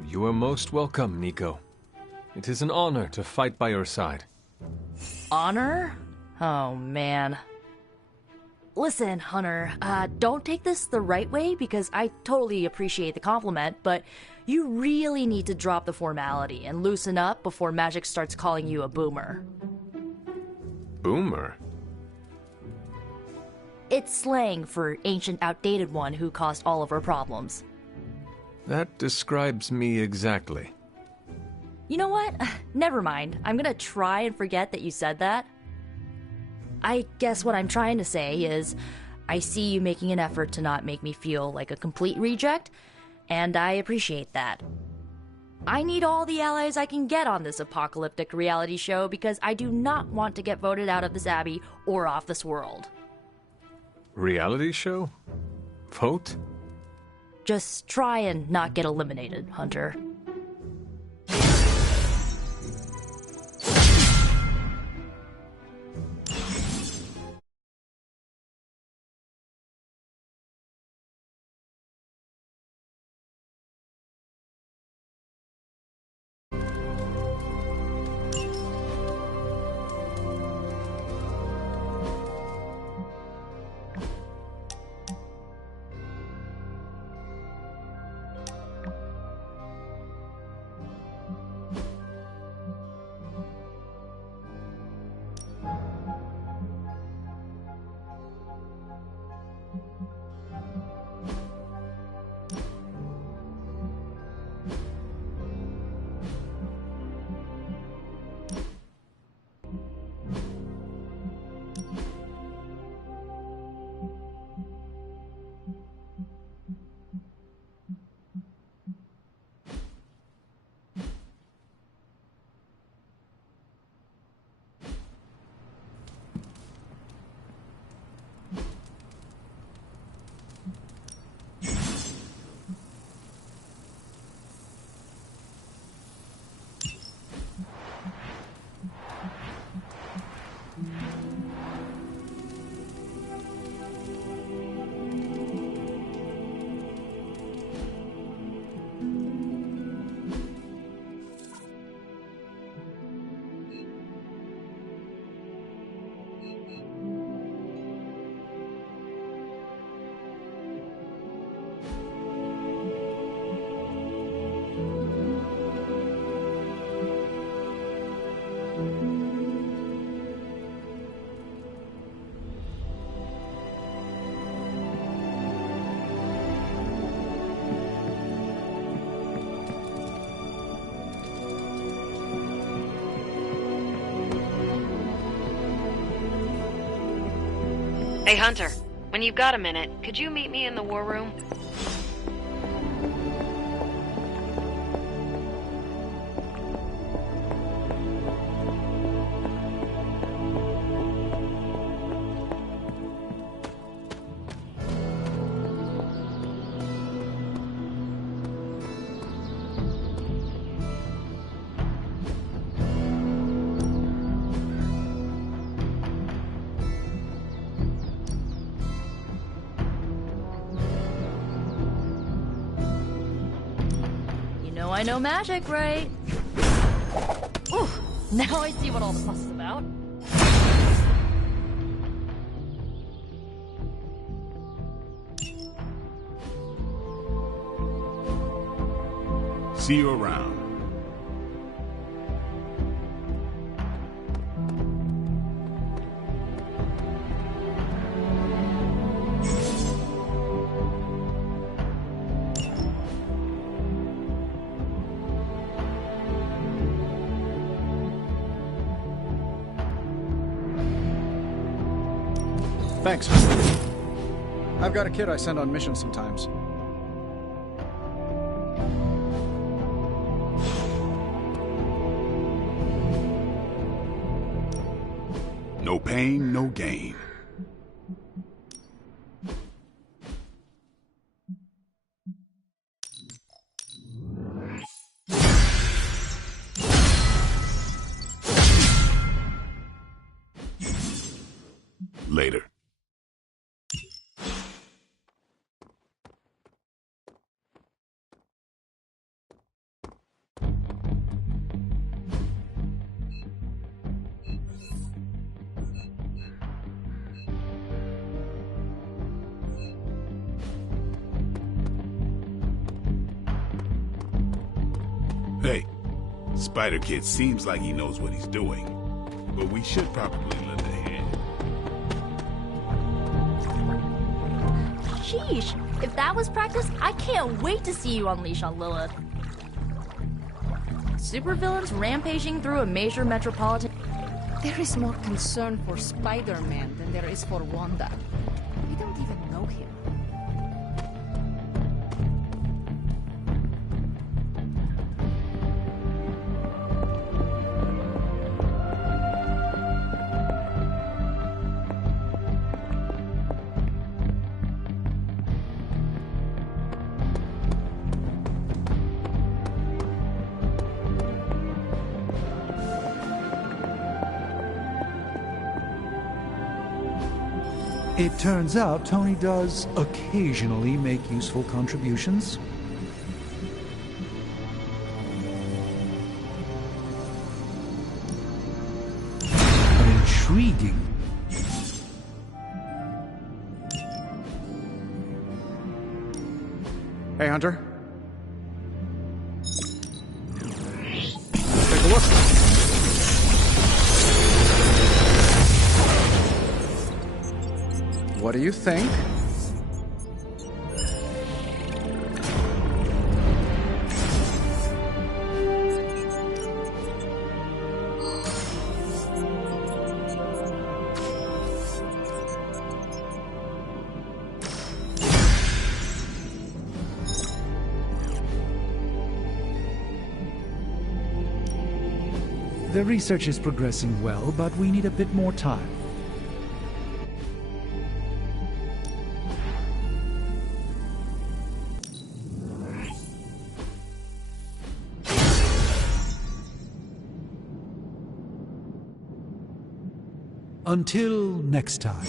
You are most welcome, Nico. It is an honor to fight by your side. Honor? Oh, man. Listen, Hunter, don't take this the right way because I totally appreciate the compliment, but you really need to drop the formality and loosen up before magic starts calling you a boomer. Boomer? It's slang for ancient, outdated one who caused all of our problems. That describes me exactly. You know what? Never mind. I'm gonna try and forget that you said that. I guess what I'm trying to say is, I see you making an effort to not make me feel like a complete reject, and I appreciate that. I need all the allies I can get on this apocalyptic reality show because I do not want to get voted out of this abbey or off this world. Reality show? Vote? Just try and not get eliminated, Hunter. Hey, Hunter, when you've got a minute, could you meet me in the war room? I know magic, right? Ooh, now I see what all the fuss is about. See you around. Thanks. I've got a kid I send on missions sometimes. No pain, no gain. Later. Hey, Spider Kid seems like he knows what he's doing, but we should probably lend a hand. Sheesh, if that was practice, I can't wait to see you unleash on Lilith. Supervillains rampaging through a major metropolitan... There is more concern for Spider-Man than there is for Wanda. We don't even know him. It turns out Tony does occasionally make useful contributions. An intriguing. Hey, Hunter. Take a look. What do you think? The research is progressing well, but we need a bit more time. Until next time.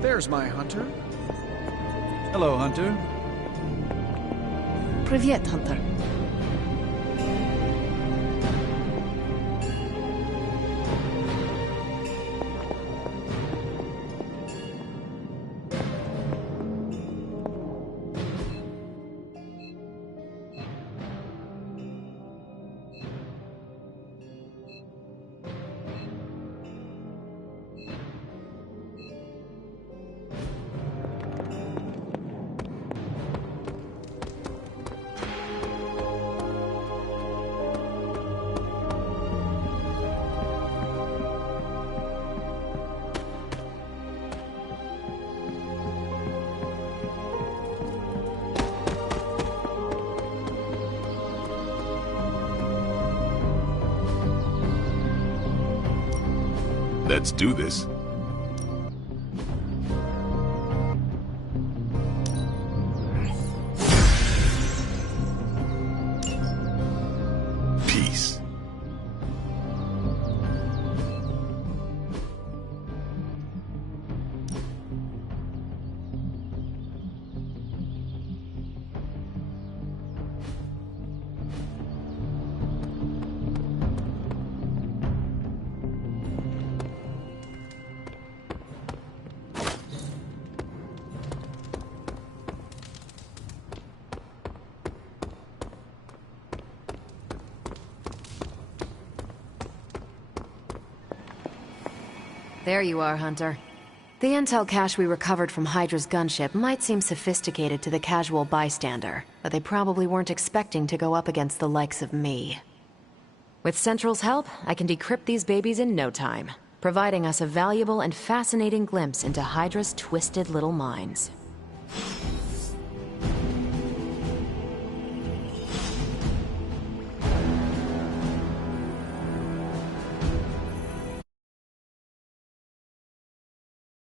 There's my Hunter. Hello, Hunter. Привет, Hunter. Let's do this. Peace. There you are, Hunter. The intel cache we recovered from Hydra's gunship might seem sophisticated to the casual bystander, but they probably weren't expecting to go up against the likes of me. With Central's help, I can decrypt these babies in no time, providing us a valuable and fascinating glimpse into Hydra's twisted little minds.